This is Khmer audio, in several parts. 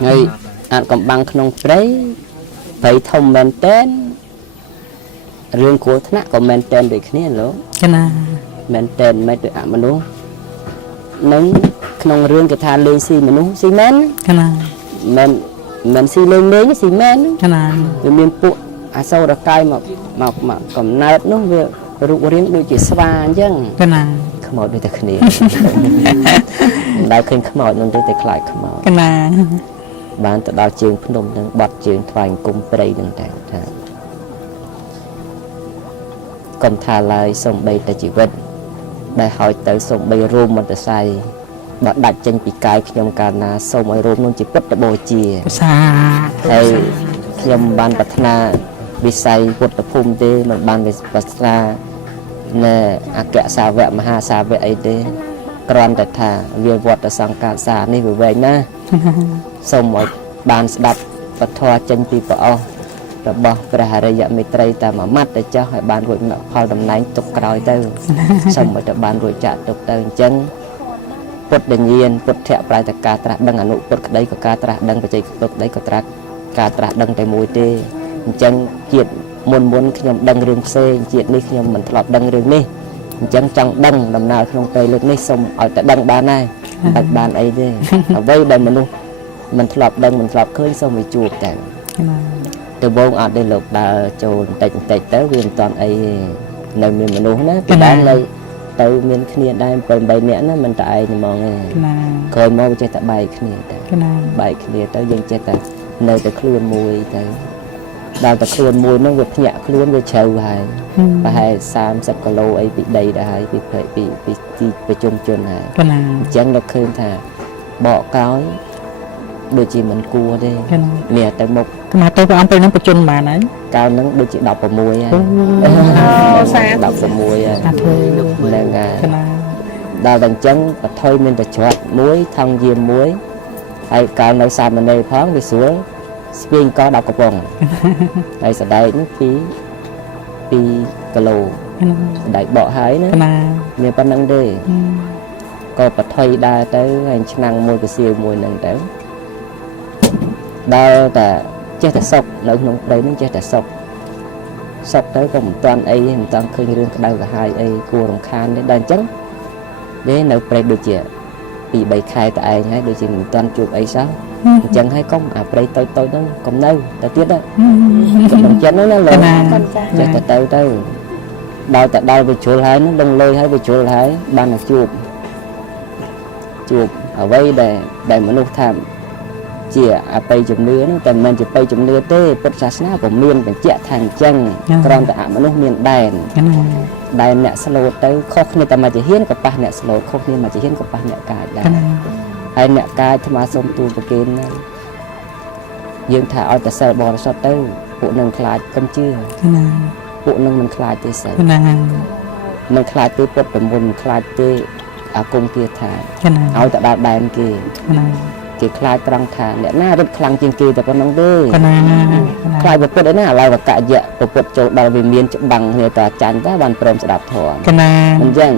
ngay ăn cầm băng không đấy phải thông maintain riêng của thằng có maintain được cái này lắm cái nào maintain mấy tụi mình đúng nâng không riêng cái than lên xi mình đúng xi men cái nào mình xi lên lấy xi men cái nào vì miền phụ sau đó cay mà cầm nát nó về rụng riêng đôi chỉ spa chứ cái nào không mỏi đôi tay này đại kinh không mỏi nên đôi tay lại không mỏi cái nào bạn tự đào trường phun đồng đang bật trường thoại cùng đây đừng trả cầm thà lại xong bay ta chỉ vật đại hỏi tới xong bay rôm mà ta sai bạn đặt chân bị cài nhom cả na xong bay rôm nó chỉ bất đã bồi chìa xa hay nhom ban bát na bị sai vật tập phum tê mà ban bị bát na nè kẹt xa vẹn mà ha xa vẹn ấy tê còn tại thà việc vật đã sang cả xa này về vậy na xong rồi ban đập và thoa chân bị bỏ rồi bỏ ra hai giờ mấy tây ta mà mắt để cho hai ban rồi nó phao đầm nánh tục còi tư xong rồi ban rồi chặt tục tư chân bột đền nhiên bột thẹo lại từ cá tra đằng nụ bột đấy của cá tra đằng cái bột đấy của cá tra đằng cái mùi tê chân chuyện muốn khi nhom đằng rừng xe chuyện đi khi nhom mình lọt đằng rừng đi chân trong đằng đầm nào không tây lực đi xong ở tại đằng ban này đằng ban ấy đi ở đây đây mình luôn mình lọt đằng mình lọt khơi xong rồi chuột chẳng từ bông ở đây lục đã trồn tịnh tới viên toàn ấy nơi mình uống đó từ đó đây từ miền kia đây bên bay nén nó mình tại mong coi mau chơi tại bay kia bay kia tới dân chơi tại nơi từ khuôn mùi tới đào từ khuôn mùi nó vượt nhẹ khuôn với trâu hay và hay sam sập cà lô ấy bị đầy đã hay bị chung chôn hay chẳng được khơi thà bỏ cáo đôi chị mình cua đi mẹ tới một mà tôi có ăn tới nó có chân mà đấy cao nó đôi chị đọc vào mùi đọc vào mùi nên đào đằng chân và thôi mình phải chọn muối thăng diêm muối hay cao nơi xa mình đây phóng đi xuống spin có đọc cặp vòng hay sẽ đây nó phí cà lô đại bỏ hái nữa mình bắt năng đi có phải thôi đa tới hành năng mùi cái siêu mùi nâng tới đó là chết là sốc nó không đấy nó chết là sốc tới có một toàn ấy một toàn khơi riêng cái đầu là hai ấy cua đồng khan đấy đàn trắng đấy nó phải được chị bị bày khai tại ai hay được chị một toàn chụp ấy sao chẳng hay không à đây tôi nó còn đâu ta tiếc đó đồng chân nó lên chết là tới đau tại đau về chuột hai nó đông lôi hay về chuột hai ban là chuột ở đây để mà lúc tham chỉ à bay chụp nứa nóแต่มันจะไปchụp nứaเต้พุทธศาสนาผมเมียนเป็นเจ้าทางจังกรอนแต่มนุษย์เมียนได้เนี่ยสโลดเต้ข้อนี้แต่มาจะเฮี้ยนกับปะเนี่ยสโลดข้อนี้มาจะเฮี้ยนกับปะเนี่ยกายได้ไอเนี่ยกายที่มาสมตูประเกณฑ์ยังถ่ายเอาแต่เซลบอลสอดเต้ปุหนึ่งคลายกำเชื่อปุหนึ่งมันคลายเตใส่มันคลายเตปดแต่บนคลายเตอากงเกียร์ถ่ายเอาแต่ดาวแดงเกียร์คลายตรังฐานเนี่ยหน้ารถคลังจริงๆแต่ก็น้องด้วยคลายแบบพูดได้หน้าอะไรแบบกะเยอะแบบพูดโจดาววิเมียนจะบังเนี่ยแต่จันทร์วันพรมสดับถอนมันยัง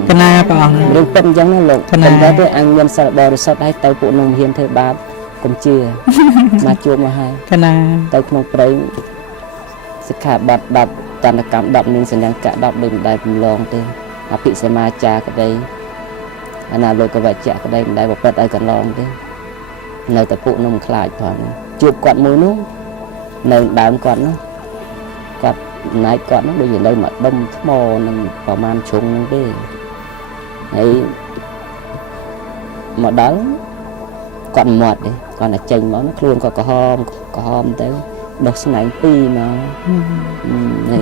เรื่องเป็นยังนั่นหรอกเป็นได้ด้วยอังยันสบริสุทธิ์ให้เตยปุนงเฮียนเธอบาปกลมเชื่อมาจูมาให้เตยขนมเปรี้ยสิขาบัดดับจันทกรรมดับหนึ่งสัญญาณกะดับดึงได้เป็นลองเตยอภิสมาจาก็ได้อนาโลกวัจจะก็ได้บอกเปิดไอ้กันลองเตยในแต่ปุนมคลายถอนจูบกอดมือนู้ในดามกอดนู้กอดนายกอดนู้โดยอย่างไรมาดมโมนึงประมาณชงนึงดิไอ้มาดังกอดหมดดิกอดน่ะเจงมันคลุนกอดกระหอมtớiดอกสมัยปีmàไอ้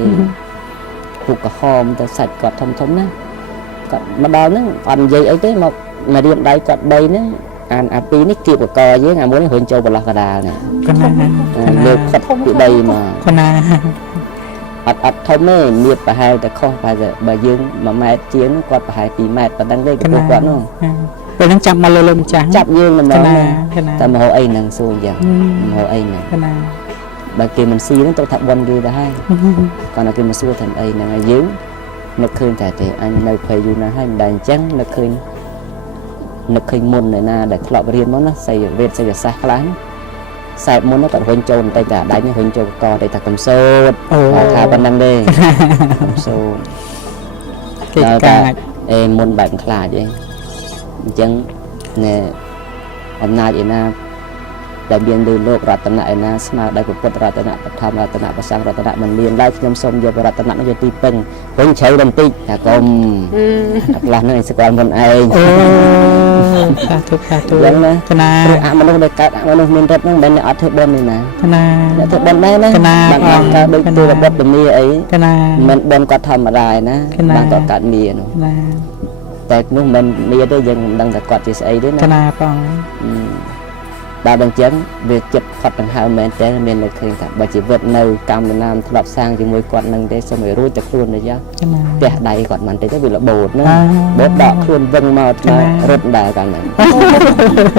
ผูกกระหอมแต่สัตว์กอดทมนะกอดมาดังนึงอ่อนใหญ่ไอ้เต้มาเรียนได้กอดใบนึงà pi nick kia của cò với ngày muốn hưởng châu bờ lọc đà này được khất bị đầy mà ắt thông ấy miệt bà haiแต่không phải giờ bà dương mà mai chiến quạt bà hai pi mai bà đang đây cái quạt nóไปนั่งจับมาเลยมันจัง จับdương là màแต่มาhồ ấy nàng xu vậy hồ ấy này bà kia mình xí nó tôi thật bận đi đã hay còn là kia mình xua thành ấy nàng dương nó khơi tại thì anh nơi phải dù nó hay đàn trắng nó khơiนึกเคยมุนเลยนะแต่ทะเลาะเรียนมั้งนะใส่เรียนใส่จะซักล้าง ខ្សែមុនហ្នឹងគាត់រុញចូលបន្តិចតែដៃនេះរុញចូលកតែថាកំសូត អូ ថាប៉ុណ្្នឹងទេកំសូត គេកាច មុនបែបខ្លាចអីអញ្ចឹងណែអំណាចឯណាដែលមានលើលោករតនៈឯណាស្មើដោយពុទ្ធរតនៈបឋមរតនៈប្រសង្ឃរតនៈមិនមានឡើយខ្ញុំសូមយករតនៈនេះជាទីពឹងវិញជ្រៅបន្តិចថាកុំអាខ្លះហ្នឹងឯងស្គាល់មុនឯង អូសាធុសាធុ អញ្ចឹងណា កណា ព្រោះអមនុស្សដែលកើតអមនុស្សមានរិទ្ធហ្នឹងមិនមែនអ្នកអត់ធ្វើបុណ្យទេណា កណា អ្នកធ្វើបុណ្យដែរណា កណា បានកើតដូចទេវបុត្រមាអី កណា មិនបុណ្យគាត់ធម្មតាឯណា កណា បានគាត់កើតមានោះ ណា តែនោះមិនមាទេយើងមិនដឹងថាគាត់ជាស្អីទេ ក ណា ណាបង ដល់អញ្ចឹងវាចិត្តផុតដង្ហើមមែនតើមាននៅឃើញថាបើជីវិតនៅកម្មណាមធ្លាប់សាងជាមួយគាត់នឹងទេសូមឲ្យរួចតែខ្លួនទៅយ៉ា កណា ផ្ទះដៃគាត់មិនតិចទេវាលបោតណា អា បោតដកខ្លួនវឹងមកថ្មរត់ដែរកាលហ្នឹង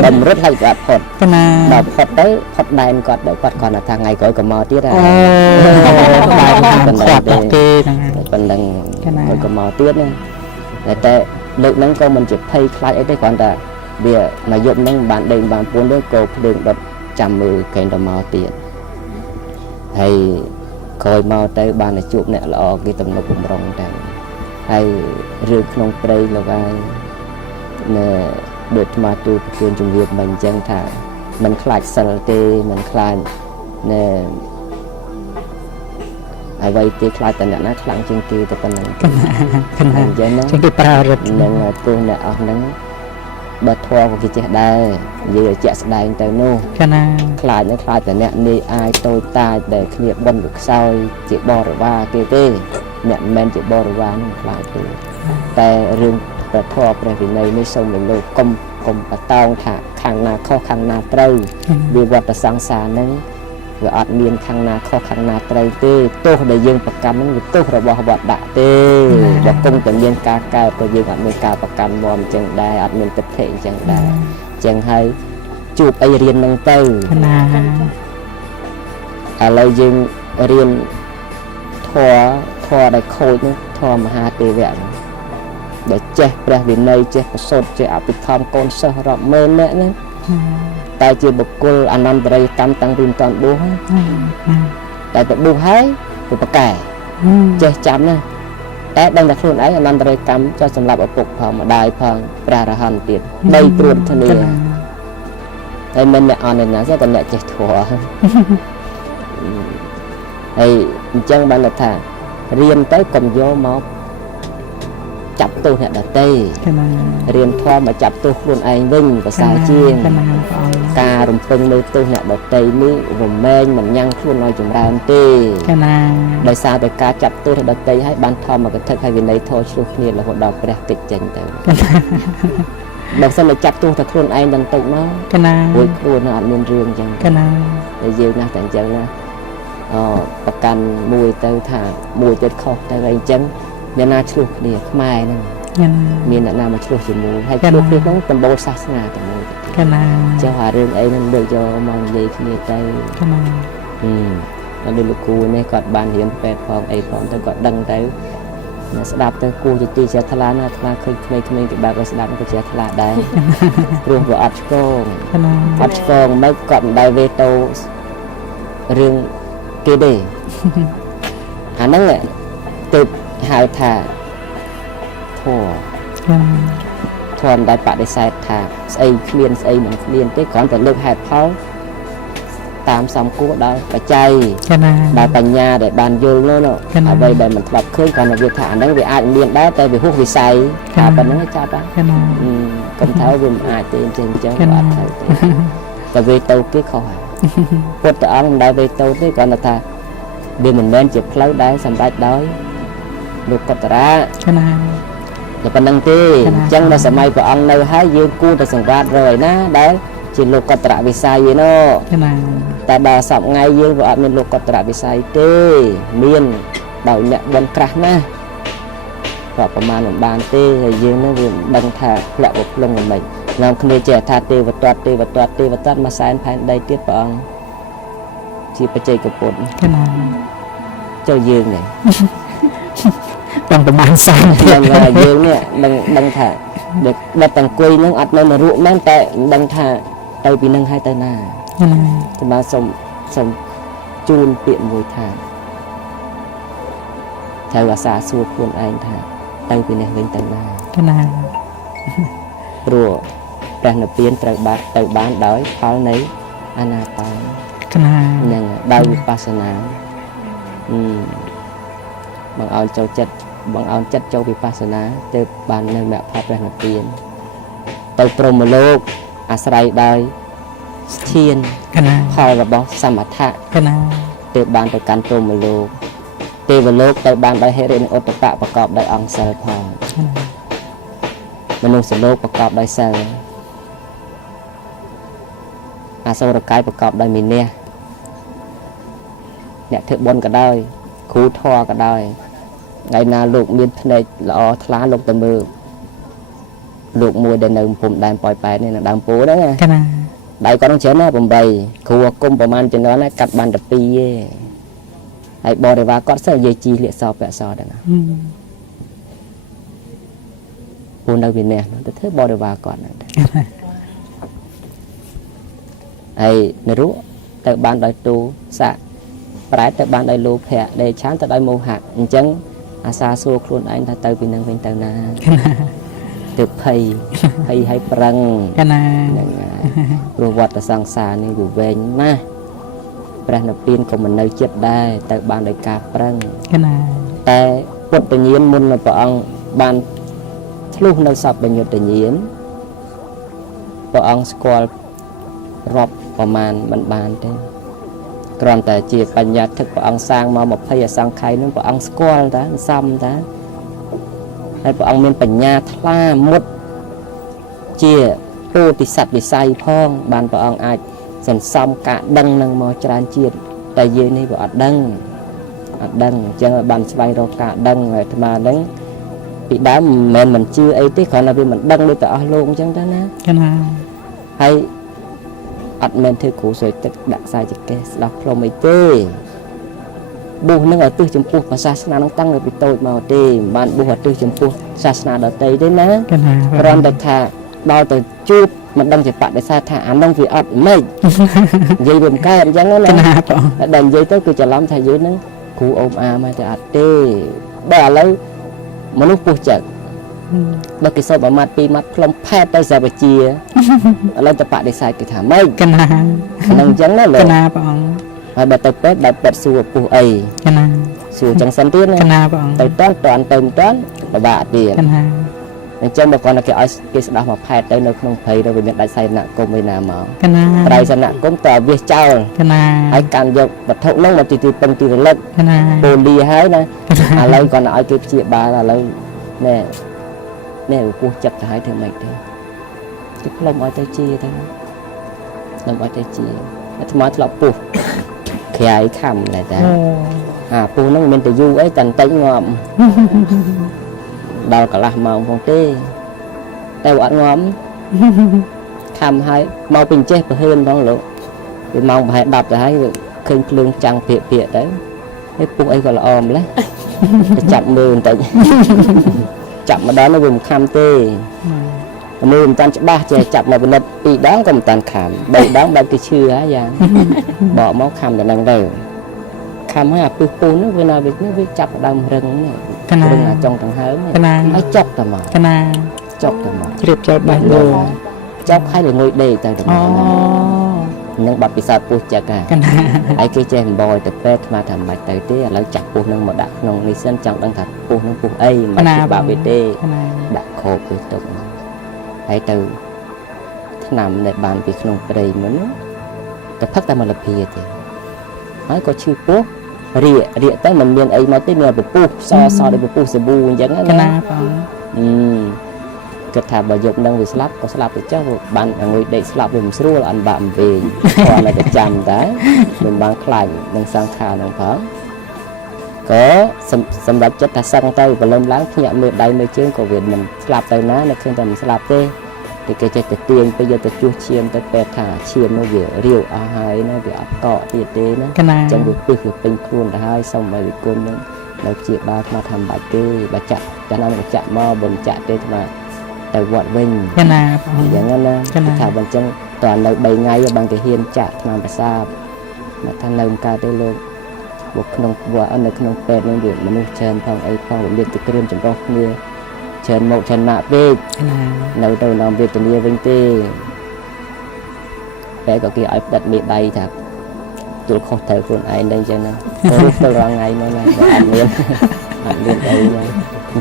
បំរត់ហើយគាត់ផុត កណា ដល់ផុតទៅផុតដែនគាត់ទៅគាត់គាត់ថាថ្ងៃក្រោយក៏មកទៀតដែរ អូបាយខាងខាត់ដល់គេហ្នឹង ប៉ុណ្ណឹង កណា គាត់ក៏មកទៀតណាតែលើកហ្នឹងក៏មិនជាភ័យខ្លាចអីទេគ្រាន់តែវាមកយប់ហ្នឹងបានដេញបានពួនទៅក៏ភ្លើងដុតចាំមើលកេនទៅមកទៀតហើយក្រោយមកទៅបានតែជួបអ្នកល្អគេទំនុកបំរុងតែហើយរឿងក្នុងព្រៃលោកហើយណែដូចថ្មទូប្រគិនជំរាបមិនអញ្ចឹងថាមិនខ្លាចសិលទេមិនខ្លាចណែអ្វីទេខ្លាចតែអ្នកណាខ្លាំងជាងគេទៅប៉ុណ្ណឹង កណាកណា អញ្ចឹងណា ចឹងគេប្រើរត់ នឹងព្រោះអ្នកអស់ហ្នឹងបើធွာក៏គេចេះដែរនិយាយឲ្យជាក់ស្ដែងទៅនោះ កណា ខ្លាចនឹងខ្លាចតែអ្នកនាយអាយតូចតាចដែលគ្នាបន់វាខ្សោយជាបរិវារគេទេអ្នកមិនមែនជាបរិវារនឹងខ្លាចទេតែរឿងព្រះធម៌ព្រះវិន័យនេះសូមឲ្យលោកកុំបតោងថាខាងណាខុសខាងណាត្រូវវាវត្តសង្សារហ្នឹងវាអត់មានខាងណាខុសខាងណាត្រូវទេទោសដែលយើងប្រកម្មហ្នឹងវាទោសរបស់វត្តដាក់ទេបើគង់តែមានការកើតក៏យើងអត់មានការប្រកម្មមកអញ្ចឹងដែរអត់មានទិដ្ឋិអញ្ចឹងដែរអញ្ចឹងហើយជួបអីរៀនហ្នឹងទៅ កណា ឥឡូវយើងរៀនធម៌ដែលខូចនោះធម៌មហាទេវៈហ្នឹងដែលចេះព្រះវិន័យចេះប្រសូតចេះអភិធម្មកូនសិស្សរាប់ម៉ឺននាក់ហ្នឹងតែជាបុគ្គលអនន្តរិយកម្មតាំងពីមិនតាន់បួសហើយតែទៅបួសហើយទៅប្រកែចេះចាំណាតែដឹងតែខ្លួនឯងអនន្តរិយកម្មចោះសម្រាប់ឪពុកផងម្ដាយផងព្រះអរហន្តទៀតបីព្រួតគ្នាហើយមិនអ្នកអនណាទេតែអ្នកចេះធម៌ ហើយអញ្ចឹងបានថារៀនទៅកុំយកមកចាប់ទោសអ្នកដទៃ កណា រៀនធម៌មកចាប់ទោសខ្លួនឯងវិញប្រសើរជាង កណាបង ការរំពឹងលើទោសអ្នកដទៃនេះរមែងមិនញ៉ាំងខ្លួនឲ្យចម្រើនទេ កណា ដោយសារតែការចាប់ទោសអ្នកដទៃឲ្យបានធម្មកថាហើយវិន័យធម៌ឆ្លោះគ្នារហូតដល់ព្រះកិច្ចចេញទៅបើមិនតែចាប់ទោសតែខ្លួនឯងដល់ទៅមក កណា រួចខ្លួនអត់មានរឿងអញ្ចឹង កណា តែយើងណាស់តែអញ្ចឹងណាប្រកាន់មួយទៅថាមួយទៀតខុសទៅអីអញ្ចឹងអ្នកណាឆ្លោះគ្នាខ្មែរហ្នឹង កណា មានអ្នកណាមកឆ្លោះជាមួយហើយឆ្លោះគ្នាហ្នឹងតម្បូរសាសនាតែមួយទៅ កណា ចុះអារឿងអីហ្នឹងលើកយកមកនិយាយគ្នាទៅ កណា ដល់លោកគ្រូនេះគាត់បានរៀនពេទ្យផងអីផងទៅគាត់ដឹងទៅស្ដាប់ទៅគួរជាទីជ្រះថ្លាណាស់ថ្លាឃើញក្មេងៗគេបែបឲ្យស្ដាប់ក៏ជ្រះថ្លាដែរព្រោះវាអត់ឆ្កង កណា អត់ឆ្កងមិនគាត់មិនដែលវេតោរឿងគេទេ អាហ្នឹងទើបហៅថាធម៌ កណា ធម៌ដែលបដិសេធថាស្អីគ្មានស្អីមិនគ្មានទេគ្រាន់តែលើកហេតុផលតាមសំគួរដល់បច្ច័យក ណា ដល់បញ្ញាដែលបានយល់នោះអ្វីដែលមិនធ្លាប់ឃើញគ្រាន់តែវាថាអាហ្នឹងវាអាចមានដែរតែវាហួសវិស័យថាប៉ុណ្្នឹងចាប់ហើយក ណា កុំថាវាមិនអាចទេអញ្ចឹងអត់ត្រូវទេតែវេតោគេខុសហើយពុទ្ធអង្គមិនដែលវេតោទេគ្រាន់តែថាវាមិនមែនជាផ្លូវដែលសម្រេចដោយលោកកតរា កណា តែប៉ុណ្្នឹងទេអញ្ចឹងដល់សម័យព្រះអង្គនៅហើយយើងគួរតែសង្វាតរកឯណាដែលជាលោកកតរវិស័យឯណោះ កណា តែដល់សប្ងៃយើងវាអត់មានលោកកតរវិស័យទេមានដោយអ្នកបនក្រាស់ណាស់ក៏ប្រមាណមិនបានទេហើយយើងនឹងវាមិនដឹងថាផ្លាក់វប្លងមិននាំគ្នាចេះថាទេវតតមួយសែនផែនដីទៀតព្រះអង្គជាបច្ចេកពុទ្ធ កណា ចុះយើងនេះ បងប្រមាណសាន យើងនេះដឹងថាដឹកតែអង្គុយនឹងអត់នៅនរកមែនតែមិនដឹងថាទៅពីនឹងហើយទៅណា ក cái này thì mà xong chun tiện mùi thả theo là xa xua khuôn anh thả tay vì này lên tay ba cái này rùa ra nộp tiền từ bán đói pháo nấy anata cái này nhưng đau vipassana bằng áo chất cho vipassana từ bàn nơi mẹ pháp ra nộp tiền từ promolog asrai đói thiên cái này phao là bó samatha cái này ទៅបានទៅកាន់ព្រហ្មលោកទេវលោកទៅបានដោយហេតុនៃឧត្តបៈប្រកបដោយអង្គសិលផងមនុស្សលោកប្រកបដោយសិលអសុរកាយប្រកបដោយមីនះអ្នកធ្វើបុណ្យក៏ដោយគ្រូធម៌ក៏ដោយថ្ងៃណាលោកមានភ្នែកល្អថ្លាលោកទៅមើលលោកមួយដែលនៅភូមិដែនប៉ោយប៉ែតនេះនៅដើមពោហ្នឹងណា cái này ដៃគាត់នឹងច្រើនណា8គ្រូអាគមប្រហែលជំនាន់ណាកាត់បានតែ2ទេហើយបរិវារគាត់សិននិយាយជីលាកសពាក់សហ្នឹងណាពូនៅវិន័យទៅធ្វើបរិវារគាត់ហ្នឹងហើយនរុទៅបានដោយទូសាក់ប្រែទៅបានដោយលោភៈដែលឆានទៅដោយមោហៈអញ្ចឹងអាសាសួរខ្លួនឯងថាទៅពីនឹងវិញទៅណាទៅភ័យឲ្យប្រឹង cái này ហ្នឹងព្រោះវត្តសង្សារនេះវាវែងណាស់ព្រះនិព្វានក៏មិននៅចិត្តដែរទៅបានដោយការប្រឹង cái này តែពុទ្ធញ្ញាណមុនព្រះអង្គបានឆ្លុះនៅសពបញ្ញត្តិញ្ញាណព្រះអង្គស្គាល់រាប់ប្រមាណមិនបានទេគ្រាន់តែជាបញ្ញត្តិព្រះអង្គសាងមក20អសង្ខ័យនោះព្រះអង្គស្គាល់តាសំតាហើយព្រះអង្គមានបញ្ញាថ្លាមុតជាពោធិសត្វវិស័យផងបានព្រះអង្គអាចសន្សំការដឹងនឹងមកច្រើនជាតិតែយើងនេះវាអត់ដឹងអញ្ចឹងបានស្វែងរកការដឹងហើយអាត្មាហ្នឹងពីដើមមិនមែនមិនជឿអីទេគ្រាន់តែវាមិនដឹងដូចតែអស់លោកអញ្ចឹងទៅណា cái này ហើយអត់មែនធ្វើគ្រូស្រោចទឹកដាក់ខ្សែចង្កេះស្ដោះផ្លុំអីទេប៊ូហ្នឹងឲ្យទិសចំពោះសាសនាហ្នឹងតាំងពីតូចមកទេមិនបានប៊ូឲ្យទិសចំពោះសាសនាដទៃទេណា cái này គ្រាន់តែថាដល់ទៅជួបមិនដឹងជាបដិសេធថាអានោះវាអត់មិននិយាយវាមិនកើតអញ្ចឹងណា cái này bỏ ដល់និយាយទៅគឺច្រឡំថាយើងហ្នឹងគ្រូអូមអាមកតែអត់ទេបើឥឡូវមនុស្សពុះចិត្តបើគេសូមអាម៉ាត់2ម៉ាត់ខ្លុំផែតទៅសាវជាឥឡូវទៅបដិសេធគេថាម៉េច cái này ហ្នឹងអញ្ចឹងណាលោក cái này bỏ ហើយបើទៅពេទ្យដល់ពេទ្យសួរពុះអី cái này សួរចឹងសិនទៀតណា cái này bỏ ទៅតន់ទៅមិនតន់ពិបាកទៀត cái này អញ្ចឹងបើគាត់គេឲ្យគេស្ដាប់មកផែតទៅនៅក្នុងព្រៃទៅវាមានដាច់សៃនគមឯណាមក cái này ត្រៃសនគមតើវាចោល cái này ហើយកាន់យកវត្ថុហ្នឹងមកទីពឹងទីរលឹក cái này ពូលីហើយណាឥឡូវគាត់ឲ្យគេព្យាបាលឥឡូវនេះពោះចិត្តទៅឲ្យធ្វើម៉េចទេគេផ្លុំឲ្យទៅជាទៅផ្លុំឲ្យទៅជាអាត្មាធ្លាប់ពោះក្រៃខំដែរតា Ồ, ពោះហ្នឹងមិនមែនទៅយូរអីតែបន្តិចងាប់ដល់កន្លះម៉ោងផងទេតែអត់ងាប់ខំហើយមកពីចេះប្រហែលផងលោកពីម៉ោងប្រហែល10ទៅហើយឃើញភ្លើងចាំងពាកទៅហើយពោះអីក៏ល្អម្ល៉េះទៅចាប់មើលបន្តិចចាប់ម្ដងនោះវាមិនខំទេមើលមិនតាន់ច្បាស់ចេះចាប់មកពិនិត្យ2ដងក៏មិនតាន់ខំ3ដងបែបគេឈឺហើយយ៉ាងបកមកខំតែនឹងទៅខំហើយអាពុះនោះវានៅវាចាប់ដើមរឹងនេះ cái រឹង này អាចុងដង្ហើមនេះ cái này ហើយចប់តែមក cái này ចប់តែមក chụp cho bài đồ ចប់ហើយល្ងុយដេកទៅតែមក Ồ, នឹងបាត់ពិសោធន៍ពោះចឹកហើយ cái này ហើយគេចេះអំបយទៅពេទ្យស្មានថាមិនបាច់ទៅទេឥឡូវចាក់ពោះនឹងមកដាក់ក្នុងនេះសិនចង់ដឹងថាពោះនឹងពោះអីមិនបាច់បាក់វាទេ cái này ដាក់ខោគឺទុកមកហើយទៅឆ្នាំដែលបានពីក្នុងព្រៃមុនទៅផឹកតែមកលភាទេហើយក៏ឈឺពោះរៀកទៅមិនមានអីមកទេមានពពុះសដោយពពុះសាប៊ូអញ្ចឹង cái ណា này bỏ គិតថាបើយកនឹងវាស្លាប់ក៏ស្លាប់ទៅចុះបានអង្គុយដេកស្លាប់វាមិនស្រួលអត់បាក់អំវិញគាត់តែចាំតែមិនបានខ្លាចនឹងសង្ខារនឹងផងក៏សម្រាប់ចិត្តថាសឹងទៅព្រលឹមឡើងភ្ញាក់មើលដៃមើលជើងក៏វាមិនស្លាប់ទៅណានៅឃើញតែមិនស្លាប់ទេតែគេចេះតែទាញទៅយកទៅជួសឈាមទៅពេទ្យថាឈាមនោះវារាវអស់ហើយណាវាអត់កកទៀតទេណា cái này ចឹងវាពិសវាពេញខ្លួនទៅហើយសូមឲ្យវិគុណនឹងនៅជាបាលថ្មថាមិនបាច់ទេបើចាក់ចាស់ណាស់ចាក់មកបើមិនចាក់ទេថ្មទៅវត្តវិញ cái này bỏ យ៉ាងណា cái ថា này បើចឹង toàn nơi bay ngay bằng cái hiên chặt mà phải sao mà thằng nông ca tới luôn buộc nông vợ anh được nông pet nông điện mà nông chân phong ấy phong điện từ kêu chấm rau kia chân một chân mạ bê nấu đầu nòng việt tình yêu vinh tê bé có kia ai đặt mì bay thật tôi không thể con ai đây cho nên tôi ra ngày nó là ăn liền đây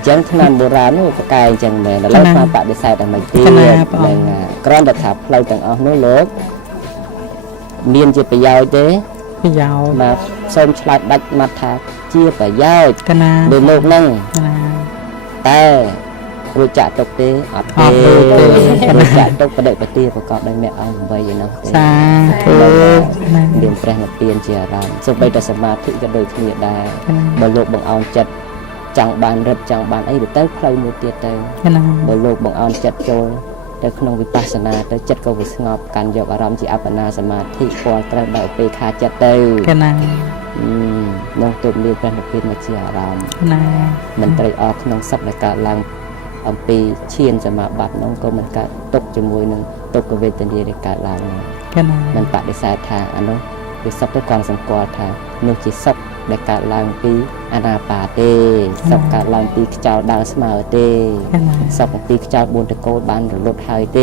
chẳng thằng bồ ra nó có cài chẳng mẹ là lâu qua bạn để xài đằng mày tiền mình con đặt tháp lâu chẳng ở nó lớn miên chỉ phải giao thế mà xong lại đặt mặt tháp chia phải giao để một năng ta rồi trả tục đi rồi trả tục và đợi bà tia và cọp đây mẹ ông vậy vậy nó điểm phèn là tiền chỉ là xong bây giờ mà thị cho đời thì đà bởi lục bằng ông chặt chẳng bàn rập chẳng bàn ấy được tới khơi một tiệt tới bởi lục bằng ông chặt trôi tới không bị pasana tới chặt câu bị ngọc càn dọc aram chỉ apana sama thị qua tới đợi pe kha chặt tới nông tụm liên phèn là tiền mà chỉ làm mình tới ở không sắp lại cả làng ông pi chiênจะมาบัดน้องก็มันก็ตกจมูกนึงตกกเวทนีในการลางมันปะได้สายทางอันนู้นไปซับด้วยกองสังกอทางนึกจิตซับในการลางปีอนาปาเตซับการลางปีเจ้าดาวสมาเตซับปีเจ้าบุญตะโกบ้านหรือรถไฮเต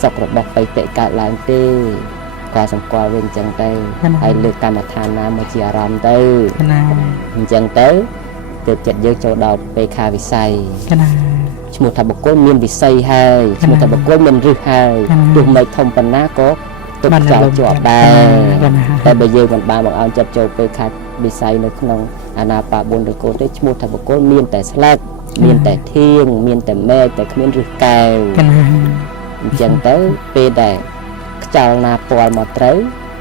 ซับระบบไปเตะการลางเตกองสังกอเวนจังเตไอเลือกการมาทานน้ำมาเจียรำเตจังเตเกิดจัดเยอะโจดาวไปคาวิสัยสมุทรบุกโกมีนวิสัยให้สมุทรบุกโกมีนรึให้ดูไม่ทมปัญนาก็ตกใจจอบได้แต่ใบเยอะมันบางบางเอาจัดโจไปคาวิสัยในขนมอนาปาบนตะโกได้สมุทรบุกโกมีนแต่สลักมีนแต่เที่ยงมีนแต่แม่แต่มีนรึแก้วจังเต้ไปได้เจ้านาปอยมาเต้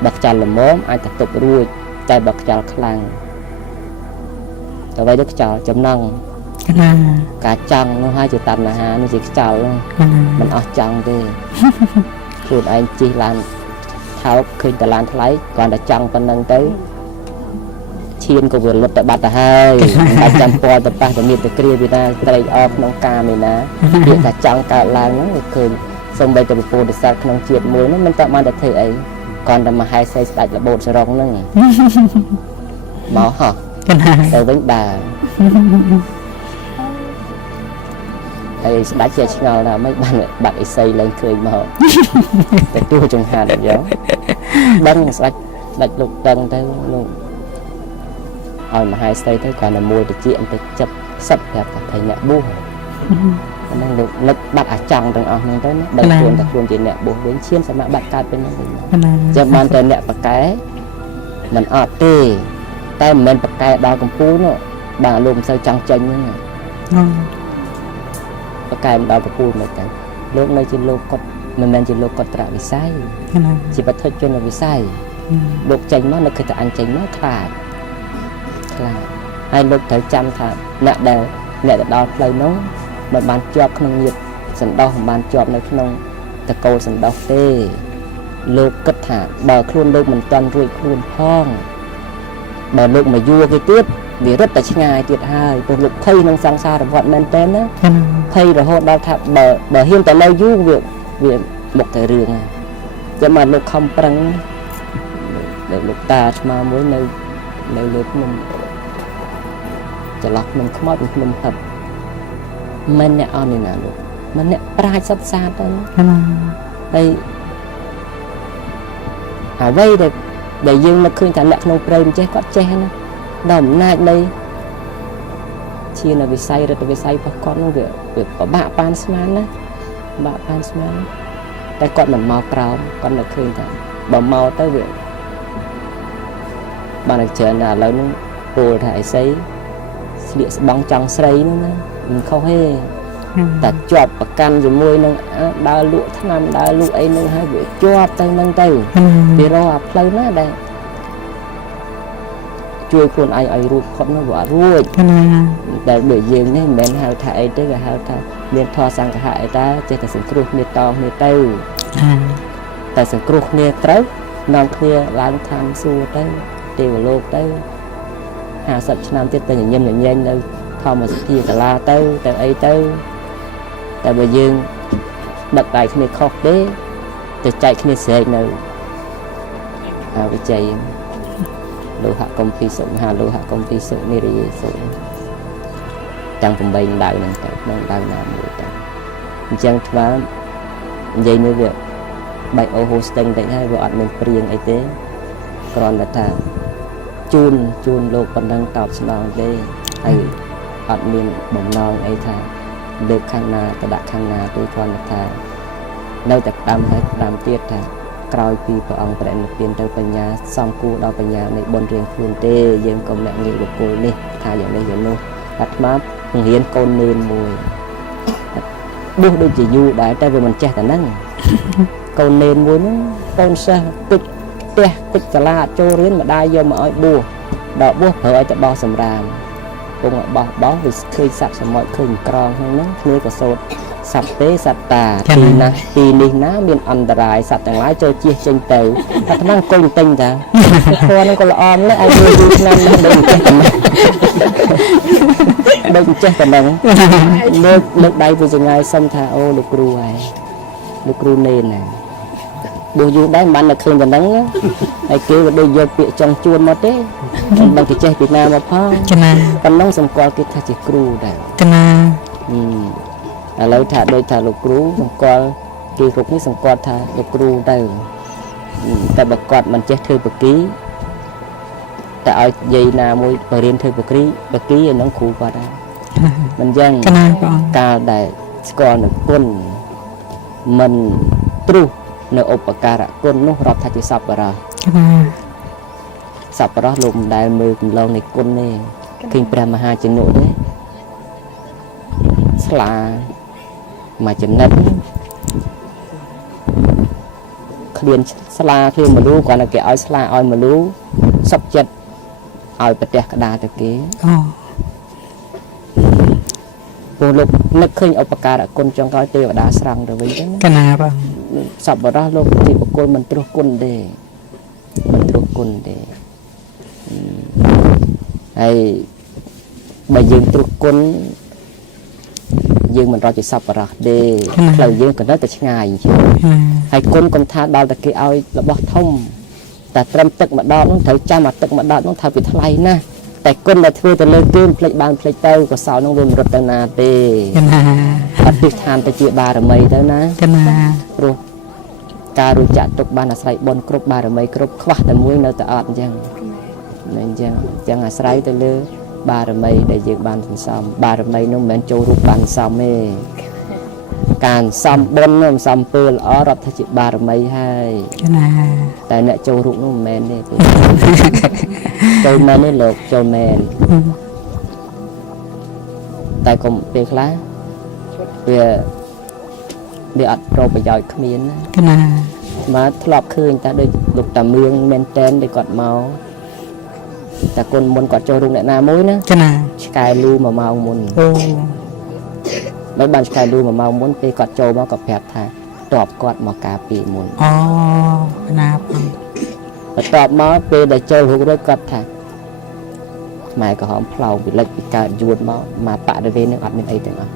บักจันละม้อมอาจจะตกรูดแต่บักจันคลังแต่ไว้ด้วยเจ้าจำนั่งกาจังnó hai chữ tàn là hà nó chỉ chào luôn mình ởจังđi rồi anh chỉ làm tháo khi ta làm thấy còn đãจังphần năng tới chiên của việc luật tại bát là hai tại trăm po tập ba tập miệt tập kia việt nam tại off nông ca mình ná hiện làจังcả làng nó cười xong bây giờ bị phô được sao nông triệt muối nó mình tạo mang được thể ấy còn là mà hai xây đại là bột sờ rong nữa máu hả tới với bà ai đã chơi ngầu là mấy bạn ấy xây lên cười mà để tiêu trong hà được gió đăng đặt lục đăng tới luôn hồi mà hai xây tới còn là mua được chuyện tới chập sập đẹp thầy mẹ bu năng được lực bắt ở trong từng ở tới nó đăng chuồn chuyện mẹ bu đến chiên sẽ mẹ bắt cát bên nó chậm man tới mẹ bắt cái mình ở tê tay mình bắt cái đào cầm phú nó bà lùm sao trăng chân nữa cái cái đào cầm phú này cái lúc này chỉ lúc có mình đang chỉ lúc có trả bị sai chỉ bắt thôi cho nó bị sai lúc chân nó khi ta ăn chân nó khả hai lúc thấy chăm thà nè đều nè đào lấy nó mà bàn chọp không nhiệt sần đau bàn chọp này không ta câu sần đau tê lúc cất thả bờ khuôn lúc mình toàn rồi khuôn phong bờ lúc mà vua cái tiết vì rất là ngay tiết hai từ lúc khay năng sang xa được vận men tên á khay rồi hôn đau thả bờ hiên tại lâu du việc một thời rừng cho mà lúc không prăng để lúc ta mà mới nơi lúc mìnhจะล็อกมันขมอดมันtậpมันเนี่ยเอาเนี่ยนะลูกมันเนี่ยปลายซับซ้อนđây à vây để dương mà khơi thằng mẹ không prem che có che nó đầm nai đây chia là bị say rồi bị say và con nó việc có bạ pan sman đó bạ pan sman tại con mình màu cào con là khơi thằng bờ màu tới việc bạn được chờ là lớn cô thải sấy địa bóng trăng sấy nữa không hề ta chọp và căn rồi môi nó đào lụa tháng năm đào lụa ấy nó hai bị chọp tay nâng tay vì nó học lâu nó đây chui khuôn ai ai ruột con nó bỏ ruột để bởi dương nên mình hao thải tới là hao thải nên thoa sang cả hại ta chỉ là sự cruộc nè to nè tây tại sự cruộc nè trấu nòng kia lang tham xua tới tiêu lô tới hà sạch nam tiết tới nhân nhanh đâu không mà kia cả la tới tại ấy tới tại bởi dương đặt đại khi khóc đấy ទៅចែកគ្នាស្រែកនៅវិជ័យលោហៈកំពីសុមហាលោហៈកំពីសុនិរិយសុទាំង8ដៅហ្នឹងទៅក្នុងដៅណាមួយទៅអញ្ចឹងថ្មនិយាយនេះវាបែកអូហូស្ទឹងតិចហើយវាអត់មានព្រៀងអីទេគ្រាន់តែថាជូនលោកប៉ុណ្ណឹងតបស្នងទេហើយអត់មានបំណងអីថាលើកខាងណាទៅដាក់ខាងណាទេគ្រាន់តែថានៅតែផ្ដាំហើយផ្ដាំទៀតថាក្រោយពីព្រះអង្គប្រែនិព្វានទៅបញ្ញាសំគួរដល់បញ្ញានៃបុណ្យរៀងខ្លួនទេយើងកុំលាក់ងាយបុគ្គលនេះថាយ៉ាងនេះយ៉ាងនោះអាត្មាបង្រៀនកូននេនមួយបួសដូចជាយូរដែរតែវាមិនចេះតែហ្នឹងកូននេនមួយហ្នឹងកូនសិស្សពេចផ្ទះពេចសាលាចូលរៀនម្ដាយយកមកឲ្យបួសដល់បួសប្រើឲ្យទៅបោះសម្រាមគង់បោះវាឃើញសត្វសមុទ្រឃើញក្រងហ្នឹងគ្នាក៏សូត្រសត្វទេសត្វតាទីនេះណាមានអន្តរាយសត្វទាំងឡាយចូលជៀសចេញទៅអាត្មាអង្គុយទិញតាធម៌ហ្នឹងក៏ល្អម្ល៉េះឲ្យយូរឆ្នាំហ្នឹងដូចចេះតែហ្នឹងលើកដៃពីចង្អាយសុំថាអូលោកគ្រូហើយលោកគ្រូនេនណាបួសយូរដែរមិនបានតែឃើញតែហ្នឹងហើយគេក៏ដូចយកពាក្យចង់ជួនមកទេមិនដឹងគេចេះពីណាមកផងប៉ុណ្ណឹងសម្គាល់គេថាជាគ្រូដែរឥឡូវថាដូចថាលោកគ្រូសម្គាល់គេគ្រប់នេះសម្គាល់ថាលោកគ្រូទៅតែបើគាត់មិនចេះធ្វើបកគីតែឲ្យយាយណាមួយបរៀនធ្វើបកគីឯហ្នឹងគ្រូគាត់ដែរមិនយ៉ាងកាលដែលស្គាល់នៅគុណមិនទ្រុះនៅឧបការៈគុណនោះរាប់ថាជាសប្បុរសលោកមិនដែលមើលគំលងនៃគុណទេឃើញព្រះមហាជនុទេស្លាមួយចំណិតឃ្លានស្លាឃ្លានមលូគាត់តែគេឲ្យស្លាឲ្យមលូសុខចិត្តឲ្យប្រទេសក្តារទៅគេពលលោកនឹកឃើញឧបការៈគុណចុងក្រោយទេវតាស្រង់ទៅវិញទៅណាបងសប្បុរសលោកទីបុគ្គលមិនទ្រោះគុណទេហើយបើយើងទ្រោះគុណយើងមិនរកជាសប្បុរសទេផ្លូវយើងក៏នៅតែឆ្ងាយអញ្ចឹងហើយគុណកុំថាដល់តែគេឲ្យរបស់ធំតែត្រឹមទឹកម្ដងនោះត្រូវចាំអាទឹកម្ដងនោះថាវាថ្លៃណាស់តែគុណដែលធ្វើទៅលើគេផ្លេចបានផ្លេចទៅក៏សោនោះវាមិនរត់ទៅណាទេអត់ទិដ្ឋានទៅជាបារមីទៅណាព្រោះការរួចចាក់ទុកបានអាស្រ័យបុណ្យគ្រប់បារមីគ្រប់ខ្វះតែមួយនៅតែអត់អញ្ចឹងអាស្រ័យទៅលើបារមីដែលយើងបានសន្សំបារមីនោះមិនមែនចូលរូបបានសំទេការសំបុណ្យនោះសំពើល្អរាប់ថាជាបារមីហើយតែអ្នកចូលរូបនោះមិនមែនទេចូលមែនទេលោកចូលមែនតែកុំពេលខ្លះវាអត់ប្រប្រយោជន៍គ្មានណាបាទធ្លាប់ឃើញតែដូចលោកតាមឿងមែនតែនដែលគាត់មកតែគុណមុនគាត់ចូលរូបអ្នកណាមួយណាឆ្កែលូ1ម៉ោងមុនមិនបានឆ្កែលូ1ម៉ោងមុនពេលគាត់ចូលមកគាត់ប្រាប់ថាតបគាត់មកការពារមុនណាបងបន្ទាប់មកពេលដែលចូលរូបរួចគាត់ថាម៉ែក្រហមផ្លោវិលិចពីកើតយួនមកបរិវេណនឹងអត់មានអីទាំងអស់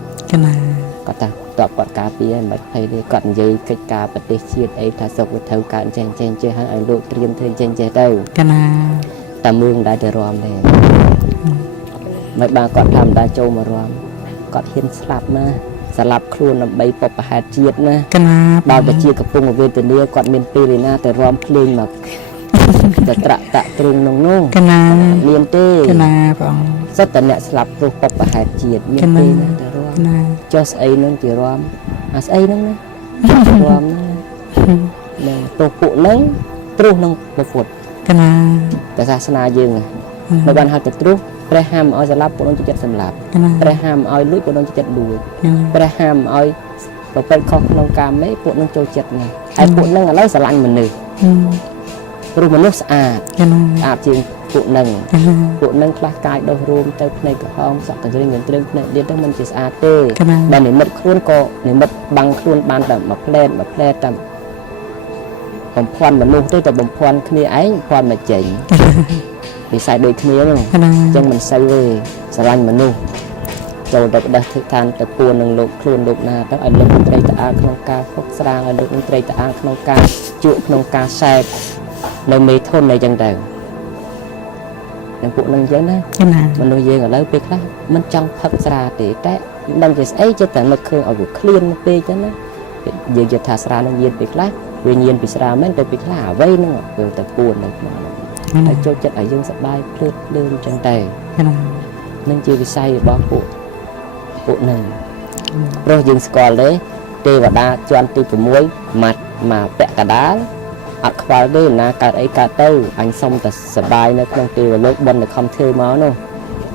គាត់ថាតបគាត់ការពារមិនបាច់ភ័យទេគាត់និយាយកិច្ចការប្រទេសជាតិអីថាសុខវាត្រូវកើតចេះហើយឲ្យលោកត្រៀមធ្វើចេះទៅតែមឿងដែរទៅរំដែរមិនបានគាត់ធម្មតាចូលមករំគាត់ហ៊ានស្លាប់ណាស្លាប់ខ្លួនដើម្បីបុព្វហេតុជាតិណាដល់តែជាកំពុងវេទនាគាត់មានពេលវេលាទៅរំភ្លេងមកតែត្រាក់តាក់ទ្រង់នោះមានទេបងសិតតែអ្នកស្លាប់ព្រោះបុព្វហេតុជាតិមានទេណាទៅរំចុះស្អីនឹងជារំអាស្អីហ្នឹងណារំហ្នឹងទោះពួកហ្នឹងទ្រោះនឹងពុទ្ធតែសាសនាយើងនៅបានហៅទៅទ្រោះព្រះហាមឲ្យស្លាប់ពួកនឹងចិត្តសម្លាប់ព្រះហាមឲ្យលួចពួកនឹងចិត្តលួចព្រះហាមឲ្យប្រព្រឹត្តខុសក្នុងកាមេពួកនឹងចូលចិត្តណាហើយពួកនឹងឥឡូវស្រឡាញ់មនុស្សព្រោះមនុស្សស្អាតជាងពួកនឹងខ្លះកាយដោះរួមទៅភ្នែកក្រហមសក់កញ្ជ្រៀងកញ្ជ្រឹងភ្នែកទៀតទៅមិនជាស្អាតទេបើនិមិត្តខ្លួនក៏និមិត្តបាំងខ្លួនបានតែមួយផ្លែតតែបំភាន់មនុស្សទេតែបំភាន់គ្នាឯងបំភាន់មកចេញវិស័យដូចគ្នានោះអញ្ចឹងមិនសូវទេស្រឡាញ់មនុស្ស ចូលទៅបដិធ្វើឋានទៅពួននឹងលោកខ្លួនលោកណាទៅឲ្យលោកត្រីតាអាក្នុងការហុកស្រាងឲ្យលោកត្រីតាអាក្នុងការជក់ក្នុងការសែបនៅមេធនអីចឹងទៅនឹងពួកនឹងចឹងណាមនុស្សយើងឥឡូវពេលខ្លះមិនចង់ផឹកស្រាទេតែមិនជាស្អីចិត្តតែនឹកឃើញឲ្យវាឃ្លានពេកចឹងណាយើងយល់ថាស្រានឹងញៀនពេលខ្លះវាញៀនពីស្រាមែនទៅពេលខ្លះអ្វីហ្នឹងគឺតែពួននៅក្នុងហើយចូលចិត្តឲ្យយើងសប្បាយភ្លើតភ្លើនចឹងទៅនឹងជាវិស័យរបស់ពួកនឹងព្រោះយើងស្គាល់ទេវតាជាន់ទី6ម៉ាត់មកពាក់កដាលអត់ខ្វល់ទេណាកើតអីកើតទៅអញសុំតែសប្បាយនៅក្នុងទេវលោកបននៅខំធ្វើមកនោះ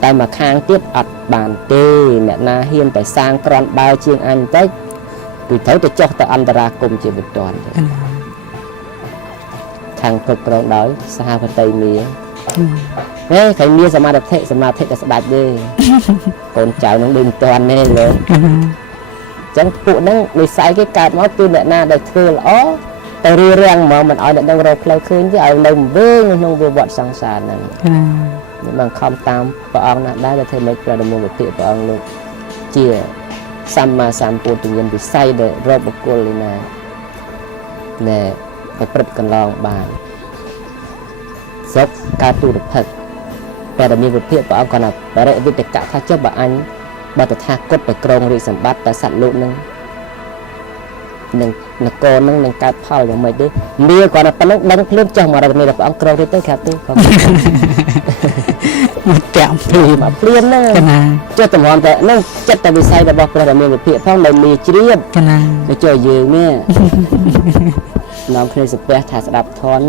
តែមកខាងទៀតអត់បានទេអ្នកណាហ៊ានតែសាងក្រនបើជាងអញបន្តិចគឺត្រូវទៅចុះទៅអន្តរាគមជាបន្ទាន់ខាងគ្រប់គ្រងដោយសហបតីមាគេមានសមាធិតែស្ដាច់ទេកូនចៅនឹងដូចមិនទាន់ទេលោកអញ្ចឹងពួកហ្នឹងនិស្ស័យគេកើតមកគឺអ្នកណាដែលធ្វើល្អទៅរៀបរៀងមកមិនឲ្យអ្នកនឹងរកផ្លូវឃើញទេឲ្យនៅវិញក្នុងវាវត្តសង្សារហ្នឹងបានខំតាមព្រះអង្គណាស់ដែរដែលធ្វើមិនព្រះដមវិភាកព្រះអង្គលោកជាសម្មាសម្ពុទ្ធញ្ញាណវិស័យដែលរកបុគ្គលណាណែប្រព្រឹត្តកន្លងបានសុខការទូរភឹកព្រះដមវិភាកព្រះអង្គគាត់ថាបរិវិតកៈថាចុះបើអញបើតថាគតទៅក្រងរាជសម្បត្តិតែសត្វលោកនឹងនគរនឹងកើតផលយ៉ាងម៉េចទេមាគាត់ថាប៉ុណ្ណឹងដឹងភ្លាមចុះមករកនេះព្រះអង្គក្រងរាជទៅក្រាបទៅគាត់មកតាមភ្លាមហ្នឹងចុះតម្រាំតែនឹងចិត្តតែវិស័យរបស់ព្រះរាមាវិភាកផងនៅមាជ្រាបទៅចុះយើងនេះនាំគ្នាសុភ័ក្រថាស្ដាប់ធន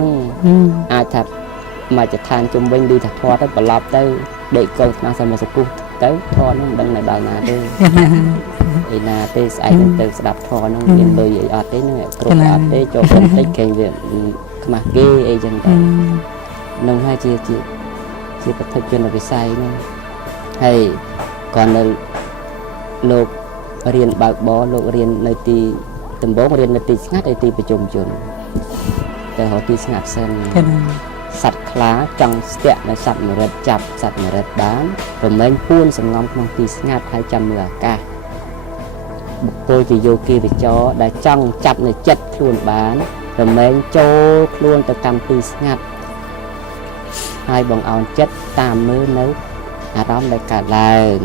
អាចថាមកចឋានជុំវិញឌីថាធរទៅប្រឡប់ទៅដេកកោស្នាសមសពុះទៅធរនឹងមិនដឹងនៅដល់ណាទេឯណាទេស្អែកទៅស្ដាប់ធរនឹងមានលុយអីអត់ទេនឹងគ្រប់អត់ទេចូលបន្តិចគេវាខ្មាស់គេអីចឹងទៅនឹងហើយជាប្រតិជនវិស័យហ្នឹងហើយcònនៅលោករៀនបើកបរលោករៀននៅទីដំបងរៀននៅទីស្ងាត់ឯទីប្រជុំជនតែរកទីស្ងាត់សិនសត្វខ្លាចង់ស្ទាក់នៅសត្វមរិតចាប់សត្វមរិតបានរមែងពួនសំងំក្នុងទីស្ងាត់ហើយចាំមើលអាកាសបុគ្គលជាយោគីវិចរដែលចង់ចាប់នៅចិត្តខ្លួនបានរមែងចូលខ្លួនទៅកាន់ទីស្ងាត់ហើយបងអោនចិត្តតាមមើលនៅអារម្មណ៍ដែលកើតឡើង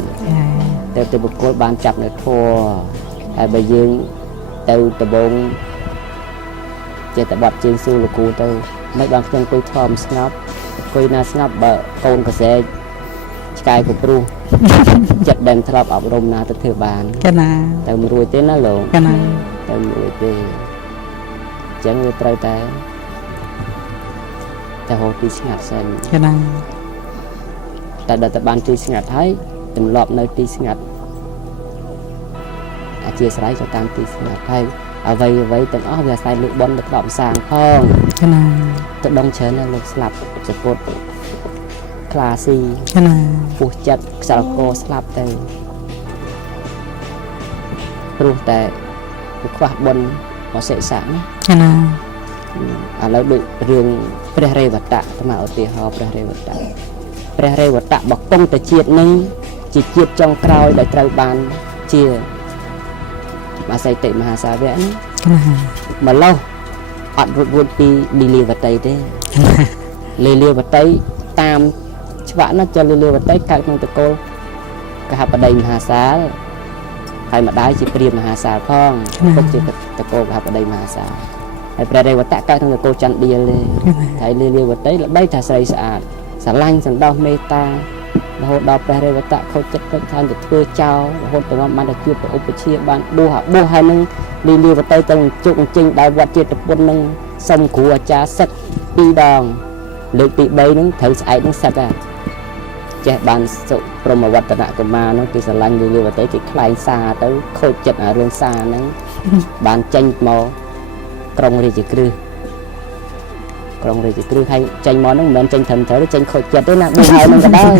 ទៅបុគ្គលបានចាប់នៅធัวហើយបើយើងទៅដំបងចេះតែបាត់ជើងស៊ូលោកគ្រូទៅមិនបានខ្ញុំអង្គុយធំស្ងប់អង្គុយណាស្ងប់បើកូនកសែកឆ្កែក៏ព្រោះចិត្តដែលធ្លាប់អប់រំណាទៅធ្វើបានចាណាទៅមិនរួចទេណាលោកចាណាទៅមិនរួចទេអញ្ចឹងវាត្រូវតែរកទីស្ងាត់សិនចាណាតែដល់តែបានទីស្ងាត់ហើយទម្លាប់នៅទីស្ងាត់អធិស្ឋានទៅតាមទីស្ងាត់ហើយអ្វីទាំងអស់វាអាស្រ័យលោកប៉ុនទៅក្របសាងផងចាណាទៅដងច្រើនណាលោកស្លាប់សពុតខ្លាស៊ីចាណាពោះចិត្តខ្សលកស្លាប់ទៅព្រោះតែខ្វះបុណ្យមកសិក្សាចាណាឥឡូវដូចរឿងព្រះរេវតៈតាមឧទាហរណ៍ព្រះរេវតៈបកុងទៅជាតិនឹងជាជាតិចុងក្រោយដែលត្រូវបានជាអាស័យតិមហាសាវៈនេះម្លោះអត់រួចពីលីលាវតីទេលីលាវតីតាមច្បាប់ណាចលីលាវតីកើតក្នុងតកូលកហបតីមហាសាលហើយម្ដាយជាព្រាហ្មណ៍មហាសាលផងពុកជាតកូលកហបតីមហាសាលហើយព្រះរេវតៈកើតក្នុងតកូលចន្ទឌៀលទេហើយលីលាវតីល្បីថាស្រីស្អាតស្រឡាញ់សន្តោសមេត្តារហូតដល់ព្រះរេវតៈខូចចិត្តខូចខានទៅធ្វើចោលរហូតដល់បានទៅជួបព្រះឧបជាបានបួសហើយនឹងលីលាវតីទៅជុកជិញដល់វត្តចេតពុននឹងសុំគ្រូអាចារ្យសិត2ដងលើកទី3នឹងត្រូវស្អែកនឹងសិតហ่ะចេះបានសុព្រមវឌ្ឍនកុមារនោះគេស្រឡាញ់លីលាវតីគេខ្លែងសារទៅខូចចិត្តអារឿងសារហ្នឹងបានចេញមកក្រុងរាជក្រឹសហើយចេញមកហ្នឹងមិនមែនចេញត្រឹមត្រូវទេចេញខូចចិត្តទេណាបួសហើយនឹងក៏ដែរ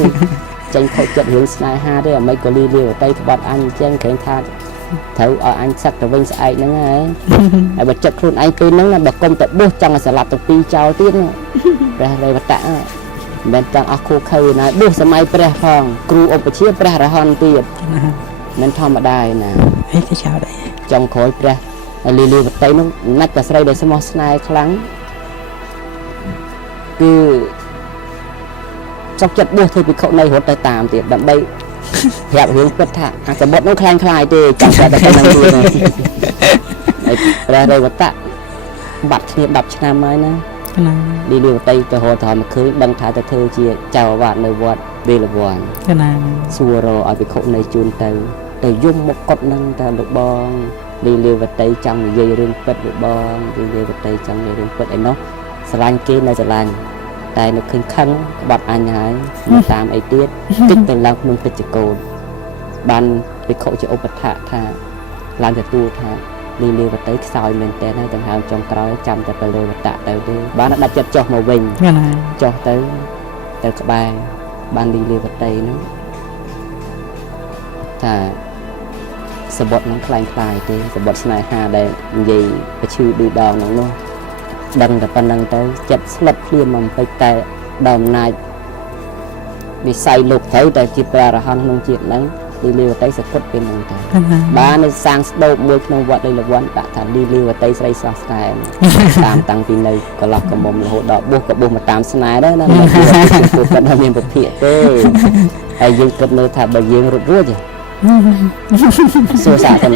ចេញខូចចិត្តរឿងស្នេហាទេអ្មេចក៏លីលាវតីក្បត់អញអញ្ចឹងក្រែងថាត្រូវឲ្យអញសឹកទៅវិញស្អែកហ្នឹងហើយបើចិត្តខ្លួនឯងពេលហ្នឹងបើគុំតែបួសចង់ឲ្យស្លាប់ទៅ2ចោលទៀតព្រះរេវតៈ មិនតាំងអស់គូខើណាបុះសម័យព្រះផងគ្រូឧបជាព្រះរហន្តទៀត ណា មិនធម្មតាណា អីទៅចោលដែរ ចុងក្រោយព្រះលីលីវតីនោះណាច់តែស្រីដែលស្មោះស្នេហ៍ខ្លាំងគឺចុកចិត្តបួសធ្វើភិក្ខុនៃរត់ទៅតាមទៀតដើម្បីប្រាប់រឿងពិតថាអាសបុតនោះខ្លាំងខ្លាយទេចង់តែប៉ុណ្្នឹងទៀតហើយព្រះរេវតៈបាត់គ្នា10ឆ្នាំហើយណា ណា លីលីវតីទៅរត់ទៅមកឃើញដឹងថាទៅធ្វើជាចៅអាវ៉ាត់នៅវត្តវេលវ័ន ណា សួររឲ្យភិក្ខុនៃជូនទៅយំមកកត់នឹងតាមលោកបងលីលីវតីចង់និយាយរឿងពិតលោកបងលីលីវតីចង់និយាយរឿងពិតឯនោះស្រឡាញ់គេនៅស្រឡាញ់តែនៅឃើញខឹងក្បត់អញហើយមកតាមអីទៀតគិតទៅឡើងក្នុងពេជ្ជកោដបានភិក្ខុជាឧបថៈថាឡើងទទួលថាលីលីវតីខ្សោយមែនតើហើយដង្ហើមចុងក្រោយចាំតែទៅលើវតៈទៅទេបានដាច់ចិត្តចុះមកវិញ ណា ចុះទៅក្បែរបានលីលីវតីហ្នឹងថាសបុតនឹងខ្លាំងខ្លាយទេសបុតស្នេហាដែលនិយាយប្រឈឺឌឺដងហ្នឹងនោះដឹងតែប៉ុណ្្នឹងទៅចិត្តស្លុតភ្លាមមកពេកតែដល់អំណាចវិស័យលោកត្រូវតែជាព្រះអរហន្តក្នុងជាតិហ្នឹងលីលីវតីសគុតពេលហ្នឹងទៅ ណា បាននៅសាងស្ដូបមួយក្នុងវត្តលីលវ័នដាក់ថាលីលីវតីស្រីស្រស់ស្អាតតាមតាំងពីនៅកន្លោះកមុំរហូតដល់បុះក៏បុះមកតាមស្នេហ៍ដែរណាមិនគួរគាត់ថាមានពភាកទេហើយយើងគិតមើលថាបើយើងរត់រួចសួរសាក់ទៅ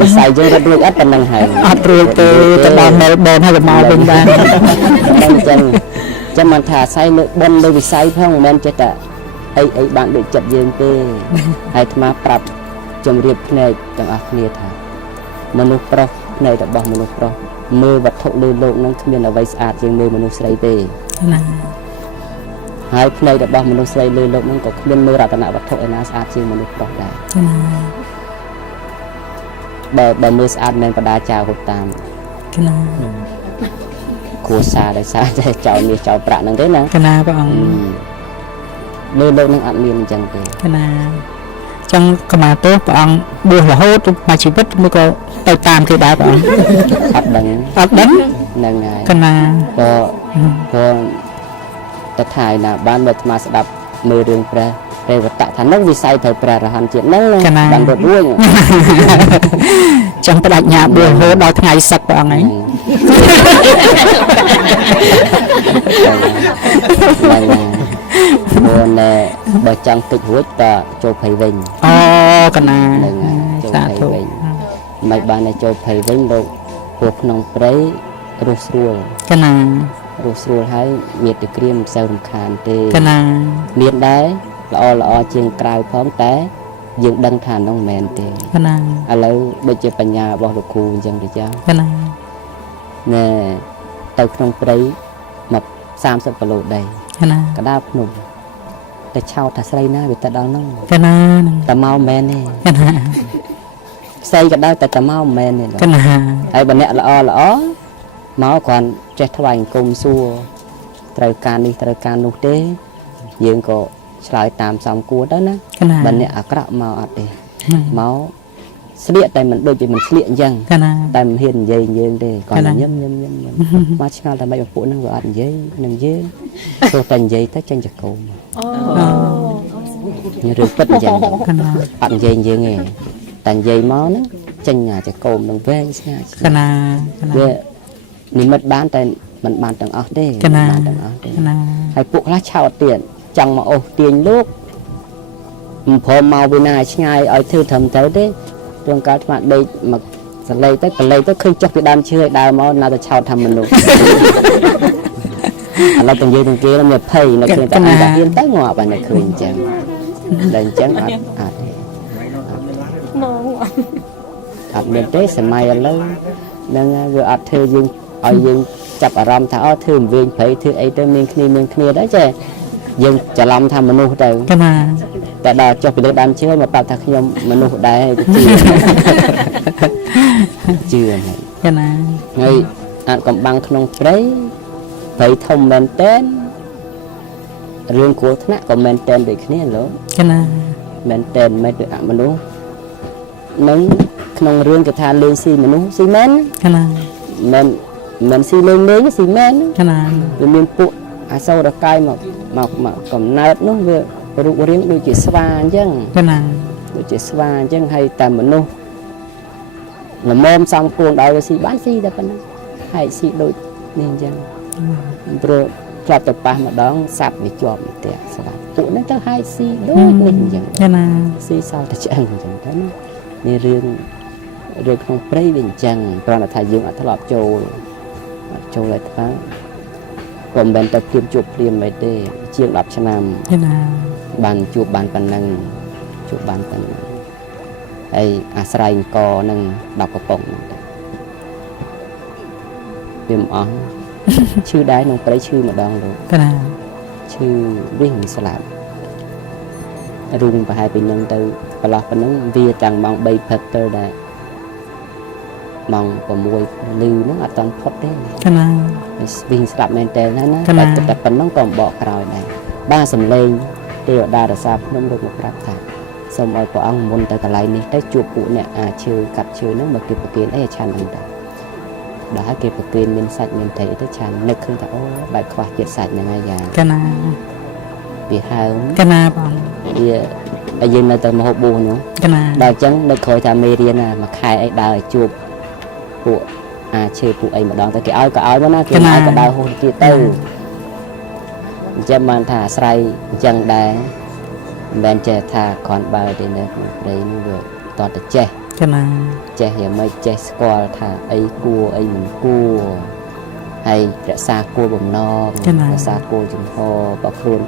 វិស័យយើងរត់រួចអត់ប៉ុណ្្នឹងហើយ អត់រួចទេទៅដល់មែលប៊នហើយទៅមកវិញបាន អញ្ចឹងមិនថាអាស្រ័យលើបនលើវិស័យផងមិនមែនចេះតែអីបានដូចចិត្តយើងទេហើយអាត្មាប្រាប់ជំរាបភ្នែកទាំងអស់គ្នាថាមនុស្សប្រុសភ្នែករបស់មនុស្សប្រុសមើលវត្ថុលើโลกហ្នឹងគ្មានអ្វីស្អាតជាងមើលមនុស្សស្រីទេ ណា ហើយភ្នែករបស់មនុស្សស្រីលើโลกហ្នឹងក៏គ្មានមើលរតនវត្ថុឯណាស្អាតជាងមនុស្សប្រុសដែរ ណា បើមើលស្អាតមិនបដាចៅហត់តាម ណា គ្រួសារដោយសារតែចោលមាសចោលប្រាក់ហ្នឹងទេណា ណាព្រះអង្គ លើโลกហ្នឹងអត់មានអញ្ចឹងទេ ណាចឹងកម្មាទោសព្រះអង្គបួសរហូតមកជីវិតមួយក៏ទៅតាមគេដែរព្រះអង្គ អត់ដឹង អត់ដឹង ហ្នឹងហើយក ណា ក៏តថាឯណាបានមកអាត្មាស្ដាប់មើលរឿងព្រះរេវតៈថានឹងវិស័យត្រូវព្រះរហន្តជាតិហ្នឹងបានរត់រួច ចឹងបដិញ្ញាបួសរហូតដល់ថ្ងៃសឹកព្រះអង្គឯង ហ្នឹងបើចង់តិចរួចក៏ចូលភ័យវិញ អូកណា ហ្នឹងចូល សា ភ័យ ធុ វិញមិនបានតែចូលភ័យវិញលោកពួកក្នុងព្រៃរស់ស្រួល កណា រស់ស្រួលហើយមានតែក្រៀមមិនសូវរំខានទេ កណា មានដែរល្អជាងក្រៅផងតែយើងដឹងថានោះមិនមែនទេ កណា ឥឡូវដូចជាបញ្ញារបស់លោកគ្រូអញ្ចឹងទៅចា កណា ណែទៅក្នុងព្រៃមក30គីឡូដី កណា កដាលភ្នំតែឆោតថាស្រីណាវាទៅដល់នោះ កណា តែមកមិនមែនទេ កណា ស្រីក៏ដោយតែមកមិនមែនទេ កណា ហើយបើអ្នកល្អមកគ្រាន់ចេះថ្វាយអង្គមសួរត្រូវការនេះត្រូវការនោះទេយើងក៏ឆ្លើយតាមសំគួរទៅណា កណា បើអ្នកអាក្រក់មកអត់ទេមកស្លៀកតែមិនដូចជាមិនស្លៀកអញ្ចឹង កណា តែមិនហ៊ាននិយាយយើងទេគាត់ញឹមមកឆ្ងល់តែមិនពួកហ្នឹងវាអត់និយាយនឹងយើងព្រោះតែនិយាយទៅចេញចកោមរឿងពិតអញ្ចឹង កណា អត់និយាយយើងទេតែនិយាយមកហ្នឹងចេញអាចកោមនឹងវែងស្ងាត់ កណា វានិមិត្តបានតែមិនបានទាំងអស់ទេ កណា បានទាំងអស់ទេ កណា ហើយពួកខ្លះឆោតទៀតចង់មកអូសទាញលោកមិនព្រមមកវាណាឆ្ងាយឲ្យធ្វើត្រឹមត្រូវទេជួនកាលថ្មដេកមកសលេងទៅកលេងទៅឃើញចុះពីដើមឈើឲ្យដើរមកណាទៅឆោតថាមនុស្សឥឡូវទាំងយើងទាំងគេមានភ័យនៅឃើញតែអត់ហ៊ានទៅងាប់ហើយនៅឃើញអញ្ចឹងតែអញ្ចឹងអត់ទេអត់មានទេសម័យឥឡូវហ្នឹងវាអត់ធ្វើយើងឲ្យយើងចាប់អារម្មណ៍ថាធ្វើវិញព្រៃធ្វើអីទៅមានគ្នាដែរចេះយើងច្រឡំថាមនុស្សទៅ កណា តែដល់ចុះពីលើដើមឈើមកប្រាប់ថាខ្ញុំមនុស្សដែរទៅជឿហ្នឹង កណា ហើយអាចកំបាំងក្នុងព្រៃធំមែនតែនរឿងគ្រោះថ្នាក់ក៏មែនតែនដូចគ្នាលោក កណា មែនតែនមិនដូចអមនុស្សនឹងក្នុងរឿងគេថាលេងស៊ីមនុស្សស៊ីមែន កណា មិនស៊ីលេងស៊ីមែន កណា វាមានពួក អាសូរកាយមកកំណើតនោះវារូបរាងដូចជាស្វាអញ្ចឹង កណា ដូចជាស្វាអញ្ចឹងហើយតែមនុស្សល្មមសំគួងដោយវាស៊ីបានស៊ីតែប៉ុណ្ណឹងហើយស៊ីដូចនេះអញ្ចឹងព្រោះជាប់ទៅប៉ះម្ដងសัตว์វាជាប់ផ្ទះស្លាប់ពួកហ្នឹងទៅហើយស៊ីដូចនេះអញ្ចឹង កណា ស៊ីសល់តែឆ្អឹងអញ្ចឹងទៅណានេះរឿងក្នុងព្រៃវាអញ្ចឹងគ្រាន់តែថាយើងអត់ធ្លាប់ចូលឲ្យថាក៏មិនមែនទៅជួបព្រាមមិនទេជាង10ឆ្នាំ កណា បានជួបបានប៉ុណ្ណឹងជួបបានប៉ុណ្ណឹងហើយអាស្រ័យកនឹង10កំប៉ុងហ្នឹងវាមិនអស់ ឈឺដែរក្នុងព្រៃឈឺម្ដងលោក កណា ឈឺវិញស្លាប់រូងប្រហែលពីនឹងទៅប្រឡោះប៉ុណ្ណឹងវាតាំងម៉ោង3ព្រឹកទៅដែរម៉ោង6លឺហ្នឹងអត់តាន់ផុតទេ កណា វិញស្លាប់មែនតើណា កណា តែប៉ុណ្ណឹងក៏បកក្រោយដែរបាទសំឡេងទេវតារសាភ្នំលោកមកប្រាប់ថាសូមឲ្យព្រះអង្គមុនទៅកន្លែងនេះទៅជួបពួកអ្នកអាឈើកាត់ឈើហ្នឹងមកគេប្រគិនអីឆានហ្នឹងដែរដល់ហើយគេប្រគិនមានសាច់មានត្រីទៅឆាននឹកឃើញថាអូបែបខ្វះជាតិសាច់ហ្នឹងហើយយ៉ាង កណា វាហើម កណាបង វាឲ្យយើងនៅទៅមហូបបួសហ្នឹង កណា ដល់អញ្ចឹងនឹកក្រោយថាមេរៀនណាមួយខែអីដើរឲ្យជួបពួកអាឈើពួកអីម្ដងទៅគេឲ្យក៏ឲ្យមកណាគេឲ្យក៏ដើរហូរទៀតទៅអញ្ចឹងបានថាអាស្រ័យអញ្ចឹងដែរមិនមែនចេះថាគ្រាន់បើទេនៅក្នុងព្រៃនេះវាតតែចេះ កណា ចេះយ៉ាងម៉េចចេះស្គាល់ថាអីគួរអីមិនគួរហើយរក្សាគោលបំណងរក្សាគោលចំហបើខ្លួន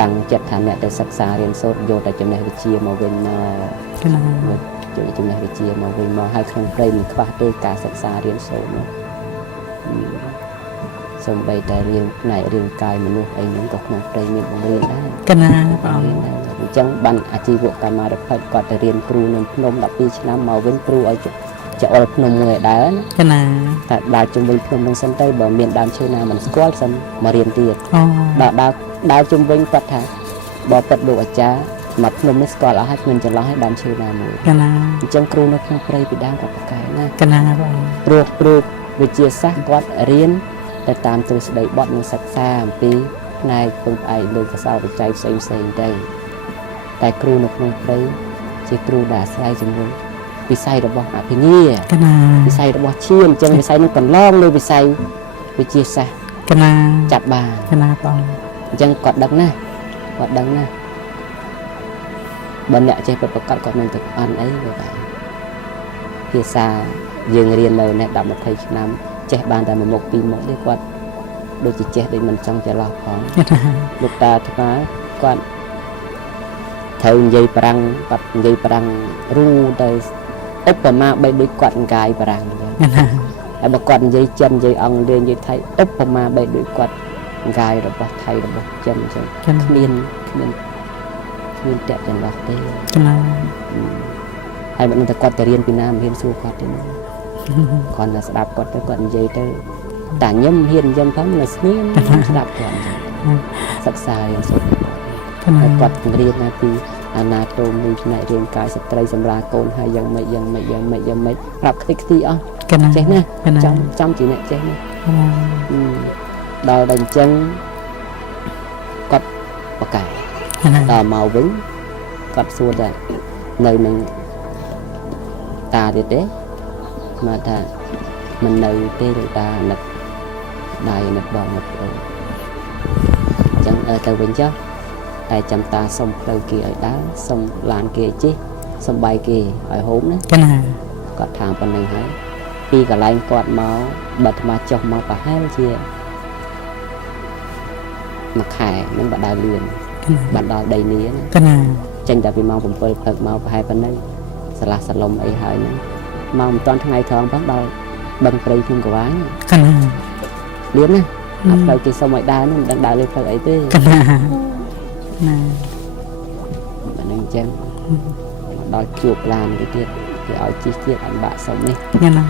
តាំងចិត្តថាអ្នកទៅសិក្សារៀនសូត្រយកតែចំណេះវិជ្ជាមកវិញមក កណា យកចំណេះវិជ្ជាមកវិញមកហើយក្នុងព្រៃមិនខ្វះទេការសិក្សារៀនសូត្រនោះសូម្បីតែរៀនផ្នែករាងកាយមនុស្សអីហ្នឹងក៏ក្នុងព្រៃមានបង្រៀនដែរ កណាបង អញ្ចឹងបានអាជីវកម្មរដ្ឋគាត់ទៅរៀនគ្រូនៅភ្នំ12ឆ្នាំមកវិញគ្រូឲ្យចូលភ្នំមួយដែរណា កណា តែដើរជុំវិញភ្នំហ្នឹងសិនទៅបើមានដើមឈើណាមិនស្គាល់សិនមករៀនទៀត អូ ដើរជុំវិញគាត់ថាបើពិតលោកអាចារ្យមកភ្នំនេះស្គាល់អស់ហើយគ្មានចន្លោះឲ្យដើមឈើណាមួយក ណា អញ្ចឹងគ្រូនៅក្នុងព្រៃពីដើមគាត់ប្រកែកណា កណាបង ព្រោះវិទ្យាសាស្ត្រគាត់រៀនទៅតាមទ្រឹស្ដីបទនិងសិក្សាអំពីផ្នែកពឹងផ្អែកលើកសោបច្ច័យផ្សេងទៅតែគ្រូនៅក្នុងព្រៃជាគ្រូដែលអាស្រ័យជាមួយវិស័យរបស់អភិញ្ញា កណា វិស័យរបស់ឈាមអញ្ចឹងវិស័យនោះកន្លងលើវិស័យវិទ្យាសាស្ត្រ កណា ចាប់បាន កណាបង អញ្ចឹងគាត់ដឹងណាបើអ្នកចេះប្រកបគាត់មិនទៅអន់អីទៅដែរភាសាយើងរៀននៅនេះ10 20ឆ្នាំចេះបានតែមួយមុខពីរមុខទេគាត់ដូចជាចេះដូចមិនចង់ច្រឡោះផង កណា លោកតាថ្មគាត់ត្រូវនិយាយប្រាំងគាត់និយាយប្រាំងរូទៅឧបមាបីដូចគាត់កាយប្រាំងអញ្ចឹង កណា ហើយបើគាត់និយាយចិននិយាយអង់គ្លេសនិយាយថៃឧបមាបីដូចគាត់កាយរបស់ថៃរបស់ចិនអញ្ចឹង កណា គ្មានតាក់ចន្លោះទេ កណា ហើយមិនតែគាត់ទៅរៀនពីណាមិនហ៊ានសួរគាត់ទេណាគាត់តែស្ដាប់គាត់ទៅគាត់និយាយទៅតាញឹមហ៊ានញឹមផងនៅស្ងៀមស្ដាប់គាត់សិក្សារៀនសូត្រ កណា ហើយគាត់រៀនណាពីអាណាតូមីផ្នែករាងកាយស្ត្រីសម្រាប់កូនហើយយ៉ាងម៉េចប្រាប់ខ្ទេចខ្ទីអស់ កណា ចេះណា កណា ចំជាអ្នកចេះណាដល់អញ្ចឹងគាត់បកកែ កណា ដល់មកវិញគាត់សួរថានៅនឹងតាទៀតទេមកថាមិននៅទេលោកតានឹកដៃនឹកបងនឹកប្អូនអញ្ចឹងទៅវិញចុះតែចាំតាសុំផ្លូវគេឲ្យដើរសុំឡានគេជិះសុំបាយគេឲ្យហូបណា កណា គាត់ថាប៉ុណ្្នឹងហើយពីកន្លែងគាត់មកបាត់អាត្មាចុះមកប្រហែលជាមួយខែនឹងបដើលឿន កណា បានដល់ដីនេះណា កណា ចេញតែពីម៉ោង7ព្រឹកមកប្រហែលប៉ុណ្ណឹងស្រឡះសឡុំអីហើយហ្នឹងមកមិនតាន់ថ្ងៃត្រង់ផងដល់បឹងព្រៃភូមិកវាញ កណា លឿនណាអត់ផ្លូវគេសុំឲ្យដើរហ្នឹងមិនដឹងដើរលើផ្លូវអីទេ កណាណា អាហ្នឹងអញ្ចឹងដល់ជួបឡានទៅទៀតគេឲ្យជិះទៀតអត់បាក់សុំនេះ កណា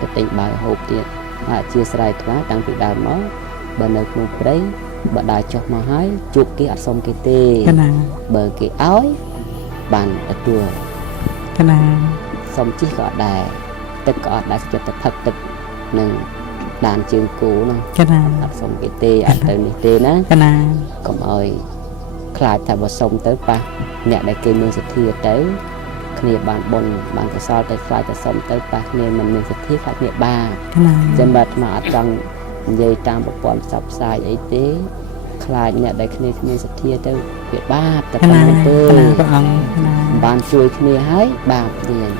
ទៅទិញបាយហូបទៀតហើយអធិស្ឋានថ្មតាំងពីដើមមកបើនៅក្នុងព្រៃបើដើរចុះមកហើយជួបគេអត់សុំគេទេ កណា បើគេឲ្យបានទទួល កណា សុំជិះក៏អត់ដែរទឹកក៏អត់ដែរចិត្តទៅផឹកទឹកនឹង đàn chương cũ nó ចាណា អត់សុំគេទេអត់ទៅនេះទេណា ចាណា កុំឲ្យខ្លាចថាបើសុំទៅប៉ះអ្នកដែលគេមានសទ្ធាទៅគ្នាបានបុណ្យបានកុសលទៅខ្លាចតែសុំទៅប៉ះគ្នាមិនមានសទ្ធាខ្លាចគ្នាបាប ចាណា ចឹងបាទមកអត់ចង់និយាយតាមប្រព័ន្ធផ្សព្វផ្សាយអីទេខ្លាចអ្នកដែលគ្នាគ្មានសទ្ធាទៅវាបាបតែ ចា ប៉ុណ្ ណា ្នឹងទេ ចាណាព្រះអង្គចាណា បានជួយគ្នាហើយបាបទៀត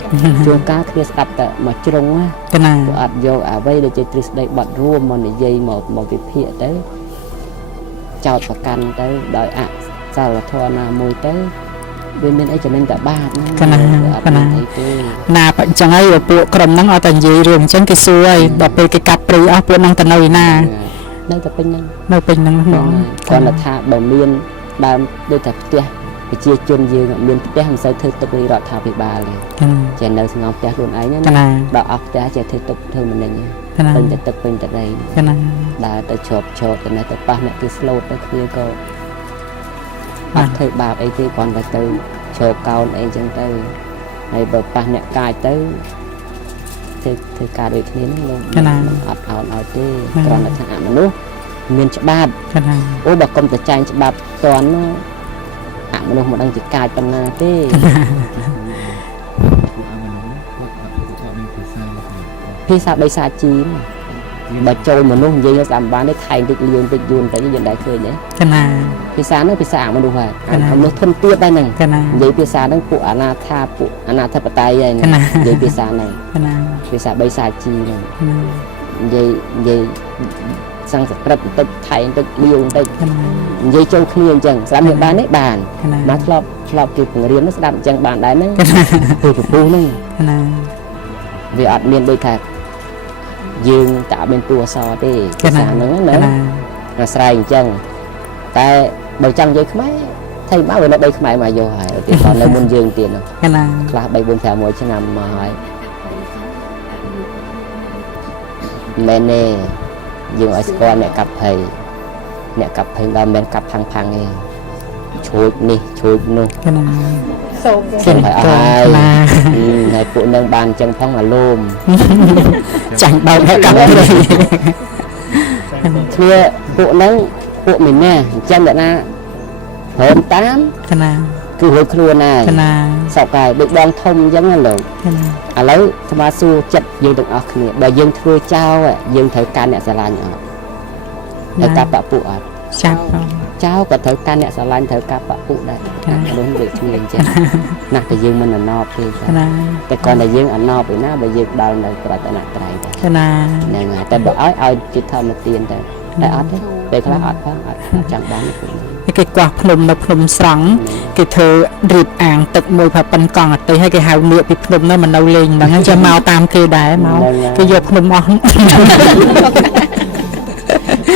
ជួនកាលគ្នាស្ដាប់តែមកជ្រុងណា ចាណា ព្រោះអត់យកអ្វីដែលជាទ្រឹស្ដីបត់រួមមកនិយាយមកវិភាគទៅចោតប្រកាន់ទៅដោយអសិលធម៌ណាមួយទៅវាមានអីចំណេញតែបាបណា ចាណា អត់ ចា មា ណា នអីទេ ណាបើអញ្ចឹងហើយពួកក្រុមហ្នឹងអត់តែនិយាយរឿងអញ្ចឹងគេសួរហើយដល់ពេលគេកាត់ព្រៃអស់ពួកហ្នឹងទៅនៅឯណា នៅតែពេញហ្នឹង នៅពេញហ្នឹងហ្មង គាត់ថាបើមានដើមដូចតែផ្ទះប្រជាជនយើងមានផ្ទះមិនសូវធ្វើទុកពីរដ្ឋាភិបាលទេ ចាណា ចេះនៅស្ងោផ្ទះខ្លួនឯង ចា ណា ណា ដល់អស់ផ្ទះចេះធ្វើទុកធ្វើមិនញ ចាណា ពេញតែទឹកពេញតែដី ចាណា ដើរទៅជ្រប់ឈរទៅនេះទៅប៉ះអ្នកគេស្លូតទៅគ្នាក៏អត់ធ្វើបាបអីទេគ្រាន់តែទៅឈរកោនអីចឹងទៅហើយបើប៉ះអ្នកកាចទៅធ្វើការដូចគ្នាហ្នឹងលោកអត់អោនឲ្យទេគ្រាន់តែថាអមនុស្សមានច្បាប់ ចាណា អូបើកុំតែចែងច្បាប់តន់អមនុស្សមិនដឹងជាកាចប៉ុណ្ណាទេ ភាសាបីសាជីបើចូលមនុស្សនិយាយស្ដាប់បានទេថែងតិចលឿនតិចយួនតិចយើងដែរឃើញទេ ចាណា ភាសាហ្នឹងភាសាអមនុស្សហើយអមនុស្សធនទៀតដែរហ្នឹង ចាណា និយាយភាសាហ្នឹងពួកអនាថាពួកអនាធិបតេយ្យហើយនិយាយភាសាហ្នឹង ចាណា ភាសាបីសាជីហ្នឹងនិយាយសង្ស្ក្រឹតបន្តិចថែងបន្តិចលៀវបន្តិច ចាណា និយាយចូលគ្នាអញ្ចឹងស្ដាប់នេះបានទេបាន ចាណា មកធ្លាប់គេបង្រៀនស្ដាប់អញ្ចឹងបានដែរហ្នឹងគឺពពុះហ្នឹង ចាណា វាអត់មានដូចថាយើងតែមានតួអសរទេភាសាហ្នឹងណា ចាណា អាស្រ័យអញ្ចឹងតែបើចង់និយាយខ្មែរថៃមកវានៅដីខ្មែរមកយកហើយឧទាហរណ៍នៅមុនយើងទៀតនោះ ចាណា ខ្លះ3 4 5 1ឆ្នាំមកហើយមែនទេយើងឲ្យស្គាល់អ្នកកាប់ភ័យអ្នកកាប់ភ័យដល់មិនកាប់ផាំងទេឈួចនេះឈួចនោះ ចាណា សូម ចឹងហើយអស់ហើយ ណា ហើយពួកនឹងបានអញ្ចឹងផងមកលោម ចាញ់បោកអ្នកកាប់ព្រៃ គ្នាពួកនឹងពួកមិនណាអញ្ចឹងអ្នកណាហូមតាម ចាណា គឺរួចខ្លួនហើយ ចាណា សោកហើយដូចបងធំអញ្ចឹងណាលោក ចាណា ឥឡូវស្មាសួរចិត្តយើងទាំងអស់គ្នាបើយើងធ្វើចោលយើងត្រូវការអ្នកស្រឡាញ់អត់ត្រូវការបពុអត់ ចាប់បង ចោលក៏ត្រូវការអ្នកស្រឡាញ់ត្រូវការបពុដែរនោះដូចគ្នាអញ្ចឹងណាស់តែយើងមិនអណប់ទេ ចាណា តែគ្រាន់តែយើងអណប់ឯណាបើយើងដល់នៅប្រតនត្រ័យតែ ចាណា ហ្នឹងហើយតែបើឲ្យជាធម្មទានទៅតែអត់ទេពេលខ្លះអត់ផងអត់ចង់បានទេ គេកោះភ្នំនៅភ្នំស្រង់គេធ្វើរៀបអាងទឹកមួយផាប៉ិនកង់អត់ទេហើយគេហៅនាគពីភ្នំនោះមកនៅលេងហ្នឹងចាំមកតាមគេដែរមកគេយកភ្នំអស់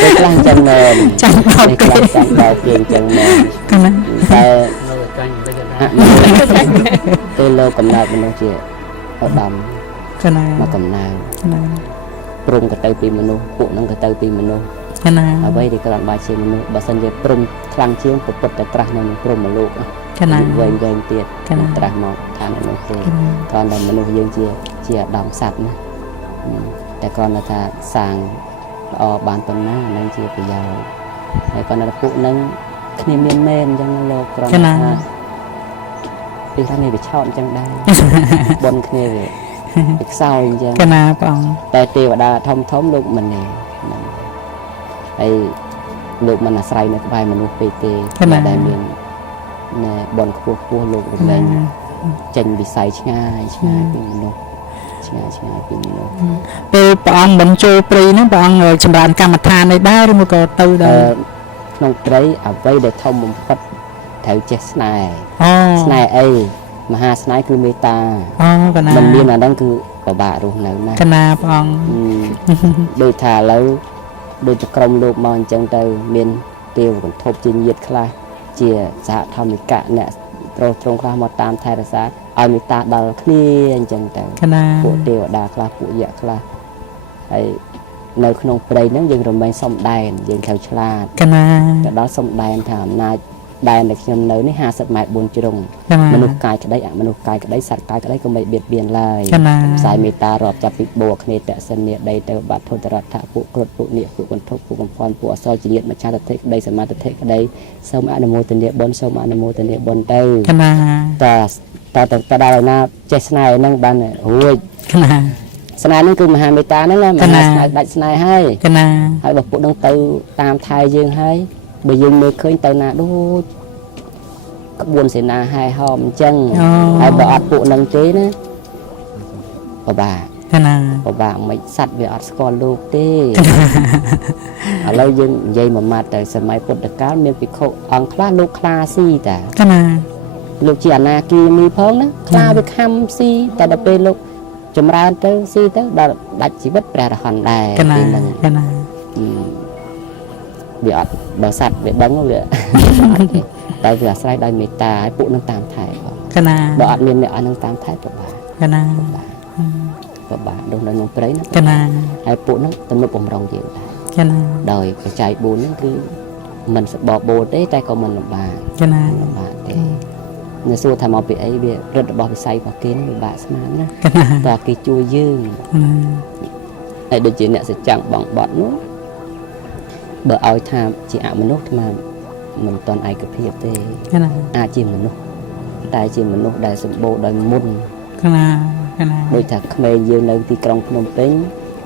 ពេលខ្លះចឹងមែន ចាំបោក ពេល គេ ខ្លះចាំដល់គេចឹងមែន កណា តែពេលលោកកំណើតមនុស្សជាឧត្តមក ណា មកកំណើត ណា ព្រមក៏ទៅពីមនុស្សពួកហ្នឹងក៏ទៅពីមនុស្ស ណា អ្វីដែលក្រាន់បាជាមនុស្សបើសិនជាព្រមខ្លាំងជាងពុទ្ធតែត្រាស់នៅព្រមលោក ណា វែងទៀតត្រាស់មកថាមនុស្សទេគ្រាន់តែមនុស្សយើងជាអាដាមសត្វណាតែគ្រាន់តែថាសាងល្អបានប៉ុណ្ណាហ្នឹងជាប្រយោជន៍ហើយគ្រាន់តែពួកហ្នឹងគ្នាមានមែនអញ្ចឹងលោកគ្រាន់តែថាពីខាងនេះវាឆោតអញ្ចឹងដែរបនគ្នាវាខ្សោយអញ្ចឹង កណាបង តែទេវតាធំលោកមិនទេហើយលោកមិនអាស្រ័យនៅក្បែរមនុស្សពេកទេដែលមានបនខ្ពស់លោករំលែងចេញវិស័យឆ្ងាយពីមនុស្សឆ្ងាយពីមនុស្ស ពេលព្រះអង្គមិនចូលព្រៃហ្នឹងព្រះអង្គចម្រើនកម្មដ្ឋានឯដែរឬមកក៏ទៅដែរ ក្នុងត្រីអ្វីដែលធំបំផុតត្រូវចេះស្នេហ៍ អូ ស្នេហ៍អីមហាស្នេហ៍គឺមេត្តា អូកណា មិនមានអាហ្នឹងគឺពិបាករស់នៅណា កណាព្រះអង្គ ដូចថាឥឡូវដូចជាក្រុមលោកមកអញ្ចឹងទៅមានទេវកន្ធពជាញាតិខ្លះជាសហធម្មិកៈអ្នកត្រង់ខ្លះមកតាមថែរក្សាឲ្យមេត្តាដល់គ្នាអញ្ចឹងទៅ កណា ពួកទេវតាខ្លះពួកយក្សខ្លះហើយនៅក្នុងព្រៃហ្នឹងយើងរមែងសំដែនយើងត្រូវឆ្លាត កណា ទៅដល់សំដែនថាអំណាច đài nàyខ្ញុំនៅនេះ50 ម៉ែត្រ 4 ជ្រុង មនុស្សកាយក្តីអមនុស្សកាយក្តីសត្វកាយក្តីក៏មិនបៀតបៀនឡើយផ្សាយមេត្តារាប់ចាប់ពីបួគ្នាតសិននេះដីទៅបាត់ធុតរថៈពួកគ្រុតពួកនេះពួកបន្ទុកពួកកំផន់ពួកអសរជាញាតម្ចាស់តតិក្តីសមាទិក្តីសូមអនុមោទនាបុណ្យសូមអនុមោទនាបុណ្យទៅតដល់ណាចេះស្នេហ៍ហ្នឹងបានរួចស្នេហ៍ហ្នឹងគឺមហាមេត្តាហ្នឹងមហាស្នេហ៍ដាច់ស្នេហ៍ហើយហើយបើពួកហ្នឹងទៅតាមថែយើងហើយបើយើងមើលឃើញទៅណាដូចក្បួនសេនាហែហោមអញ្ចឹងហើយបើអត់ពួកហ្នឹងទេណាពិបាកមិនសัตว์វាអត់ស្គាល់លោកទេឥឡូវយើងនិយាយមួយម៉ាត់ទៅសម័យពុទ្ធកាលមានភិក្ខុអង្គខ្លះលោកខ្លាស៊ីតាលោកជាអនាគីមីផងណាខ្លាវាខំស៊ីតែដល់ពេលលោកចម្រើនទៅស៊ីទៅដល់ដាច់ជីវិតព្រះរហន្តដែរពេលហ្នឹងវាអត់បើសัตว์វាដឹងវាតែវាអាស្រ័យដោយមេត្តាឲ្យពួកនឹងតាមថែបើអត់មានអ្នកឲ្យនឹងតាមថែពិបាកដូចនៅក្នុងព្រៃណាហើយពួកនឹងទំនុកបំរុងយើងដែរដោយបច្ច័យ4ហ្នឹងគឺមិនសបបោទេតែក៏មិនលំបាកទេនៅសួរថាមកពីអីវារឹតរបស់វិស័យរបស់គេនឹងពិបាកស្មានណាតើគេជួយយើងហើយដូចជាអ្នកសច្ចៈបងបត់នោះបើឲ្យថាជាអមនុស្សថាមិនតន់ឯកភាពទេអាចជាមនុស្សតែជាមនុស្សដែលសម្បូរដោយមុនដូចថាក្មេងយើងនៅទីក្រុងភ្នំពេញ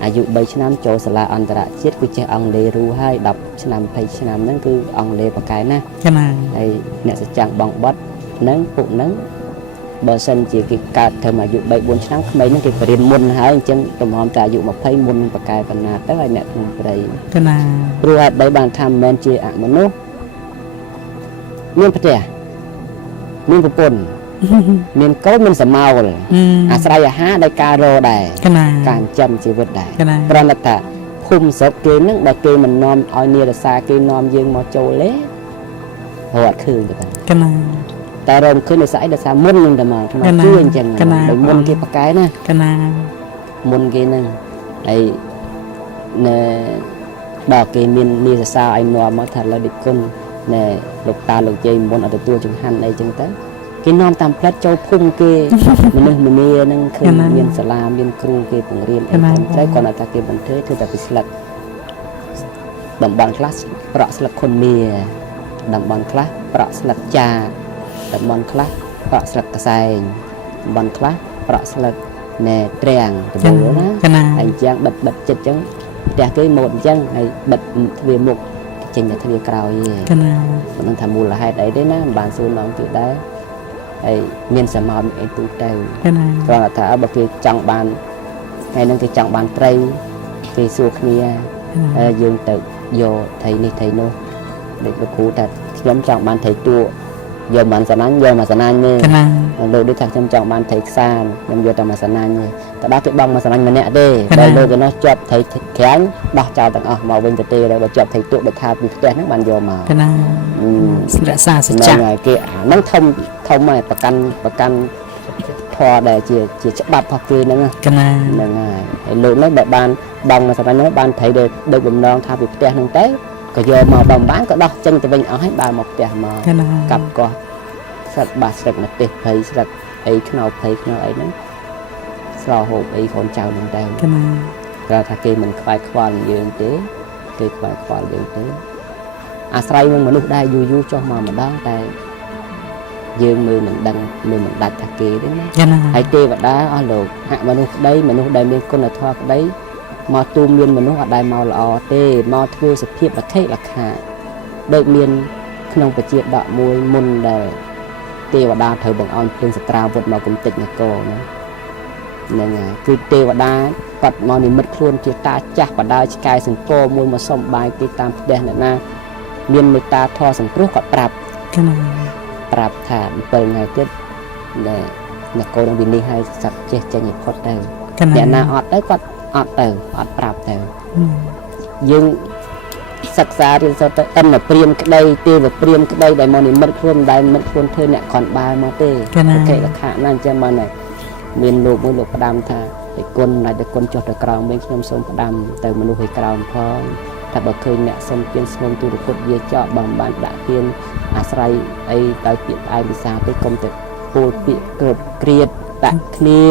អាយុ3ឆ្នាំចូលសាលាអន្តរជាតិគឺចេះអង់គ្លេសរូហើយ10ឆ្នាំ20ឆ្នាំហ្នឹងគឺអង់គ្លេសប្រកែណាហើយអ្នកសច្ចៈបងបត់ហ្នឹងពួកហ្នឹងបើសិនជាគេកើតត្រឹមអាយុ3 4ឆ្នាំក្មេងហ្នឹងគេបរៀនមុនហើយអញ្ចឹងទំហំតែអាយុ20មុនប្រកែបណ្ណាទៅឲ្យអ្នកក្នុងព្រៃព្រោះហេតុបីបានថាមិនមែនជាអមនុស្សមានផ្ទះមានប្រពន្ធមានកូនមានសមោលអាស្រ័យអាហារដោយការរដែរការចិញ្ចឹមជីវិតដែរព្រមថាភូមិស្រុកគេហ្នឹងបើគេមិននាំឲ្យនារសាគេនាំយើងមកចូលទេរត់ឃើញទៅតែរំឃើញនៅស្អីដោយសារមុននឹងតែមកជួយអញ្ចឹងដោយមុនគេប្រកែណាមុនគេហ្នឹងហើយនៅដល់គេមាននារសាឲ្យនាំមកថាលើដូចគុណណែលោកតាលោកយាយមុនអត់ទទួលចង្ហាន់អីចឹងទៅគេនាំតាមផ្លិតចូលភូមិគេមនុស្សម្នានឹងឃើញមានសាលាមានគ្រូគេបង្រៀនអីត្រូវគាត់ថាគេបន្ថែធ្វើតែពីស្លឹកតំបន់ខ្លះប្រក់ស្លឹកខុនមាតំបន់ខ្លះប្រក់ស្លឹកចាតំបន់ខ្លះប្រក់ស្លឹកកសែងតំបន់ខ្លះប្រក់ស្លឹកណែត្រាំងទៅណាអញ្ចឹងបិទចិត្តអញ្ចឹងផ្ទះគេម៉ូតអញ្ចឹងហើយបិទទ្វារមុខចេញតែទ្វារក្រោយទេមិនដឹងថាមូលហេតុអីទេណាមិនបានសួរនាំទៀតដែរហើយមានសមោលអីទូទៅគ្រាន់តែថាបើគេចង់បានថ្ងៃហ្នឹងគេចង់បានត្រីគេសួរគ្នាហើយយើងទៅយកត្រីនេះត្រីនោះដូចលោកគ្រូថាខ្ញុំចង់បានត្រីទួយកមិនសំណាញ់យកមកសំណាញ់ទេលោកដូចថាខ្ញុំចង់បានត្រីខ្សានខ្ញុំយកតែមកសំណាញ់ទេតែដល់គេបងមកសំណាញ់ម្នាក់ទេដល់លោកឯនោះជាប់ត្រីក្រាញ់ដោះចោលទាំងអស់មកវិញទៅទេដល់បើជាប់ត្រីទួដូចថាពីផ្ទះហ្នឹងបានយកមករក្សាសច្ចៈគេហ្នឹងធំហើយប្រកាន់ធរដែលជាច្បាប់របស់គេហ្នឹងហ្នឹងហើយលោកនោះបើបានបងមកសំណាញ់ហ្នឹងបានត្រីដូចបំណងថាពីផ្ទះហ្នឹងទៅក៏យកមកបំបានក៏ដោះចេញទៅវិញអស់ហើយបានមកផ្ទះមកកាប់កោះស្លឹកបាសស្លឹកម្ទេសភ័យស្លឹកអីខ្នោភ័យខ្នោអីហ្នឹងស្រោហូបអីកូនចៅហ្នឹងទៅគាត់ថាគេមិនខ្វាយខ្វល់យើងទេគេខ្វាយខ្វល់យើងទេអាស្រ័យនឹងមនុស្សដែរយូរចុះមកម្ដងតែយើងមើលមិនដឹងមើលមិនដាច់ថាគេទេណាហើយទេវតាអស់លោកអមនុស្សក្តីមនុស្សដែលមានគុណធម៌ក្តីមកទូមានមនុស្សអត់ដែលមកល្អទេមកធ្វើសភាពលខិលខាដូចមានក្នុងបជាដកមួយមុនដែលទេវតាត្រូវបង្អន់ភ្លើងសត្រាវុធមកគំតិចនគរហ្នឹងហើយគឺទេវតាគាត់មកនិមិត្តខ្លួនជាតាចាស់បដាឆ្កែសង្គមមួយមកសុំបាយទីតាមផ្ទះអ្នកណាមានមេត្តាធម៌សង្គ្រោះគាត់ប្រាប់ថា7ថ្ងៃទៀតនគរនឹងវិនិច្ឆ័យឲ្យសត្វចេះចេញឲ្យផុតទៅអ្នកណាអត់ទៅគាត់អត់ប្រាប់ទៅយើងសិក្សារៀនសូត្រទៅអិនព្រាមក្តីទេវព្រាមក្តីដែលមកនិមិត្តខ្លួនដែលនិមិត្តខ្លួនធ្វើអ្នកខនបាយមកទេគេលក្ខណៈណាអញ្ចឹងបានមានលោកមួយលោកផ្ដាំថាឯគុណណាច់តែគុណចុះទៅក្រោមវិញខ្ញុំសូមផ្ដាំទៅមនុស្សឲ្យក្រោមផង តែបើឃើញអ្នកសុំពៀនស្មុំទូរពុតវាចោលបំបានដាក់ពៀនអាស្រ័យអីទៅពាក្យផ្អែមវិសាទេកុំទៅពោលពាក្យគ្រប់គ្រៀតដាក់គ្នា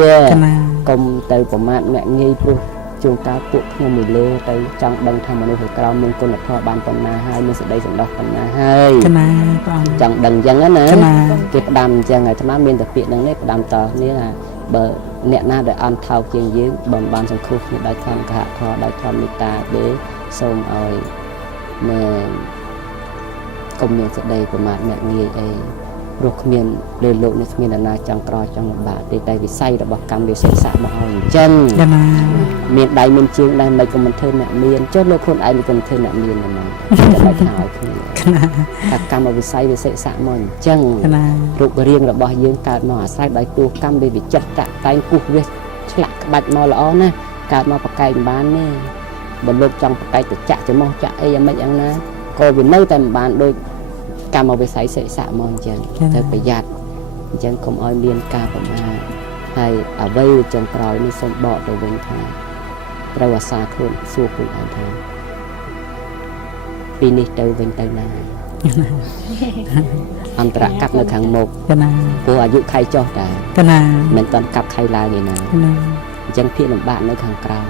កុំទៅប្រមាថអ្នកងាយព្រោះជួនកាលពួកខ្ញុំមួយលើទៅចង់ដឹងថាមនុស្សក្រៅមានគុណធម៌បានប៉ុណ្ណាហើយមានសេចក្តីសម្ដោះប៉ុណ្ណាហើយចង់ដឹងអញ្ចឹងណាគេផ្ដាំអញ្ចឹងហើយអាត្មាមានតែពាក្យហ្នឹងនេះផ្ដាំតគ្នាថាបើអ្នកណាដែលអន់ថោកជាងយើងបំបានសង្គ្រោះគ្នាដោយធម្មកហធម៌ដោយធម្មមេត្តាទេសូមឲ្យណែកុំមានសេចក្តីប្រមាថអ្នកងាយអីព្រោះគ្មានលើលោកនេះគ្មានអ្នកណាចង់ក្រចង់លំបាកទេតែវិស័យរបស់កម្មវាសិក្សាមកឲ្យអញ្ចឹងមានដៃមានជើងដែរមិនក៏មិនធ្វើអ្នកមានចុះលោកខ្លួនឯងមិនក៏មិនធ្វើអ្នកមានហ្មងតែថាឲ្យគ្នាថាកម្មវិស័យវាសិក្សាមកអញ្ចឹងរូបរាងរបស់យើងកើតមកអាស្រ័យដោយទូកម្មវាវិចិត្រតែងពុះវាឆ្លាក់ក្បាច់មកល្អណាស់កើតមកប្រកែកមិនបានទេបើលោកចង់ប្រកែកទៅចាក់ច្រមុះចាក់អីយ៉ាងម៉េចយ៉ាងណាក៏វានៅតែមិនបានដូចកម្មវិស័យសិក្សាមកអញ្ចឹងត្រូវប្រយ័ត្នអញ្ចឹងកុំឲ្យមានការប្រមាថហើយអ្វីចុងក្រោយនេះសូមបកទៅវិញថាត្រូវអាសាខ្លួនសួរខ្លួនឯងថាពីនេះទៅវិញទៅណាអន្តរកាប់នៅខាងមុខព្រោះអាយុខៃចុះដែរមិនតាន់កាប់ខៃឡើងទេណាអញ្ចឹងភាពលំបាកនៅខាងក្រៅ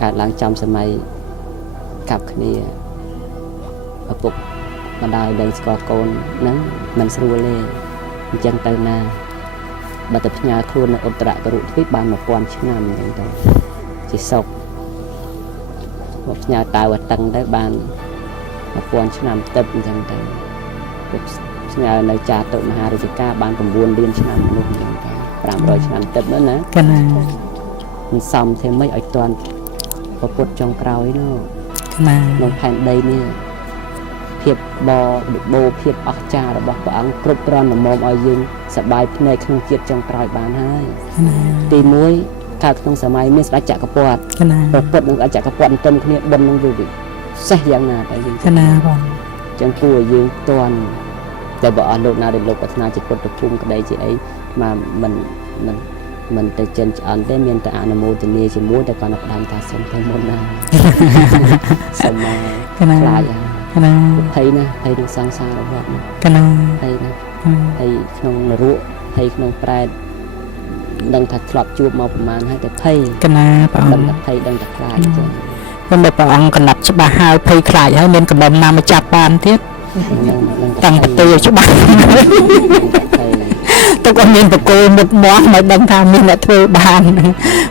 កើតឡើងចំសម័យកាប់គ្នាឪពុកម្ដាយដែលស្គាល់កូនហ្នឹងមិនស្រួលទេអញ្ចឹងទៅណាបើតែផ្ញើខ្លួននៅឧត្តរករុទ្វីបបាន1000ឆ្នាំអញ្ចឹងទៅជាសុខមកផ្ញើតៅតឹងទៅបាន1000ឆ្នាំទឹកអញ្ចឹងទៅផ្ញើនៅចាតុមហារាជការបាន9លានឆ្នាំមនុស្សអញ្ចឹងទៅ500ឆ្នាំទឹកនោះណាមិនសមទេមិនឲ្យតាន់ពុទ្ធចុងក្រោយនោះក្នុងផែនដីនេះភាពបោភាពអស្ចារ្យរបស់ព្រះអង្គគ្រប់គ្រាន់ល្មមឲ្យយើងសប្បាយភ្នែកក្នុងជាតិចុងក្រោយបានហើយទី1កើតក្នុងសម័យមានស្ដេចចក្រពត្តិព្រះពុទ្ធនិងស្ដេចចក្រពត្តិទៅគ្នាបុណ្យនឹងវាសេះយ៉ាងណាតែយើងបងចឹងគួរឲ្យយើងតន់តែបើអស់លោកណាដែលលោកប្រាថ្នាជាពុទ្ធភូមិក្តីជាអីមកមិនទៅចិនឆ្អន់ទេមានតែអនុមោទនាជាមួយតែគាត់ផ្ដាំថាសុំទៅមុនណាសុំមកខ្លាចភ័យណាភ័យនឹងសង្សាររបស់នេះភ័យណាភ័យក្នុងនរកភ័យក្នុងប្រែតដឹងថាធ្លាប់ជួបមកប្រហែលហើយតែភ័យកណាព្រះអង្គដឹងតែភ័យដឹងតែខ្លាចអញ្ចឹងតែព្រះអង្គកំណត់ច្បាស់ហើយភ័យខ្លាចហើយមានកំណត់ណាមកចាប់បានទៀតតាំងប្រទេសច្បាស់ទៅក៏មានបកគោមុតមាស់មកដឹងថាមានអ្នកធ្វើបាន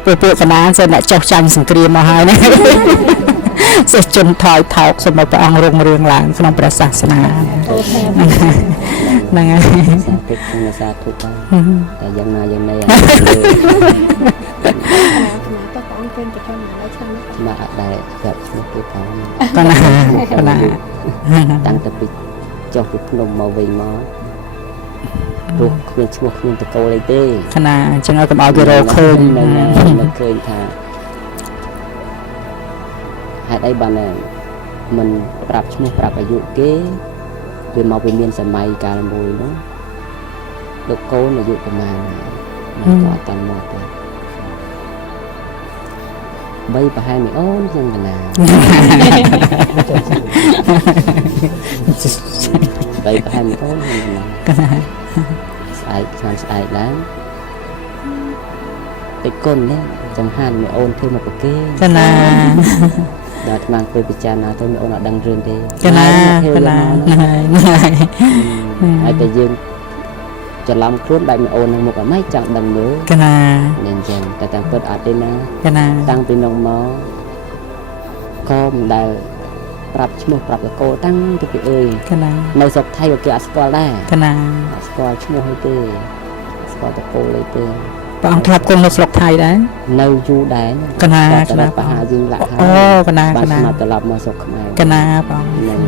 ព្រោះពួកកណាសិនអ្នកចោះចាញ់សង្គ្រាមមកហើយណាសេះជន់ថយថោកសម្រាប់ព្រះអង្គរុងរឿងឡើងក្នុងព្រះសាសនាហ្នឹងហើយសាធុក្នុងសាធុតែយ៉ាងណាយ៉ាងណីទៅព្រះអង្គពេញប្រចាំថ្ងៃឆ្នាំនេះមកអត់ដែរប្រាប់ឈ្មោះគេផងកណាតាំងតែពីចុះពីភ្នំមកវិញមកព្រោះគ្មានឈ្មោះគ្មានតកូលអីទេកណាអញ្ចឹងឲ្យកុំឲ្យគេរកឃើញមិនឃើញថាហេតុអីបានមិនប្រាប់ឈ្មោះប្រាប់អាយុគេវាមកវាមានសម័យកាលមួយនោះលោកកូនអាយុប្រហែលមិនក៏តាំងមកទេបីប្រហែលមីអូនចឹងកណាបីប្រហែលមីអូនចឹងកណាស្អែកឆ្នាំស្អែកឡើងតិចគុណនេះចង្ហាន់មីអូនធ្វើមកប្រគេកណាដល់ស្មានពេលពិចារណាទៅមីអូនអត់ដឹងរឿងទេកណាហើយតែយើងច្រឡំខ្លួនបែបមីអូននឹងមុខអត់ម៉េចចង់ដឹងមើលកណានេះអញ្ចឹងតែតាមពិតអត់ទេណាកណាតាំងពីនងមកក៏មិនដែលប្រាប់ឈ្មោះប្រាប់តកូលតាំងពីអើយកណានៅស្រុកថៃក៏គេអត់ស្គាល់ដែរកណាអត់ស្គាល់ឈ្មោះអីទេស្គាល់តកូលអីទេព្រះអង្គធ្លាប់គង់នៅស្រុកថៃដែរនៅយូរដែរកណាបហាយើងលាក់ហើយកណាបានមកត្រឡប់មកស្រុកខ្មែរកណាបងនឹង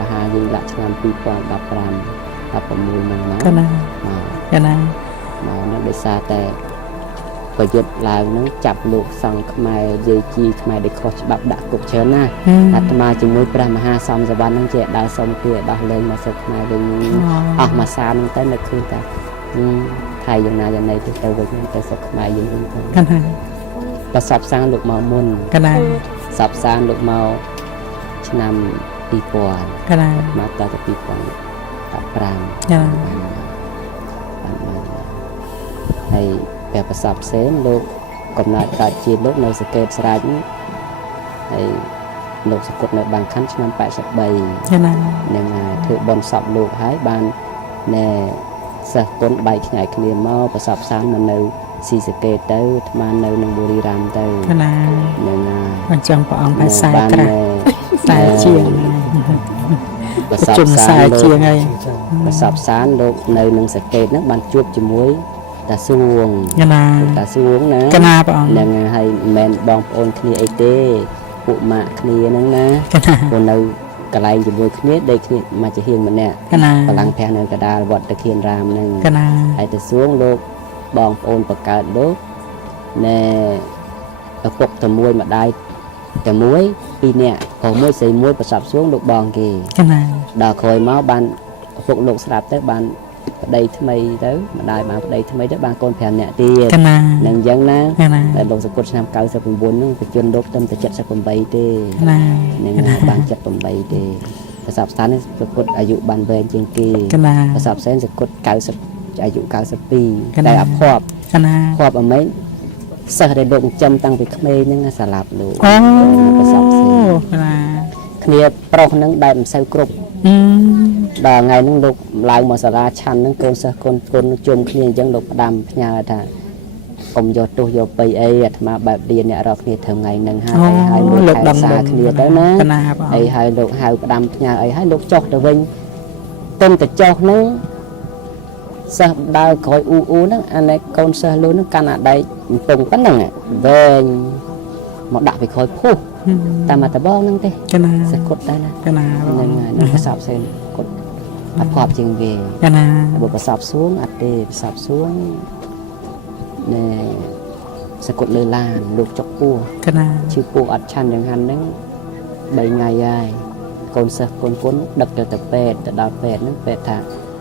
បហាយើងលាក់ឆ្នាំ2015 16ហ្នឹងមកកណាមកនឹងដោយសារតែប្រយុទ្ធឡើងហ្នឹងចាប់លោកសង្ឃខ្មែរយាយជីខ្មែរដែលខុសច្បាប់ដាក់គុកច្រើនណាស់អាត្មាជាមួយព្រះមហាសំសវណ្ណហ្នឹងជាដើរសុំគេដោះលែងមកស្រុកខ្មែរវិញអស់មួយសាហ្នឹងទៅនៅឃើញតែថៃយ៉ាងណាយ៉ាងណីទៅវិញទៅស្រុកខ្មែរយើងវិញទៅ ប្រសពសាងលោកមកមុនក ណា សពសាងលោកមកឆ្នាំ2000 កណា មកតទៅ2015 ចា ហើយព្រះប្រសពផ្សេងលោកកំណត់កើតជាលោកនៅសកេតស្រាច់ហើយលោកសគុតនៅបាងខណ្ឌឆ្នាំ83 ចាណា នឹងធ្វើបន់សពលោកហើយបានណែសិស្សគុណបែកឆ្ងាយគ្នាមកប្រសពសានមកនៅស៊ីសកេតទៅអាត្មានៅនឹងបុរីរាមទៅ កណា នឹង អញ្ចឹងព្រះអង្គឲ្យខ្សែក្រាស់ខ្សែជាង ប្រសព ជុំខ្សែ សាន ជាងហើយ ប្រសពសានលោកនៅនឹងសកេតហ្នឹងបានជួបជាមួយតាសួង កណា តាសួងណា កណាព្រះអង្គ នឹងហើយមិនមែនបងប្អូនគ្នាអីទេពួកម៉ាក់គ្នាហ្នឹងណា កណា ពួកនៅកន្លែងជាមួយគ្នាដេកគ្នាមកជាហៀងម្នាក់ កណា បលាំងព្រះនៅកដាលវត្តតខៀនរាមហ្នឹង កណា ហើយតាសួងលោកបងប្អូនបកើតលោកណែឪពុកតែមួយម្ដាយតែមួយពីរនាក់ក៏មួយស្រីមួយប្រសពសួងលោកបងគេ កណា ដល់ក្រោយមកបានឪពុកលោកស្លាប់ទៅបានប្តីថ្មីទៅម្ដាយបានប្តីថ្មីទៅបានកូន5នាក់ទៀត កណា នឹងអញ្ចឹងណា កណា តែលោកសកុតឆ្នាំ99ហ្នឹងប្រជជនលោកត្រឹមតែ78ទេ កណា នឹងបាន78ទេប្រសពស្ថាននេះសកុតអាយុបានវែងជាងគេ កណា ប្រសពផ្សេងសកុត90អាយុ92 កណា តែអភ័ព្វ កណា ភ័ព្វអីមិនសិស្សដែលលោកចិញ្ចឹមតាំងពីក្មេងហ្នឹងស្លាប់លោក អូ ប្រសពផ្សេង កណា គ្នាប្រុសហ្នឹងដែលមិនសូវគ្រប់ ដល់ថ្ងៃហ្នឹងលោកឡើងមកសាលាឆាន់ហ្នឹងកូនសិស្សកូនជុំគ្នាអញ្ចឹងលោកផ្ដាំផ្ញើថាកុំយកទោសយកបីអីអាត្មាបែបរៀនអ្នករកគ្នាធ្វើថ្ងៃហ្នឹងហើយលោកខែសារគ្នាទៅណា កណាបង អីហើយលោកហៅផ្ដាំផ្ញើអីហើយលោកចុះទៅវិញទុំទៅចុះហ្នឹងសិស្សដើរក្រោយអ៊ូហ្នឹងអានេះកូនសិស្សលោកហ្នឹងកាន់អាដែកកំពុងប៉ុណ្ណឹងវែងមកដាក់ពីក្រោយភុះតាមមកតបងហ្នឹងទេ កណា សកុតដែរណា កណាបង ហ្នឹងហើយនឹងប្រសពផ្សេងគាត់អត់ភ័ព្វជាងវា កណា បើប្រសពសួងអត់ទេប្រសពសួងណែសកុតលើឡានលោកចុកពោះ កណា ឈឺពោះអត់ឆាន់យ៉ាងហ្នឹង3ថ្ងៃហើយកូនសិស្សកូនគុណដឹកទៅពេទ្យទៅដល់ពេទ្យហ្នឹងពេទ្យថា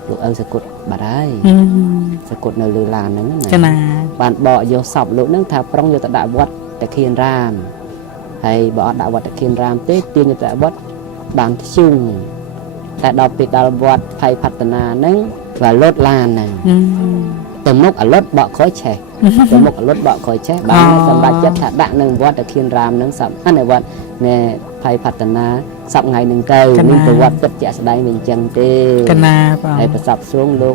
លោកឪសកុតបាត់ហើយសកុតនៅលើឡានហ្នឹងណា កណា បានបកយកសពលោកហ្នឹងថាប្រុងយកទៅដាក់វត្តតខៀនរាមហើយបើអត់ដាក់វត្តតខៀនរាមទេទាញទៅដាក់វត្តបានធ្ជុងតែដល់ពេលដល់វត្តថៃផត្តនាហ្នឹងវាលុតឡានហ្នឹងទៅមុខអលុតបកក្រោយឆេះទៅមុខអលុតបកក្រោយឆេះបានសម្រាប់ចិត្តថាដាក់នឹងវត្តតខៀនរាមហ្នឹងសពនៅវត្តណែថៃផត្តនាសប្ថ្ងៃហ្នឹងទៅនេះទៅវត្តពិតជាក់ស្ដែងមិនអញ្ចឹងទេ កណាបង ហើយប្រសពសួងលោ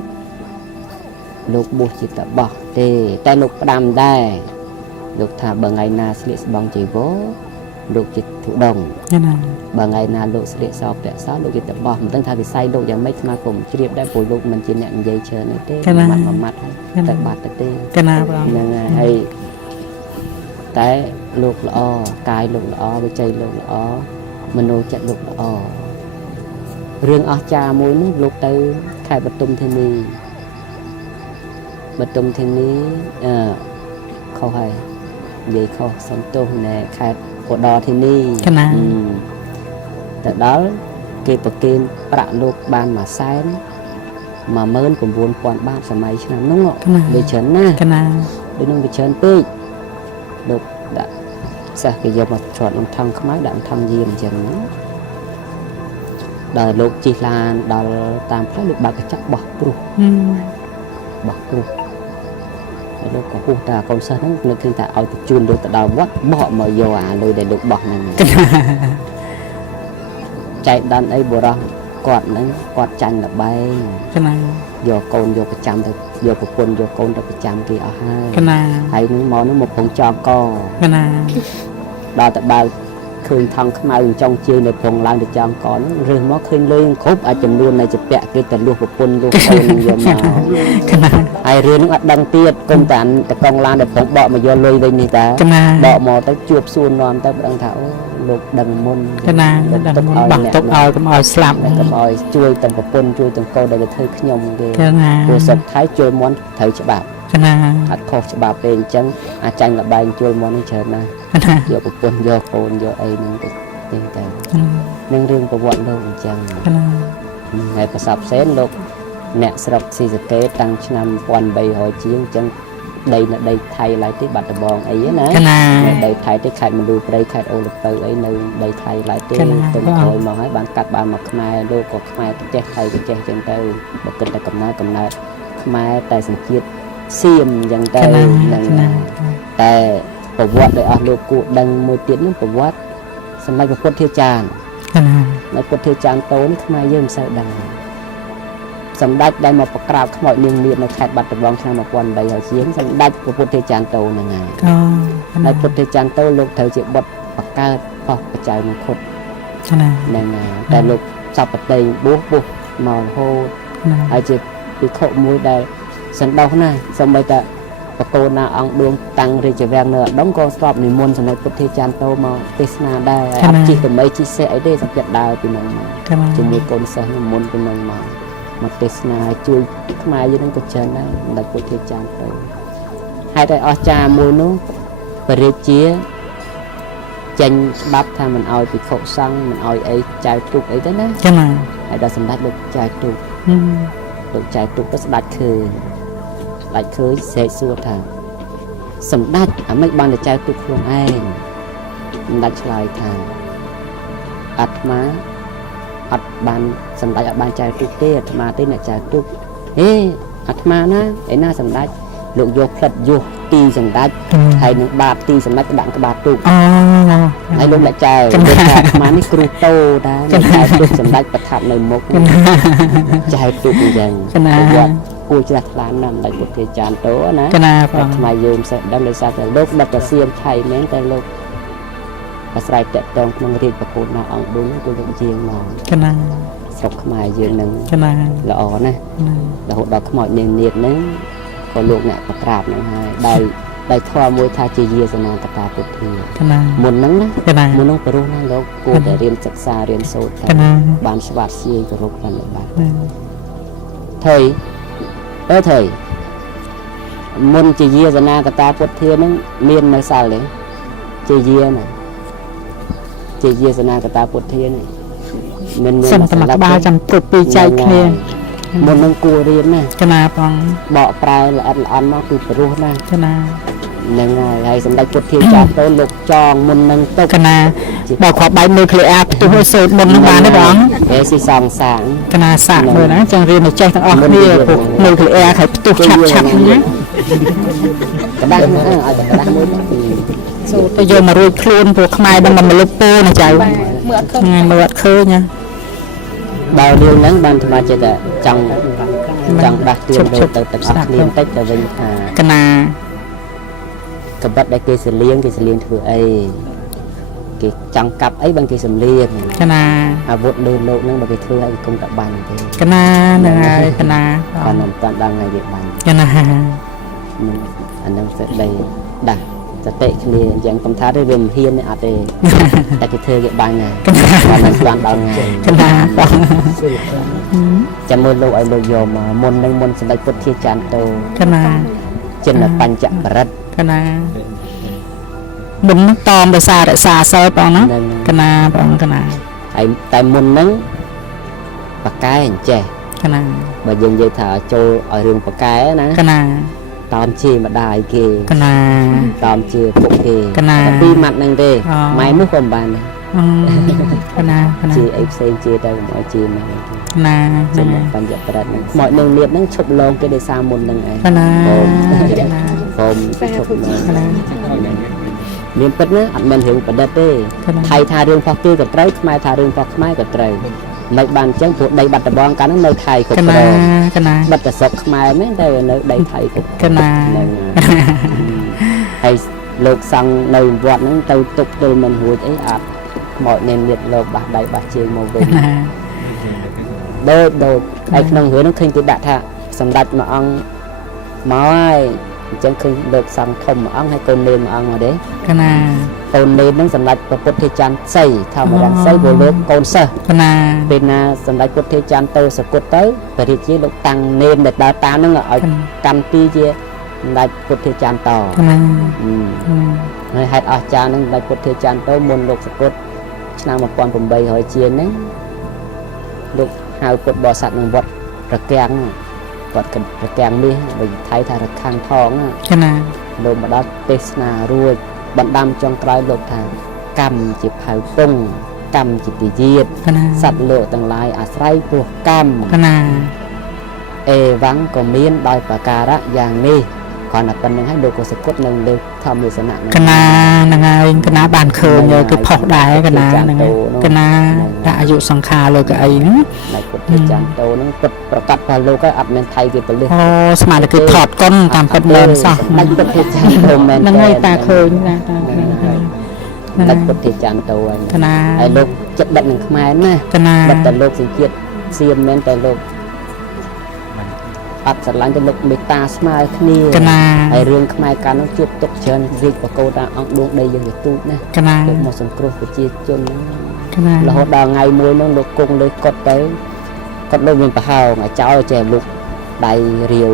កបួសជាតបោះទេតែលោកផ្ដាំដែរលោកថាបើថ្ងៃណាស្លៀកស្បង់ជីវរលោកជាធុដង កណា បើថ្ងៃណាលោកស្លៀកសោពាក់សោលោកជាតបោះមិនដឹងថាវិស័យលោកយ៉ាងម៉េចស្មាគុំជ្រាបដែរព្រោះលោកមិនជាអ្នកនិយាយច្រើនទេម៉ាត់តែបាត់ទៅទេ កណាបង ហ្នឹងហើយតែលោកល្អកាយលោកល្អវិជ័យលោកល្អមនោចិត្តលោកល្អរឿងអស្ចារ្យមួយនោះលោកទៅខេត្តបទុមធានីខុសហើយនិយាយខុសសំទោសណែខេត្តឧត្តរធានី កណា ទៅដល់គេប្រគេនប្រាក់លោកបាន190,000 បាតសម័យឆ្នាំនោះវាច្រើនណាស់ កណា ដូចនឹងវាច្រើនពេកលោកដាក់សិស្សគេយកមកច្រត់ក្នុងថង់ខ្មៅដាក់ក្នុងថង់យាមអញ្ចឹងដល់លោកជិះឡានដល់តាមផ្លូវលោកបើកកញ្ចក់បោះព្រោះហើយលោកក៏ពុះតាកូនសិស្សហ្នឹងនឹកឃើញថាឲ្យទៅជូនលោកទៅដល់វត្តបកមកយកអាលុយដែលលោកបោះហ្នឹងចែកដានអីបុរសគាត់ហ្នឹងគាត់ចាញ់លបែង កណា យកកូនយកប្រចាំទៅយកប្រពន្ធយកកូនទៅប្រចាំគេអស់ហើយក ណា ហើយនឹងមកព្រងចក កណា ដល់ទៅបើកឃើញថង់ខ្មៅចង់ជើងនៅព្រងឡើងទៅចំកហ្នឹងរើសមកឃើញលុយគ្រប់អាចចំនួននៃជាពាក់គេទៅលួសប្រពន្ធលួសកូននឹងយកមក កណា ហើយរឿងហ្នឹងអត់ដឹងទៀតគុំតាតកង់ឡានទៅព្រងបកមកយកលុយវិញនេះតា កណា បកមកទៅជួបសួរនាំទៅដឹងថាអូលោកដឹងមុន កណាដល់មុនបាក់ទុកឲ្យកុំឲ្យស្លាប់ តែកុំឲ្យជួយទាំងប្រពន្ធជួយទាំងកូនដែលធ្វើខ្ញុំគេ កណា ព្រោះសុខថៃជួយមន់ត្រូវច្បាប់ កណា អត់ខុសច្បាប់ទេអញ្ចឹងអាចចាញ់លបែងជួយមន់នេះច្រើនណាស់ កណា យកប្រពន្ធយកកូនយកអីហ្នឹងទៅនឹងរឿងប្រវត្តិលោកអញ្ចឹង កណា ហើយប្រសពផ្សេងលោកអ្នកស្រុកស៊ីសកេតាំងឆ្នាំ1800ជាងអញ្ចឹង đầy thay lại tới bạch bòn ấy nè đầy thay tới khai mình đu đây khai ô lực từ ấy nơi đầy thay lại tới từng thôi mà hỏi bạn cắt bạn mặc mai đôi cột mai cái thay cái trên tay bậc kinh ta cầm nát mai tại sản chiết xiêm dần tayแต่ประวัติได้ลูกกูดังมวยเตี้ยนประวัติสมัยพระพุทธเจ้าในพุทธเจ้าโตนี่ทำไมยังใส่ดังสำดัดได้มาประกราบขโมยเนียงเนียในแคดบัตรบองชามาปอนใบหาเสียงสำดัดพระพุทธเจ้าโตนั่นไงในพุทธเจ้าโตลูกเธอจะบดประกาศพอกระจายมงคลนั่นไงแต่ลูกสับปะเตยบุกมาโหอาจจะไปโขมวยได้สันดอกน่ะสมัยแต่ประตูนาอังดวงตังเรียจแวงเนอดองก็สอบนิมนต์สมัยพุทธเจ้าโตมาเทศนาได้อับจิตไม่จิเสไอเดสับจัดดาวเป็นนองมาจึงมีคนเสนิมนต์เป็นนองมาเทศนาช่วยมาอยู่นั่นก็เจอได้ในพุทธเจ้าโตให้ได้อาจารย์มูนุปริเจียจันบับทำมันเอาไปขบซังมันเอาไอ้ใจตุกไอ้ได้นะให้ได้สำนักลูกใจตุกลูกใจตุกก็สดัดคือđại khơi sẽ xua thà sầm đắt mấy ban để trai tụt luôn anh đặt lại thà ắt má ắt ban sầm đắt ban trai tụt tê mà tên là trai tụt ê ắt má na ấy na sầm đắt lượng vô phật vô ti sầm đắt hay những bạt ti sầm đắt các bạn các bạt tụt hay luôn lại trai má ní kêu tô đã trai tụt sầm đắt bật tháp này một trai tụt dầnกูจะทานนั่นได้บทเจานโตนะทำไมยืมเสร็จดังเลยทราบแต่โลกบัตรเสียมไทยแม้แต่โลกอาศัยแต่ตรงมันเรียนประคุณนาอังดุ้งกูยังเจียงมองสกขมายยืนหนึ่งละอ่อนนะละหดดอกขมอยเนียนเนียนนึงก็ลูกเนี่ยประกราบนั่งให้ได้ทั่วมวยทาจีเยสนากตาปุถีมุนนั่งนะมุนนั่งไปรู้นั่งแล้วกูแต่เรียนศึกษาเรียนโสดบานสวัสดิ์เสียกับลูกกันเลยบ้านเธอthầy môn chỉ dìa ra na ta phật thiên nó miên nơi sao đấy chỉ dìa này chỉ dìa ra na ta phật thiên này mình sầm tầm ba trăm cột pi chạy kia môn nông cua riêng này cái nào bằng bọ prai là ăn nó từ peru này cái nào nên ngày sầm đại phật thiên chọn tôi lục tròn môn nông tốc cái nàoบอกขอใบมือเคลียร์ตัวหัวสูตรบนน้ำบานได้บ้าง เอซีสองสาง ขนาดสางเลยนะจังเรียนในใจทั้งออกนี่พวกมือเคลียร์ใครตุกฉับๆนะกระด้างนะเอาแต่กระด้างมือสูตรโยมมารุยครูนพวกขมายดังมันลุกโป้นะใจไงเมื่อคืนเนี่ยบาวเรื่องนั้นบางธรรมะจะแต่จังดักเตือนโดยแต่ตัดเลี้ยงเต็กแต่เป็นขนาดกระบัดได้เกสเลี้ยงถือไอ้cái trăng cặp ấy bằng cái sầm liền vụt đơn lộ nhưng mà cái thưa ấy không tập bàn thì cái na còn nằm toàn đang ngày việc bàn cái na anh đang sẽ đây đặtจะเตะเคลียร์ยังกำท้าได้เริ่มเฮียนเนี่ยอาจจะแต่cái thưa cái bàn này còn nằm toàn đang ngàyจะมือโลไอโลโยมมนในมนสไลพุทธิจารย์โตเจนปัญจปรัตบุญตอมแต่ซาเซอร์ปองนะกนาปองกนาไอแต่มุนนั้นปากกายเจ๋กนาบางยังยังถ่าโจเอาเรื่องปากกายนะกนาตอมชีมาได้เกกนาตอมชีปุกเกกนาปีมัดนั่งเด้ไม้มุกความบานกนาชีไอเซนชีแต่หมอชีมานาจะปัญญาประดับหมอหนึ่งเรียบนั่งชบลงก็ได้สามมุนนั่งไงกนาผมชบลงเรียนเป็ดนะอันมันเห็นประเด็นไทยทาเรื่องฟอกกี้กับไตรขมายทาเรื่องฟอกไม้กับไตรในบ้านเจ้าพวกใดบัตรบองกันนั้นในไทยกับไตรบัตรศกขมายไม่ได้ในไทยกับไอ้โลกสังในวัดนั้นเตาตุกตัวมันหัวไอ้อาบหมดเนียนเรียบโลกบัตรใดบัตรเชียงโมบิลโดยไอ้ขนมหัวนั้นเคยติดดัตถะสำดัดมาอังไม้จังคือเด็กสังคมอังให้คนเลี้ยงอังมาเด้ขนาคนเลี้ยงนั้นสำหรับพระพุทธเจ้าใส่ทำมาดังใส่โบเล็กคนเสขนาเป็นนาสำหรับพระพุทธเจ้าโตสกุลเต้ปฏิจิลูกตังเนียนเด็กดาวตานั่นแหละเอากันปีเจียได้พระพุทธเจ้าต่อให้อาจารย์นั้นได้พระพุทธเจ้าโตมนลูกสกุลชนะมาปอนผมใบหอยเจียนนั้นลูกหาพุทธบริษัทหนึ่งวัดระแกง គាត់ប្រកាំងនេះបើថៃថារខាំងផងណា កណា លោកមកដល់ទេសនារួចបណ្ដាំចុងក្រោយលោកថាកម្មជាផៅពងកម្មជាទាយាទ កណា សត្វលោកទាំងឡាយអាស្រ័យព្រោះកម្ម កណា អេវ៉ាំងក៏មានដោយប្រការៈយ៉ាងនេះគ្រាន់តែប៉ុណ្្នឹងហើយលោកក៏សគត់នឹងលើកធម្មទេសនា កណាហ្នឹងហើយកណាបានឃើញគឺផុសដែរកណាហ្នឹងហើយកណាដាក់អាយុសង្ខារលើកៅអីហ្នឹង ដែលពុទ្ធចាន់តោនឹងពុទ្ធប្រកាសថាលោកហើយអត់មានថៃគេពលិស អូស្មានតែគឺថតកុនតាមពិតមែនសោះ ដាច់ពុទ្ធចាន់តោមែន ហ្នឹងហើយតាឃើញណាតាហ្នឹងហើយ ដាច់ពុទ្ធចាន់តោហើយក ណា ហើយលោកចិត្តដិតនឹងខ្មែរណា កណា បាត់តែលោកសង្កេតសៀមមែនតែលោកអត់ស្រឡាញ់ទៅលោកមេត្តាស្មើគ្នា កណា ហើយរឿងខ្មែរកាលនោះជួបទុកច្រើនរាជបកោតាអង្គដួងដីយើងទៅទូចណា កណា លោកមកសង្គ្រោះប្រជាជនហ្នឹង កណា រហូតដល់ថ្ងៃមួយហ្នឹងលោកគង់លើកត់ទៅគាត់លោកមានប្រហោងឲ្យចោលចេះលោកដៃរាវ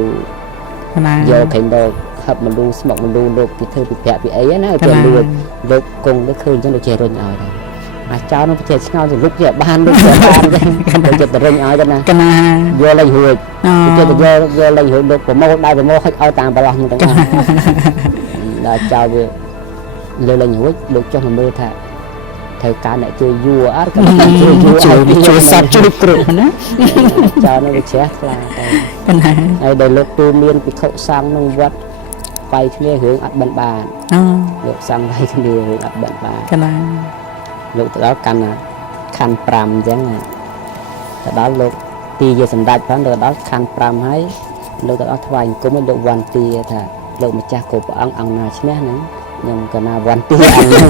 កណា យកខេងដល់ហឹបមលូស្មុកមលូលោកពីធ្វើពីប្រាក់ពីអីណាទៅលួចលោកគង់ទៅឃើញអញ្ចឹងលោកចេះរុញឲ្យដែរអាចោលនោះប្រទេសឆ្ងល់ទៅលោកចេះបានលោកចេះបានអញ្ចឹងលោកចេះទៅរុញឲ្យទៅណា កណា យកលេងរួច អូ គេទៅយកលេងរួចលោកប្រមូលដៃប្រមូលហិចឲ្យតាមប្រឡោះហ្នឹងទាំងអស់ដល់ចោលវាលើលេងរួចលោកចុះមកមើលថាត្រូវការអ្នកជួយយួរអត់ក៏ជួយជួយសត្វជួយគ្រប់ណា ចោលនោះវាជ្រះថ្លាទៅ កណា ហើយដែលលោកទូមានភិក្ខុសង្ឃក្នុងវត្តបៃគ្នារឿងអត់បិណ្ឌបាត អូ លោកសង្ឃបៃគ្នារឿងអត់បិណ្ឌបាត កណា លោកទៅដល់កាន់ខណ្ឌ5អញ្ចឹងទៅដល់លោកទីជាសម្ដេចផងទៅដល់ខណ្ឌ5ហើយលោកទៅដល់ថ្វាយអង្គមឲ្យលោកវន្ទាថាលោកម្ចាស់គ្រប់ព្រះអង្គអង្គណាឈ្នះហ្នឹងខ្ញុំកណាវន្ទាអង្គហ្នឹង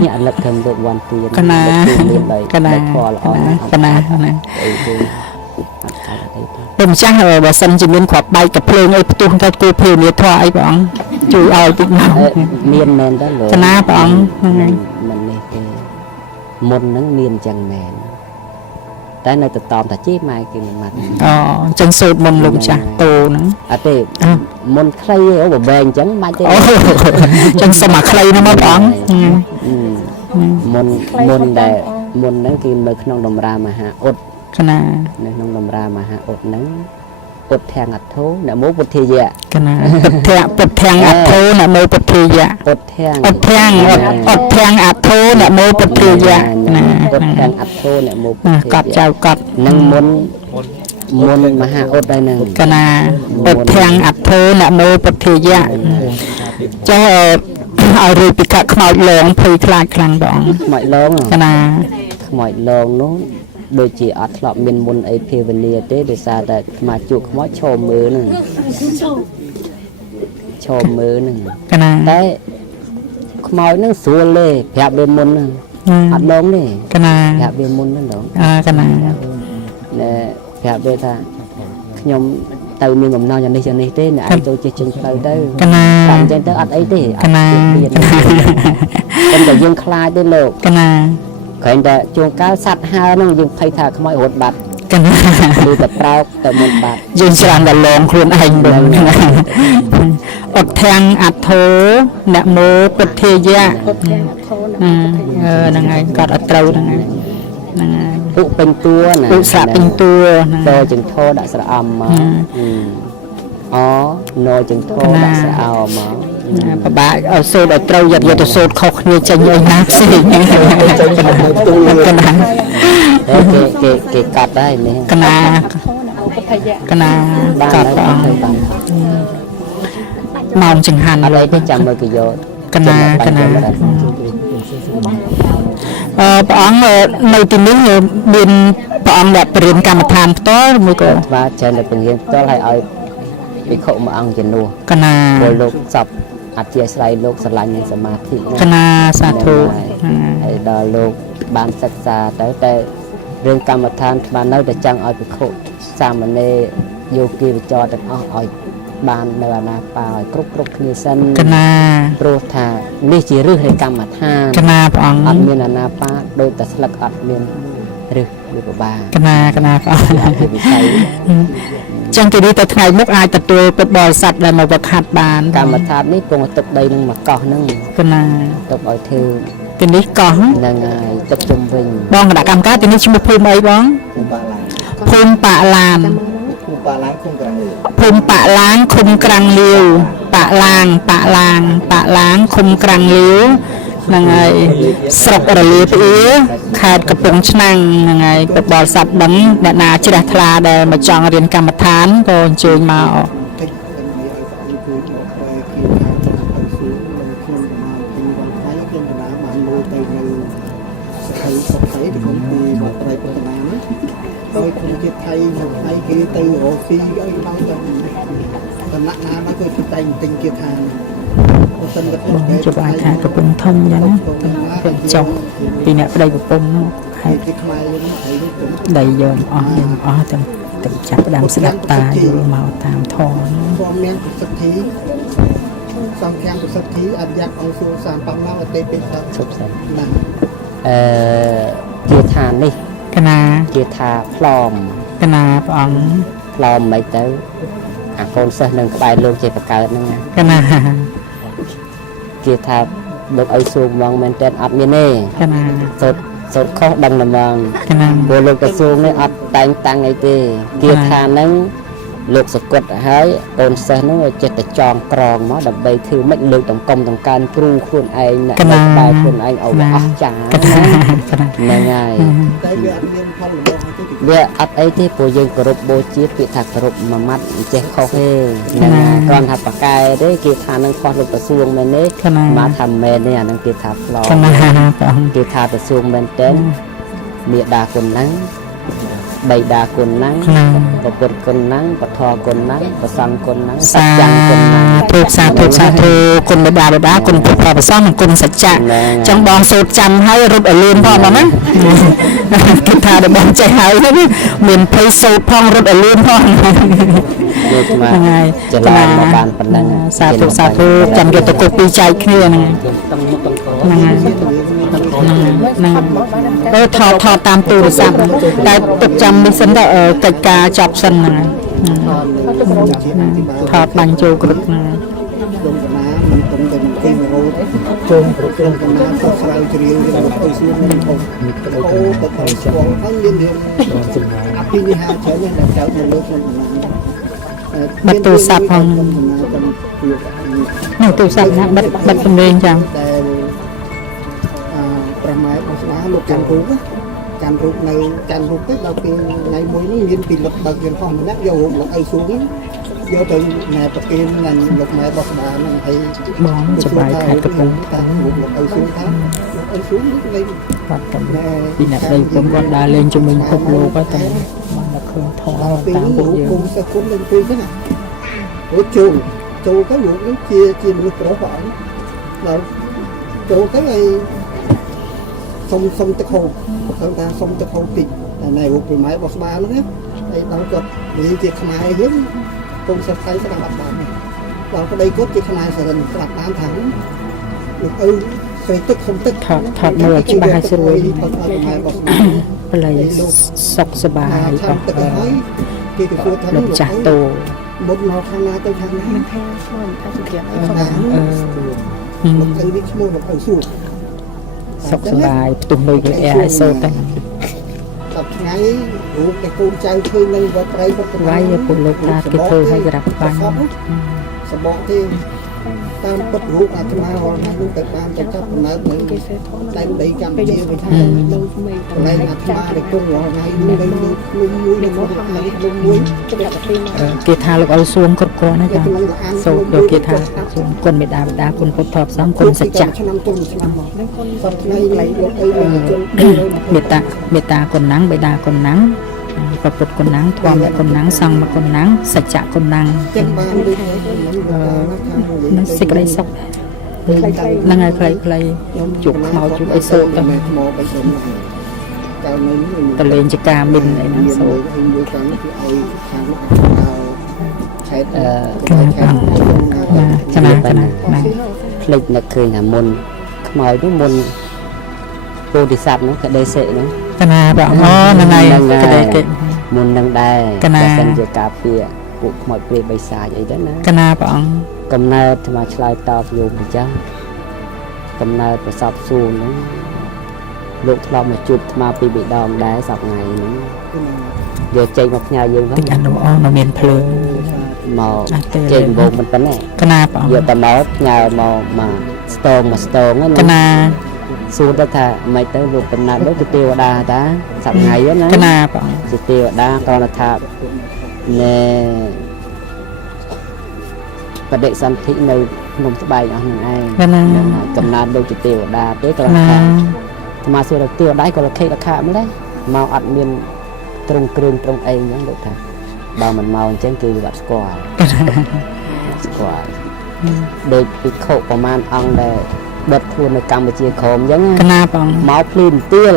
នេះអលឹកធំលោកវន្ទា កណា មានដោយក ណា ធម៌ល្អណាស់ កណាណា អីគឺអត់ខាតអីទេ តែម្ចាស់បើសិនជាមានគ្រាប់បែកកាភ្លើងអីផ្ទុះទៅគូភេរនីធរអីព្រះអង្គជួយឲ្យតិចមក មានមែនតើលោក កណាព្រះអង្គហ្នឹងហើយ មិននេះទេមុនហ្នឹងមានអញ្ចឹងមែនតែនៅទៅតមតាជីម៉ែគេមិនមក អូអញ្ចឹងសូត្រមុនលោកម្ចាស់តោហ្នឹង អត់ទេមុនខ្លីអូបបែងអញ្ចឹងមិនបាច់ទេ អូអញ្ចឹងសុំអាខ្លីហ្នឹងមកព្រះអង្គ មុនដែលមុនហ្នឹងគឺនៅក្នុងដំរាមហាអ៊ុត កណា នៅក្នុងដំរាមហាអ៊ុតហ្នឹងអ៊ុតធាំងអធោអ្នកមកពុទ្ធាយៈ កណាពុទ្ធធាំងអធោនមោពុទ្ធាយៈ អ៊ុតធាំង អត់ធាំងអធោនមោពុទ្ធាយៈណា អ៊ុតធាំងអធោអ្នកមកពុទ្ធាយៈ កត់ចៅកត់ នឹងមុនមហាអ៊ុតហើយហ្នឹង កណាពុទ្ធធាំងអធោនមោពុទ្ធាយៈចុះឲ្យរួចពីកាក់ខ្មោចលងភ័យខ្លាចខ្លាំងបង ខ្មោចលង កណា ខ្មោចលងនោះដូចជាអត់ធ្លាប់មានមុនអីភាវនាទេដោយសារតែខ្មាជួខ្មោចឈរមើលហ្នឹងឈរមើលហ្នឹង កណា តែខ្មោចហ្នឹងស្រួលទេប្រាប់វាមុនហ្នឹងអត់លងទេ កណា ប្រាប់វាមុនហ្នឹងឡង កណា ណែប្រាប់វាថាខ្ញុំទៅមានបំណងយ៉ាងនេះយ៉ាងនេះទេអ្នកឯងចូលចេះចេញផ្លូវទៅ កណា តាមអញ្ចឹងទៅអត់អីទេ កណា ប៉ុន្តែយើងខ្លាចទេលោក កណា គ្រាន់តែជួងកាលសัตว์ហើហ្នឹងយើងភ័យថាខ្មោចរត់បាត់ កណា ឬតែប្រោកទៅមុនបាត់ យើងច្រើនតែលងខ្លួនឯងបងអត់ធាំងអធោនមោពុទ្ធាយៈហ្នឹងហើយកត់អត់ត្រូវហ្នឹងហើយហ្នឹងហើយ ឧពេញតួណា ឧស្សាហ៍ពេញតួហ្នឹង តចង្ធោដាក់ស្រអមមកអណចង្ធោដាក់ស្រអមមក ពិបាកឲ្យសូត្រឲ្យត្រូវយកទៅសូត្រខុសគ្នាចេញឲ្យណាផ្សេងហ្នឹង កណា គេកាត់ដែរនេះ កណាកណាកត់ព្រះអង្គម៉ោងចង្ហាន់ អត់អីទេចាំមើលគេយក កណាព្រះអង្គនៅទីនេះមានព្រះអង្គអ្នកបរិញ្ញាកម្មដ្ឋានផ្ទាល់មួយក៏ ស្វាច្រើនតែពង្រៀនផ្ទាល់ឲ្យភិក្ខុមួយអង្គជំនួស កណា ព្រោះលោកសពអធិស្ឋានលោកស្រឡាញ់នឹងសមាធិ កណាសាធុ ហើយដល់លោកបានសិក្សាទៅតែរឿងកម្មដ្ឋានបាននៅតែចង់ឲ្យភិក្ខុសាមណេរយោគីវិចរទាំងអស់ឲ្យបាននៅអាណាបាឲ្យគ្រប់គ្នាសិនក ណា ព្រោះថានេះជាឫសនៃកម្មដ្ឋានក ណាព្រះអង្គ អត់មានអាណាបាដូចតែស្លឹកអត់មានឫសវាពិបាក កណាព្រះអង្គ អធិវិស័យ ចឹងទីនេះទៅថ្ងៃមុខអាចទទួលពុទ្ធបរិស័ទដែលមកវឹកហាត់បាន កម្មដ្ឋាននេះគង់ទុកដីនឹងមកកោះហ្នឹង កណា ទុកឲ្យធ្វើ ទីនេះកោះ ហ្នឹងហើយទុកជុំវិញ បងគណៈកម្មការទីនេះឈ្មោះភូមិអីបង ភ ភូមិប៉ាឡាន ครูปลาล้างคงกระเงย ភូមិប៉ាឡាងឃុំក្រាំងលាវប៉ាឡាងប៉ាឡាងឃុំក្រាំងលាវហ្នឹងហើយស្រុករលាផ្អៀខេត្តកំពង់ឆ្នាំងហ្នឹងហើយបបលសັບដឹងអ្នកណាជ្រះថ្លាដែលមកចង់រៀនកម្មដ្ឋានក៏អញ្ជើញមក តិចเป็นมีไอ้สองคือบอกไปคือทางไปซื้อลงเครื่องมาเป็นวันไทยเครื่องกระดาษบานมือไปในสไทยสไทยที่ผมตีบอกไปพัฒนานะโดยคนที่ไทยของไทยคือตีโอซีไอ้เราจะตำหนักน้ำมันก็คือใจติงเกียร์ทางคนก็ បងជប់អាចថាកំពុងធំយ៉ាងណាពេលចុះពីអ្នកប្តីប្រពន្ធនោះហើយ ที่ขมายยังไทยด้วยผม ដីយើងអស់ទាំងចាប់ផ្ដើមស្ដាប់តាយល់មកតាមធម៌ พอแม่งสักทีสองแคมสักทีอัดยักเอาสูสารปั๊มน้ำเตะเป็นครับ ឈប់សិន นั่น ជាឋាននេះ កណា ជាថាផ្លំ កណាព្រះអង្គ ផ្លំមិនទៅអាកូនសិស្សនឹងក្បែរលោកជាបកើតហ្នឹងណា កណា ជាថាលោកឲ្យសួរហ្មងមែនតើអត់មានទេ កណា សូត្រខុសដឹងតែហ្មង កណា ព្រោះលោកទៅសួរនេះអត់តែងតាំងអីទេគាថាហ្នឹងលោកសកុតទៅហើយកូនសិស្សហ្នឹងឲ្យចេះតែចងក្រងមកដើម្បីធ្វើម៉េចលើកតង្គំតង្កើនគ្រូខ្លួនឯងអ្នកនៅក្បែរខ្លួនឯងឲ្យអស្ចារ្យ កណាកណា ហ្នឹងហើយ តែវាអត់មានផលលំដងទេ វាអត់អីទេព្រោះយើងគោរពបូជាពាក្យថាគោរពមួយម៉ាត់មិនចេះខុសទេហ្នឹងហើយគ្រាន់ថាប្រកែទេគេថានឹងខុសលោកក្រសួងមែនទេ កណា មកថាមែនទេអានឹងគេថាផ្លោ កណាព្រះអង្គ គេថាក្រសួងមែនទេមេដាគុណហ្នឹងបៃតាគុណហ្នឹង កណា ប្រពុតគុណហ្នឹងពធគុណហ្នឹងប្រសង្ឃគុណហ្នឹងស សា ច្ចញ្ញគុណហ្នឹង ធូបសាធុគុណបិតាគុណពុទ្ធប្រសងនិងគុណសច្ចៈចឹងបងសូត្រចាំហើយរត់ឲ្យលឿនផងបងណា គេថាដល់បងចេះហើយហ្នឹងមានភ័យសូត្រផងរត់ឲ្យលឿនផង ដូចមក ហ្នឹងហើយ ចលាមកបានប៉ុណ្ណឹង សាធុចាំយកទៅគប់ពីចែកគ្នាហ្នឹង តំមុខតំក្រ ហ្នឹងហើយហ្នឹងថតតាមទូរស័ព្ទតែទុកចាំមិនសិនទៅកិច្ចការចប់សិនហ្នឹងថតបាញ់ចូលគ្រប់ហ្នឹង ดงกนามันตรงแต่มันเป็นโรดจงโปรแกรมกนาก็สลายจะเรียวจะเอาซื้อมันโอ้โอ้แต่เขาสวงทั้งเรียนเรียนอภินิหารเฉยเนี่ยแต่เจ้ามันเลิกมัน បាត់ទូរស័ព្ទផងនេះទូរស័ព្ទណាបាត់សំឡេងចឹង แต่ประมาณภาษาลูกจันทร์รูปจันทร์รูปในจันทร์รูปที่เราเป็นในมวยนี่ยินปีหลักบางเรื่องของมันนักโยมหลักไอ้สูงโยถึงในประเทศนั้นหลักไม้บอกมานั่งให้ បងសប្បាយខេត្តកំពង់ តាលោកអីស៊ូថាលោកអីស៊ូនេះលេង បាត់ទៅពីអ្នកដីគុំគាត់ដើរលេងជំនាញពិភពលោកហើយតែបានតែឃើញថត ដល់ពេល តាមពួកយើង គុំសគុំលេងពេលហ្នឹងអូចូលទៅលោកនេះជាមនុស្សប្រុសបងដល់ចូលទៅឲ្យសុំទឹកហូបគាត់ថាសុំទឹកហូបតិចតែណែរូបពីម៉ែបោះស្បាហ្នឹងណាហើយដល់គាត់និយាយជាខ្មែរយើងគុំសស្ថៃស្ដាប់អត់បានដល់ប្តីគាត់ជាខ្មែរសរិនស្ដាប់បានថាលោកអ៊ូស្រីទឹកសុំទឹក ថតមើលច្បាស់ឲ្យស្រួយ គាត់ថាម៉ែបោះស្បា ប្លែសុខសប្បាយ ថា អស់ ទឹកឲ្យគេទៅសួរថា លោកចាស់តូ មុនមកខាងណាទៅខាងណាមិនខាងឈ្មោះថាជាអីផងលោកទៅនេះឈ្មោះលោកទៅសួរ សុខសប្បាយផ្ទុះលុយគេឲ្យសូត្រទៅ ដល់ថ្ងៃរូបតែកូនចៅឃើញនៅវត្តព្រៃវត្ត វាយពួកលោកតាគេធ្វើឲ្យក្រាបបាញ់ សបកទេតាមពុតរូបអាត្មារហនោះទៅបានទៅចាប់កំណើតនៅតែដីកម្ពុជាវិញថានៅថ្មីកន្លែងអាត្មាដែលគង់រហថ្ងៃនេះនៅខ្លួនមួយនៅមកថ្ងៃខ្លួនមួយទៅប្រទេសមក គេថាលោកឲ្យសួងគ្រប់គ្រាន់ណាចាសូត្រយកគេថាសួងគុណមេដាបិតាគុណពុទ្ធធម៌សំគុណសច្ចៈ ឆ្នាំទុំឆ្នាំមកហ្នឹងគុណសពថ្ងៃកន្លែងលោកអីមកជុំ មេត្តាគុណណាំងបិតាគុណណាំងព្រះពុទ្ធគុណណាំងធម្មគុណណាំងសង្ឃគុណណាំងសច្ចៈគុណណាំង ចឹងបានដូចហ្នឹង នឹងសេចក្តីសុខហ្នឹងហើយខ្លីជួបខ្មោចជួបអីសូត្រទៅ ថ្មបីសុំកាលនេះ តលេងចកាមិនអីហ្នឹងសូត្រ មួយខាងនេះគឺឲ្យខាងនោះខេត កណាផងកណាភ្លេចនឹកឃើញថាមុនខ្មោចនោះមុនពោធិសត្វនោះកដេសេនោះ កណាបងអូហ្នឹងហើយកដេគេ មុននឹងដែរ កណា តែសិនជាការពារពួកខ្មោចព្រាយបិសាចអីទៅណា កណាព្រះអង្គ កំណើតថ្មឆ្លើយតបយោមអញ្ចឹងកំណើតប្រសពសួងហ្នឹង លោកធ្លាប់មកជួបថ្មពីបិដងដែរសប្តាហ៍ហ្នឹងយកចេញមកផ្ញើយើងហ្នឹង តិចអនុអស់នៅមានភ្លើង មកចេញវងមិនប៉ុណ្ណេះ កណាបង យកតែមកផ្ញើមកស្ទងហ្នឹង កណា សួរទៅថាមិនទៅលោកកំណត់លោកគឺទេវតាតាសប្តាហ៍ហ្នឹងណា កណាបង ជាទេវតាគ្រាន់តែថាណែបដិសន្ធិនៅក្នុងស្បែកអស់នឹងឯង កណា កំណត់ដូចជាទេវតាទេគ្រាន់តែថាស្មាសួរទៅទេវតាក៏លខេលខាម្លេះមកអត់មានត្រង់គ្រឿងត្រង់អីអញ្ចឹងលោកថាបើមិនមកអញ្ចឹងគឺវាអត់ស្គាល់ស្គាល់ដូចពិខុប្រមាណអង្គដែលបិទខ្លួននៅកម្ពុជាក្រមអញ្ចឹង កណាបង មកភ្លឺមទៀល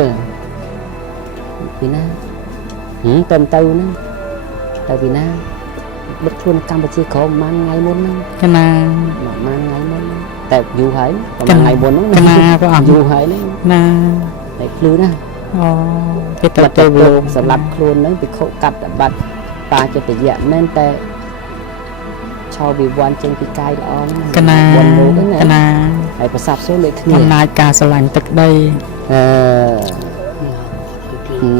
ពីណាទៅហ្នឹងទៅពីណាបិទខ្លួនកម្ពុជាក្រមប្រហែលថ្ងៃមុនហ្នឹង កណា ប្រហែលថ្ងៃមុនហ្នឹងតែយូរហើយប្រហែលថ្ងៃមុនហ្នឹង កណាបង យូរហើយហ្នឹង ណា តែភ្លឺណា អូគេ បា ទៅ ត់ ទៅ ទៅ វា លោកសម្រាប់ខ្លួនហ្នឹងពិខុកាត់បាត់តាចិត្តយៈមែនតែឆោវិវ័នចេញពីកាយល្អហ្នឹង កណា វត្តលោកហ្នឹង កណា ណាហើយប្រសាប់សួរលេខគ្នា អំណាចការស្រឡាញ់ទឹកដី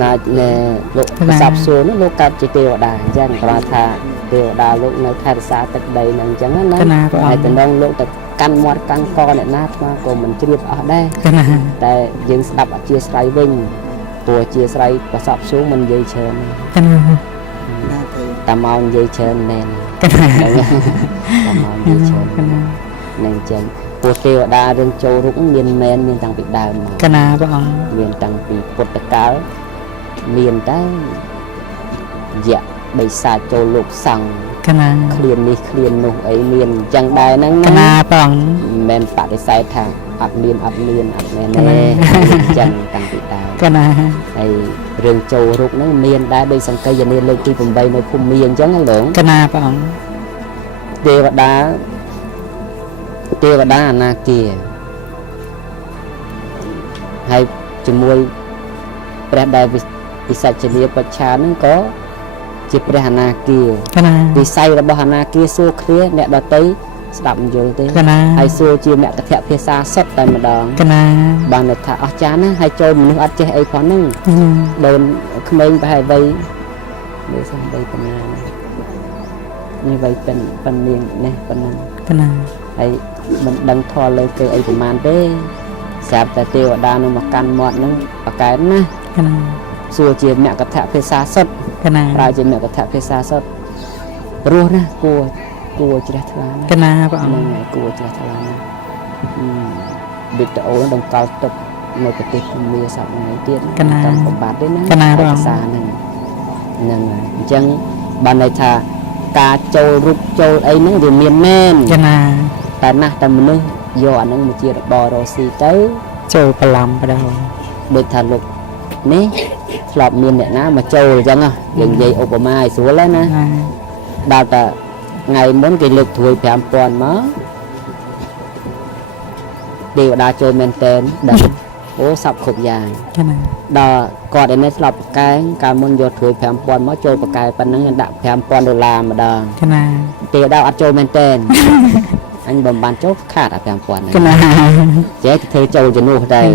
ណាច់ណែលោកប្រសាប់សួរនោះលោកកើតជាទេវតាអញ្ចឹងគ្រាន់ថាទេវតាលោកនៅថែរក្សាទឹកដីហ្នឹងអញ្ចឹងណា កណាព្រះអង្គ ហើយតំណងលោកទៅកាន់មាត់កាន់កអ្នកណាស្មាក៏មិនជ្រាបអស់ដែរ កណា តែយើងស្ដាប់អធិស្ឋានវិញព្រោះអធិស្ឋានប្រសពសួងមិននិយាយច្រើន កណា ណាទៅ តាមមកនិយាយច្រើនមែន កណា តាមមកនិយាយច្រើន កណា នឹងអញ្ចឹងព្រោះទេវតារឿងចូលរុកមានមែនមានតាំងពីដើមមក កណាព្រះអង្គ មានតាំងពីពុទ្ធកាលមានតែយៈបិសាចចូលលោកសង្ឃ កណា ឃ្លាននេះឃ្លាននោះអីមានអញ្ចឹងដែរហ្នឹង កណា ណា ព្រះអង្គ មិនមែនបដិសេធថាអត់មានអត់មែន កណា ទេអញ្ចឹងតាំងពីដើម កណា ហើយរឿងចូលរុកហ្នឹងមានដែរដោយសង្កេយនាលើកទី8នៅភូមិមានអញ្ចឹងហ្នឹងលោក កណាព្រះអង្គ ទេវតាអនាគាហើយជាមួយព្រះដែលវិសាចនីបច្ឆាហ្នឹងក៏ជាព្រះអនាគា កណា វិស័យរបស់អនាគាសួរគ្នាអ្នកដតីស្ដាប់មិនយល់ទេ កណា ហើយសួរជាមគ្គភាសាសុទ្ធតែម្ដង កណា បានន័យថាអស្ចារ្យណាស់ហើយចូលមនុស្សអត់ចេះអីផងហ្នឹងដូនក្មេងប្រហែលវ័យដូចសំបីប៉ុណ្ណានេះវ័យប៉ុណ្ណៀងនេះប៉ុណ្ណឹង កណា ហើយមិនដឹងធម៌លើគេអីប្រហែលទេស្រាប់តែទេវតានឹងមកកាន់មាត់ហ្នឹងប្រកែកណា កណា សួរជាមគ្គភាសាសុទ្ធ កណា ប្រើជាមគ្គភាសាសុទ្ធព្រោះណាគួរជ្រះថ្លាណា កណាព្រះអង្គ ហ្នឹងហើយគួរជ្រះថ្លាណាវីដេអូនឹងតម្កល់ទុកនៅប្រទេសភូមាសប្តាហ៍ទៀតតាមបំបត្តិទេណាភាសាហ្នឹងហ្នឹងហើយអញ្ចឹងបានន័យថាការចូលរូបចូលអីហ្នឹងវាមានមែន កណា តែណាស់តែមនុស្សយកអាហ្នឹងមកជារបររស់ស៊ីទៅ ចូលប្រឡំបដៅ ដូចថាលោកនេះធ្លាប់មានអ្នកណាមកចូលអញ្ចឹងយើងនិយាយឧបមាឲ្យស្រួលណាដល់តែថ្ងៃមុនគេលើកត្រួយ 5,000 មកទេវតាចូលមែនតែនដឹងអូសັບគ្រប់យ៉ាង កណា ដល់គាត់ឯនេះធ្លាប់ប្រកែងកាលមុនយកត្រួយ 5,000 មកចូលប្រកែប៉ុណ្ណឹងដាក់ $5,000 ម្ដង កណា ទេវតាអត់ចូលមែនតែនអញបំបានចូលខាតអា 5,000 ក ហ្នឹង ណា ចេះធ្វើចូលជំនួសដែរ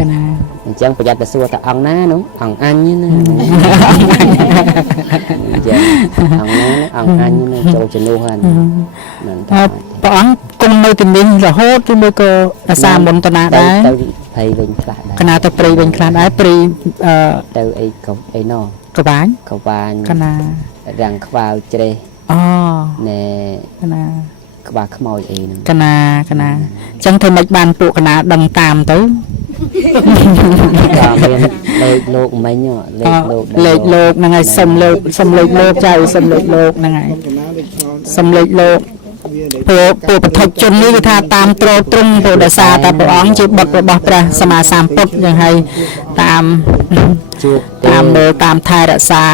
កណា អញ្ចឹងប្រយ័ត្នទៅសួរថាអង្គណានោះអង្គអញណាអញ្ចឹងអង្គណាអង្គអញណាចូលជំនួសហ្នឹងមិនថា ព្រះអង្គគង់នៅទីនេះរហូតជាមួយក៏អាសាមន្តនាដែរ ទៅព្រៃវិញខ្លះដែរ កណាទៅព្រៃវិញខ្លះដែរព្រៃ ទៅអីក៏អីណោះ កបាញ់ ក៏វាញ កណា រាំងខ្វាវច្រេះ អូ ណែ កណា ក្បាលខ្មោចអីហ្នឹង កណាកណាអញ្ចឹងធ្វើម៉េចបានពួកកណាដឹងតាមទៅ ក៏មានលេខលោកមិញលេខលោក លេខលោកហ្នឹងហើយសុំលេខលោកចៅសុំលេខលោកហ្នឹងហើយ កំណាលេខឆ្លង សុំលេខលោក វាលេខ ពួកបឋមជននេះគឺថាតាមត្រត្រង់ព្រោះដោយសារតែព្រះអង្គជាបុត្ររបស់ព្រះសម្មាសម្ពុទ្ធយ៉ាងហើយតាម ជួប តាមមើលតាមថែរក្សា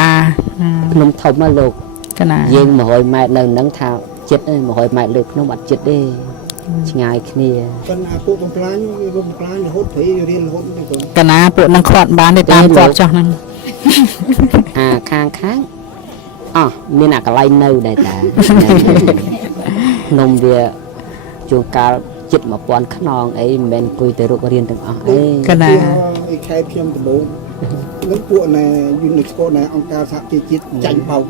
ភ្នំធំណាលោក កណា យើង100 ម៉ែត្រនៅហ្នឹងថាចិត្ត100 ម៉ែត្រលើភ្នំអត់ចិត្តទេឆ្ងាយគ្នា ប៉ុន្តែពួកបំផ្លាញវាបំផ្លាញរហូតព្រៃរៀនរហូតនេះគាត់ កណាពួកនឹងខាត់បានទេតាមគាត់ចោះហ្នឹង អាខាងអោះមានអាកន្លែងនៅដែរតា ភ្នំវាជួនកាល ចិត្តមកពាន់ខ្នងអីមិនមែនគួយទៅរុករៀនទាំងអស់អី កណា អីខែខ្ញុំដំបូងនឹងពួកណែ UNESCO ណែអង្គការសហជីវជាតិចាញ់បោក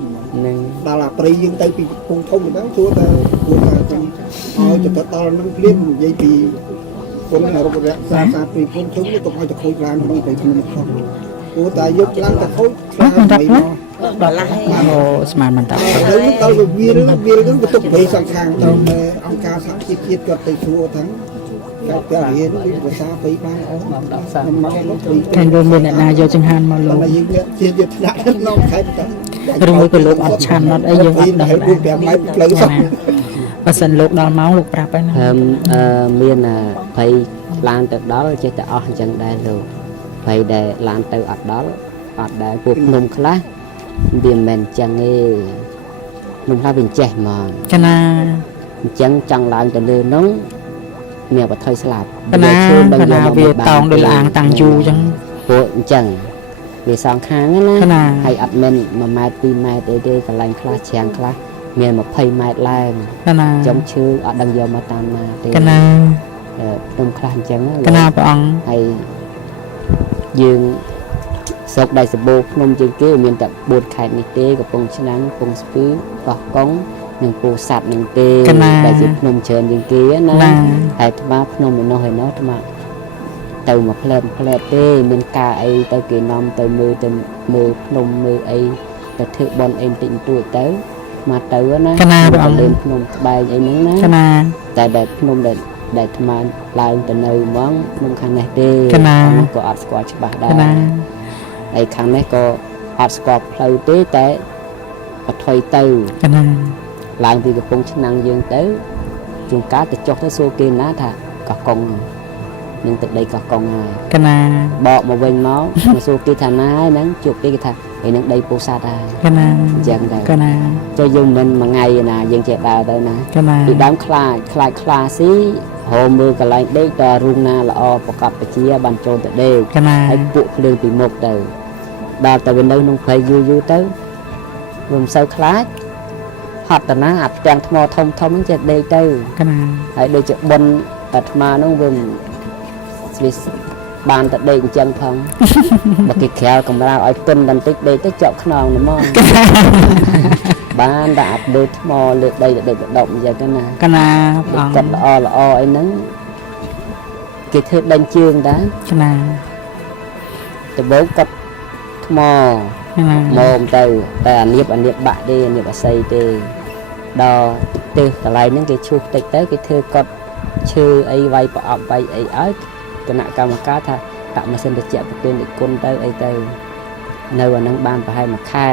នឹង ដល់អាព្រៃយើងទៅពីកំពង់ធំហ្នឹងជួតែពួកថាចង់ឲ្យទៅដល់នឹងភ្លាមនិយាយពីគុណរុក្ខរក្សាសាពីគុណធំទៅឲ្យទៅខូចឡើងក្នុងព្រៃភ្នំខំព្រោះតែយកឡើងទៅខូចខ្លាចមិនមក អូស្មានមិនតា ដល់ដល់វាហ្នឹងទៅទុកព្រៃសងខាងទៅអង្គការសហជីវជាតិគាត់ទៅសួរថាកាត់តែរៀនពីភាសាព្រៃបានអស់ខ្ញុំមកលោកព្រៃ ខាងលោកមានអ្នកណាយកចង្ហាន់មកលោក តែយើងអ្នកជាយកថ្នាក់ក្នុងខេត្តទៅ ឬមួយក៏លោកអត់ឆាន់អត់អីយើងអត់ដឹង ហើយ ដែរ 5ម៉ែត្រផ្លូវសោះ បើសិនលោកដល់ម៉ោងលោកប្រាប់ហើយណា មានភ័យឡានទៅដល់ចេះតែអស់អញ្ចឹងដែរលោកភ័យដែលឡានទៅអត់ដល់អត់ដែរពួកភ្នំខ្លះវាមិនមែនអញ្ចឹងទេភ្នំខ្លះវាចេះហ្មង កណា អញ្ចឹងចង់ឡើងទៅលើនោះមានបថុយស្លាប់ កណាវាតោងដោយអាងតាំងយូរអញ្ចឹង ពួកអញ្ចឹងវាសងខាង កណា ណាហើយអត់មែន1ម៉ែត្រ2ម៉ែត្រអីទេកន្លែងខ្លះច្រាំងខ្លះមាន20ម៉ែត្រឡើង កណា ចំឈើអត់ដឹងយកមកតាមណាទេ កណា ភ្នំខ្លះអញ្ចឹង កណាព្រះអង្គ ហើយយើងស្រុកដៃសបោភ្នំជាងគេមានតែ4ខេត្តនេះទេកំពង់ឆ្នាំងកំពង់ស្ពឺកោះកុងនិងពោធិ៍សាត់នឹងទេដែលជាភ្នំច្រើនជាងគេណាហើយថ្មភ្នំឯនោះថ្មទៅមកផ្លែតទេមានការអីទៅគេនាំទៅមើលភ្នំមើលអីទៅធ្វើបន់អីបន្តិចបន្តួចទៅមកទៅណា កណាព្រះអង្គ លេងភ្នំក្បែរអីហ្នឹងណា កណា តែដែលភ្នំដែលថ្មឡើងទៅនៅហ្មងក្នុងខាងនេះទេ កណា ខាងនោះក៏អត់ស្គាល់ច្បាស់ដែរ កណា ហើយខាងនេះក៏អត់ស្គាល់ផ្លូវទេតែបថុយទៅ កណា ឡើងពីកំពង់ឆ្នាំងយើងទៅជួនកាលទៅចុះទៅសួរគេណាថាកោះកុងនឹងទឹកដីកោះកុងហើយក ណា បកមកវិញមកមកសួរគេថាណាហ្នឹងជួបគេគេថាឯនឹងដីពោធិ៍សាត់ហើយក ណា អញ្ចឹងដែរ កណា ចុះយើងមិនមួយថ្ងៃណាយើងចេះដើរទៅណា កណា ពីដើមខ្លាចស៊ីហៅមើលកន្លែងដេកតរូងណាល្អប្រកបប្រជាបានចូលទៅដេក កណា ហើយពួកភ្លើងពីមុខទៅដល់ទៅវានៅក្នុងព្រៃយូរទៅវាមិនសូវខ្លាចហត់តាណាអាផ្ទាំងថ្មធំហ្នឹងចេះដេកទៅ កណា ហើយដូចជាបុនអាត្មាហ្នឹងវាបានតែដេកអញ្ចឹងផង បើគេក្រៅកម្រាលឲ្យទុនបន្តិចដេកទៅជាប់ខ្នងហ្មង បានតែអាប់លើថ្មលើដីដេកដប់អញ្ចឹងទៅណា កណា គេ អង្គ កាត់ល្អអីហ្នឹងគេធ្វើដេញជើងដែរ កណា ដំបូងកាត់ថ្ម កណា មកទៅតែអានៀបបាក់ទេអានៀបអាស័យទេដល់ទៅកន្លែងហ្នឹងគេឈូសតិចទៅគេធ្វើកត់ឈើអីវាយប្រអប់វាយអីឲ្យគណៈកម្មការថាដាក់ម៉ាស៊ីនត្រជាក់ប្រទាននិគុណទៅអីទៅនៅអាហ្នឹងបានប្រហែល1ខែ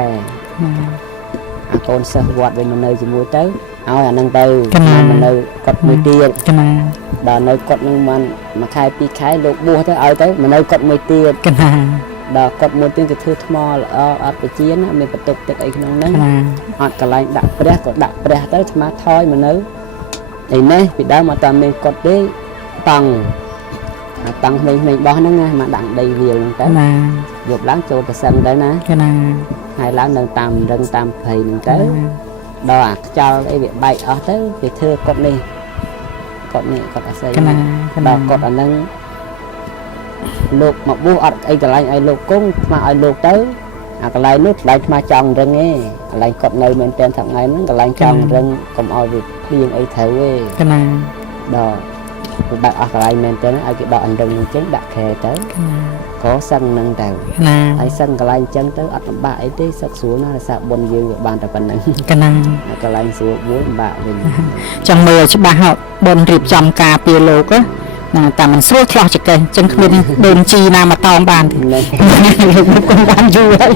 អាកូនសិស្សវត្តវិញមកនៅជាមួយទៅឲ្យអាហ្នឹងទៅមកនៅកត់មួយទៀត កណា ដល់នៅកត់ហ្នឹងបាន1ខែ2ខែលោកបួសទៅឲ្យទៅមកនៅកត់មួយទៀត កណា ដល់កត់មួយទៀតគេធ្វើថ្មល្អអត់បជាណាមានបន្ទប់ទឹកអីក្នុងហ្នឹង កណា អត់កន្លែងដាក់ព្រះក៏ដាក់ព្រះទៅស្មាថយមកនៅឯនេះពីដើមមកតាមមានកត់ទេតង់អាតង់ក្មេងៗបោះហ្នឹងណាមកដាក់ដីវាលហ្នឹងទៅ កណា យកឡើងចូលប្រសឹងទៅណា កណា ហើយឡើងនៅតាមរឹងតាមព្រៃហ្នឹងទៅដល់អាខ្យល់អីវាបែកអស់ទៅគេធ្វើកត់នេះកត់អាស័យក ណាកណា ដល់កត់អាហ្នឹងលោកមកបួសអត់អីកន្លែងឲ្យលោកគង់ស្មាឲ្យលោកទៅអាកន្លែងនោះកន្លែងស្មាចង់រឹងឯងកន្លែងកត់នៅមែនតែនថ្ងៃហ្នឹងកន្លែងចង់រឹងកុំឲ្យវាភ្លៀងអីត្រូវឯង កណា ដល់វាបាក់អស់កន្លែងមែនទេឲ្យគេដកអង្រឹងហ្នឹងចឹងដាក់ខែទៅក៏សឹងហ្នឹងទៅ កណា ហើយសឹងកន្លែងចឹងទៅអត់លំបាកអីទេសឹកស្រួលណាស់រសាបុនយើងវាបានតែប៉ុណ្្នឹង កណា កន្លែងស្រួលមួយលំបាកវិញ ចង់មើលច្បាស់ហត់បនរៀបចំការពារលោកណាតែមិនស្រួលឆ្លោះចកេះចឹងគ្មានដូនជីណាមកតោងបានទេ នេះ លោកមកគុំបានយូរហើយ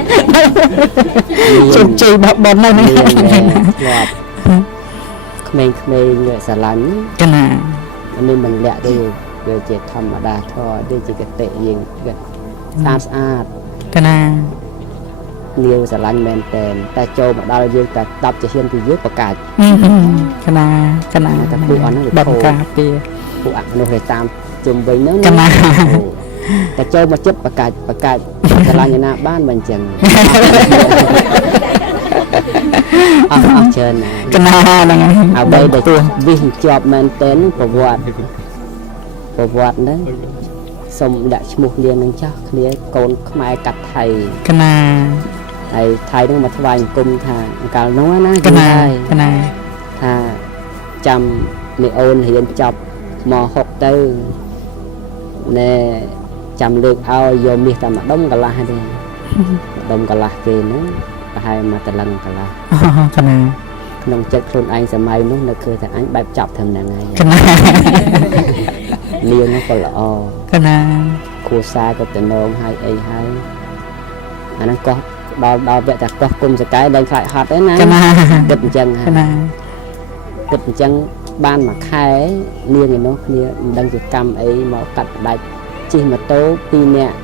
ជោគជ័យបបនហ្នឹង មានធ្លាប់ក្មេងៗស្រឡាញ់ កណា នេះមិនលាក់ទេវាជាធម្មតាធម៌ទេជាកតិយើងវាស្អាត កណា ងាយស្រឡាញ់មែនតែចូលមកដល់យើងតែ10ជាហ៊ានពីយើងប្រកាស កណាកណា តែពួកអស់ហ្នឹងវា បនការពារ ពួកអនុរាតាមជុំវិញហ្នឹង កណា តែចូលមកចិត្តប្រកាសស្រឡាញ់ឯណាបានមិនអញ្ចឹង ច្រើន កណាហ្នឹងហើយ អ្វីដែលវាជាប់មែនទែនប្រវត្តិហ្នឹងសូមដាក់ឈ្មោះលៀងនឹងចាស់គ្នាកូនខ្មែរកាត់ថៃ កណា ហើយថៃនឹងមកថ្វាយអង្គមថាកាលនោះណា កណាកណា ថាចាំមីអូនរៀនចប់ម.6 ទៅណែចាំលើកឲ្យយកមាសតែម្ដុំកន្លះទេម្ដុំកន្លះគេហ្នឹងប្រហែលមកតលឹងកន្លះ កណា ក្នុងចិត្តខ្លួនឯងសម័យនោះនៅឃើញថាអញបែបចាប់ត្រឹមហ្នឹងហើយក ណា លៀងនោះក៏ល្អ កណា គ្រួសារក៏តំណងហើយអីហើយអាហ្នឹងក៏ដល់វគ្គតែកោះគុំសកែលែងខ្លាចហត់ទេណា កណា គិតអញ្ចឹងហើ ក យ ណា គិតអញ្ចឹងបានមួយខែនាងឯនោះគ្នាមិនដឹងជាកម្មអីមកកាត់ផ្ដាច់ជិះម៉ូតូ2នាក់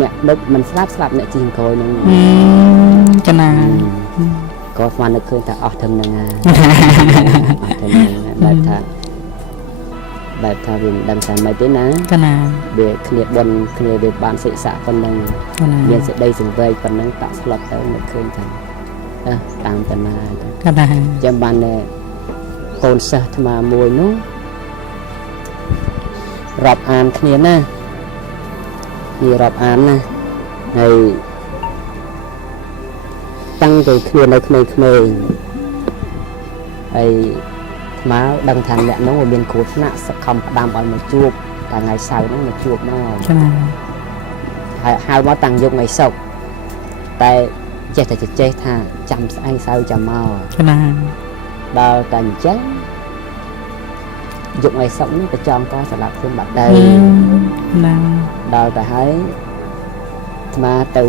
អ្នកដឹកមិនស្លាប់អ្នកជិះក្រោយហ្នឹង កណា ក៏ស្មាននឹកឃើញថាអស់ធឹមហ្នឹងហើយអស់ធឹមហ្នឹងបែបថាវាមិនដឹងថាម៉េចទេណា កណា វាគ្នាបនគ្នាវាបានសិក្សាប៉ុណ្ណឹង កណា មានសេចក្តីសង្វេគប៉ុណ្ណឹងតាក់ស្លុតទៅនឹកឃើញថាតាមតាណាទៅ កណា ចាំបានកូនសិស្សអាត្មាមួយនោះរាប់អានគ្នាណានេះរាប់អានណាហើយតាំងពីគ្នានៅក្មេងៗហើយអាត្មាដឹងថាអ្នកនោះមានគ្រោះថ្នាក់សខំផ្ដាំឲ្យមកជួបតែថ្ងៃសៅរ៍ហ្នឹងមកជួបមក កណា ហើយហៅមកតាំងយកថ្ងៃសុក្រតែចេះតែចេះថាចាំស្អែកសៅរ៍ចាំមក កណា ដល់តែអញ្ចឹងយកថ្ងៃសុក្រនេះទៅចងកសម្រាប់ខ្លួនបាត់ទៅ ណា ដល់ទៅហើយអាត្មាទៅ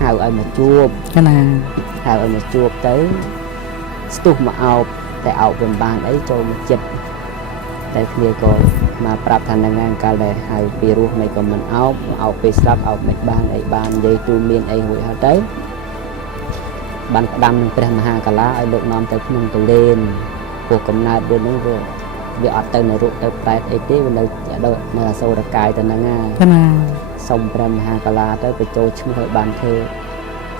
ហៅឲ្យមកជួប កណា ហៅឲ្យមកជួបទៅស្ទុះមកអោបតែអោបវិញបានអីចូលមកចិត្តតែគ្នាក៏មកប្រាប់ថានឹងថ្ងៃកាលដែលហៅពីរស់មិនក៏មិនអោបពេលស្លាប់អោបមិនបានអីបាននិយាយទូមានអីរួចហើយទៅបានផ្ដាំនឹងព្រះមហាកាឡាឲ្យលោកនាំទៅក្នុងទលេនពួកកំណើតវានោះវាអត់ទៅនរកទៅប្រែតអីទេវានៅអសូរកាយទៅហ្នឹងណា កណា សុំព្រះមហាកាឡាទៅបញ្ចូលឈ្មោះឲ្យបានធ្វើ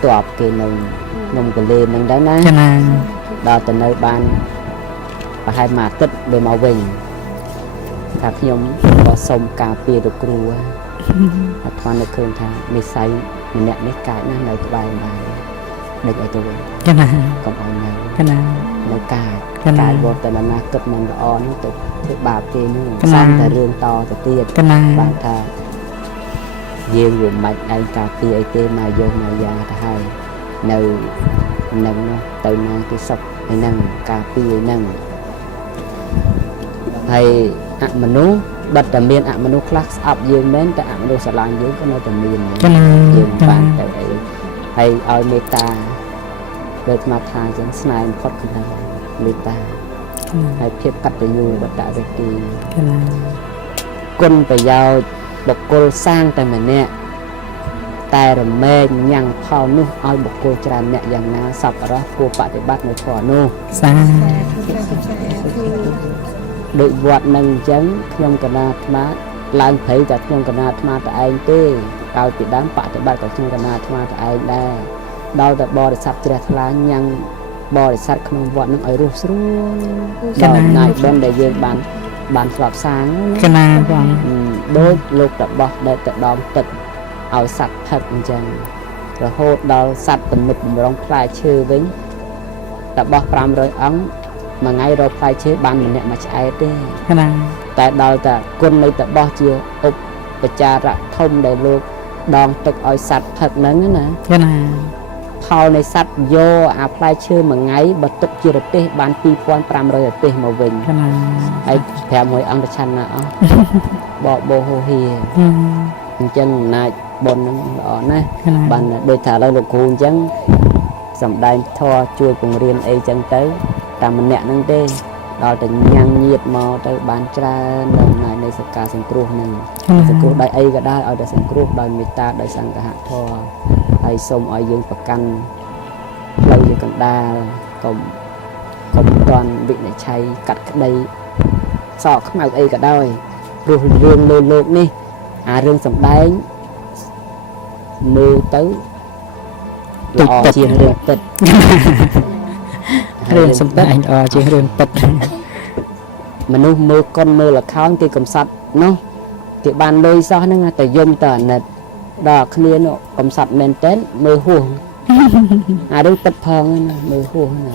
តបគេនៅក្នុងទលេនហ្នឹងដែរណា កណា ដល់ទៅនៅបានប្រហែលមួយអាទិត្យវាមកវិញថាខ្ញុំក៏សុំការពារលោកគ្រូអាថ្មនឹកឃើញថានិស័យម្នាក់នេះកាចណាស់នៅក្បែរដែរដេកឲ្យទៅវិញ កណា កុំឲ្យនៅ កណា នៅកាច កណា កាយវត្តតែណាគិតមិនល្អនេះទៅធ្វើបាបគេនោះ កណា សំតែរឿងតទៅទៀត កណា បានថាយើងវាមិនឯងការពារអីទេមកយកមកយ៉ាងទៅហើយនៅនឹងនោះទៅណាគេសុខឯហ្នឹងការពារឯហ្នឹងហើយអមនុស្សបាត់តែមានអមនុស្សខ្លះស្អប់យើងមែនតែអមនុស្សស្រឡាញ់យើងក៏នៅតែមាន កណា យើងបានទៅអីហើយឲ្យមេត្តាដូចមកថាអញ្ចឹងស្នេហ៍ផុតគឺមេត្តាហើយភាពកតញ្ញូបតរទី កណា គុណប្រយោជន៍បុគ្គលសាងតែម្នាក់តែរមែងញ៉ាំងផលនោះឲ្យបុគ្គលច្រើនអ្នកយ៉ាងណាសប្បុរសគួរបប្រតិបត្តិនៅធម៌នោះ សា ដូចវត្តនឹងអញ្ចឹងខ្ញុំកណាអាត្មាឡើងព្រៃតែខ្ញុំកណាអាត្មាតែឯងទេកាលពីដើមបប្រតិបត្តិក៏ខ្ញុំកណាអាត្មាតែឯងដែរដល់តែបរិស័ទជ្រះថ្លាញ៉ាំងបរិស័ទក្នុងវត្តនឹងឲ្យរស់ស្រួលដល់អំណាចបុណ្យដែលយើងបានស្លាប់សាង កណាបង ដូចលោកតបោះដែលទៅដងទឹកឲ្យសត្វផឹកអញ្ចឹងរហូតដល់សត្វទំនុកបំរុងផ្លែឈើវិញតបោះ500អង្គមួយថ្ងៃរកផ្លែឈើបានម្នាក់មួយឆ្អែតទេ កណា តែដល់តែគុណនៃតបោះជាឧបចារៈធំដែលលោកដងទឹកឲ្យសត្វផឹកហ្នឹងណា កណា ផលនៃសត្វយកអាផ្លែឈើមួយថ្ងៃបើទុកជារទេសបាន2500រទេសមកវិញ កណា ហើយ500អង្គទៅឆាន់ណាអស់បបោហូហៀអញ្ចឹងអំណាចបុណ្យហ្នឹងល្អណាស់ កណា បានដូចថាឥឡូវលោកគ្រូអញ្ចឹងសំដែងធម៌ជួយពង្រៀនអីចឹងទៅតែម្នាក់ហ្នឹងទេដល់តែញ៉ាំងញាតមកទៅបានច្រើនដល់អំណាចនៃសក្ការសង្គ្រោះហ្នឹងសង្គ្រោះដោយអីក៏ដោយឲ្យតែសង្គ្រោះដោយមេត្តាដោយសង្ឃហធម៌ហើយសូមឲ្យយើងប្រកាន់ផ្លូវជាកណ្ដាលកុំតាន់វិនិច្ឆ័យកាត់ក្តីសក់ខ្មៅអីក៏ដោយព្រោះរឿងលើលោកនេះអារឿងសំដែងមើលទៅ ល្អជាងរឿងពិត រឿងសំដែងល្អជាងរឿងពិត មនុស្សមើលកុនមើលល្ខោនគេកំសត់នោះគេបានលុយសោះហ្នឹងតែយំទៅអាណិតដល់គ្នានោះកំសត់មែនតើមើលហួស អារឿងពិតផងណាមើលហួសណា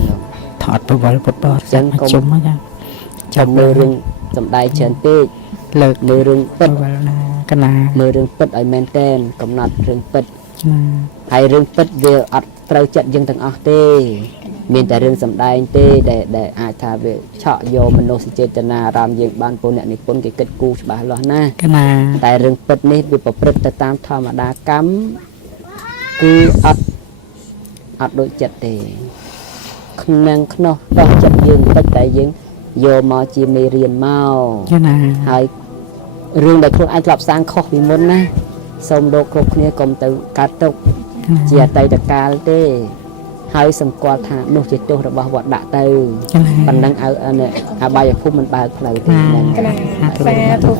ថតប្រវល់ពុតបរិស័ទមកជុំមកយ៉ាង ចាំមើលរឿងសំដែងច្រើនពេក លើក មើលរឿង ពិ ពិ ត ត វល់ណាកណា មើលរឿងពិតឲ្យមែនតើកំណត់រឿងពិត ណា ហើយរឿងពិតវាអត់ត្រូវចិត្តយើងទាំងអស់ទេមានតែរឿងសំដែងទេដែលអាចថាវាឆក់យកមនោសញ្ចេតនាអារម្មណ៍យើងបានពលអ្នកនិពន្ធគេគិតគូរច្បាស់លាស់ណាស់ កណា តែរឿងពិតនេះវាប្រព្រឹត្តទៅតាមធម្មតាកម្មគឺអត់ដូចចិត្តទេក្នុងនោះដោះចិត្តយើងតិចតែយើងយកមកជាមេរៀនមក កណា ហើយរឿងដែលខ្លួនឯងធ្លាប់សាងខុសពីមុនណាសូមលោកគ្រប់គ្នាកុំទៅកាត់ទុកជាអតីតកាលទេហើយសម្គាល់ថានោះជាទោសរបស់វត្តដាក់ទៅ កណា ប៉ុណ្ណឹងឲ្យអបាយភូមិមិនបើកផ្លូវទេ កណា សាធុ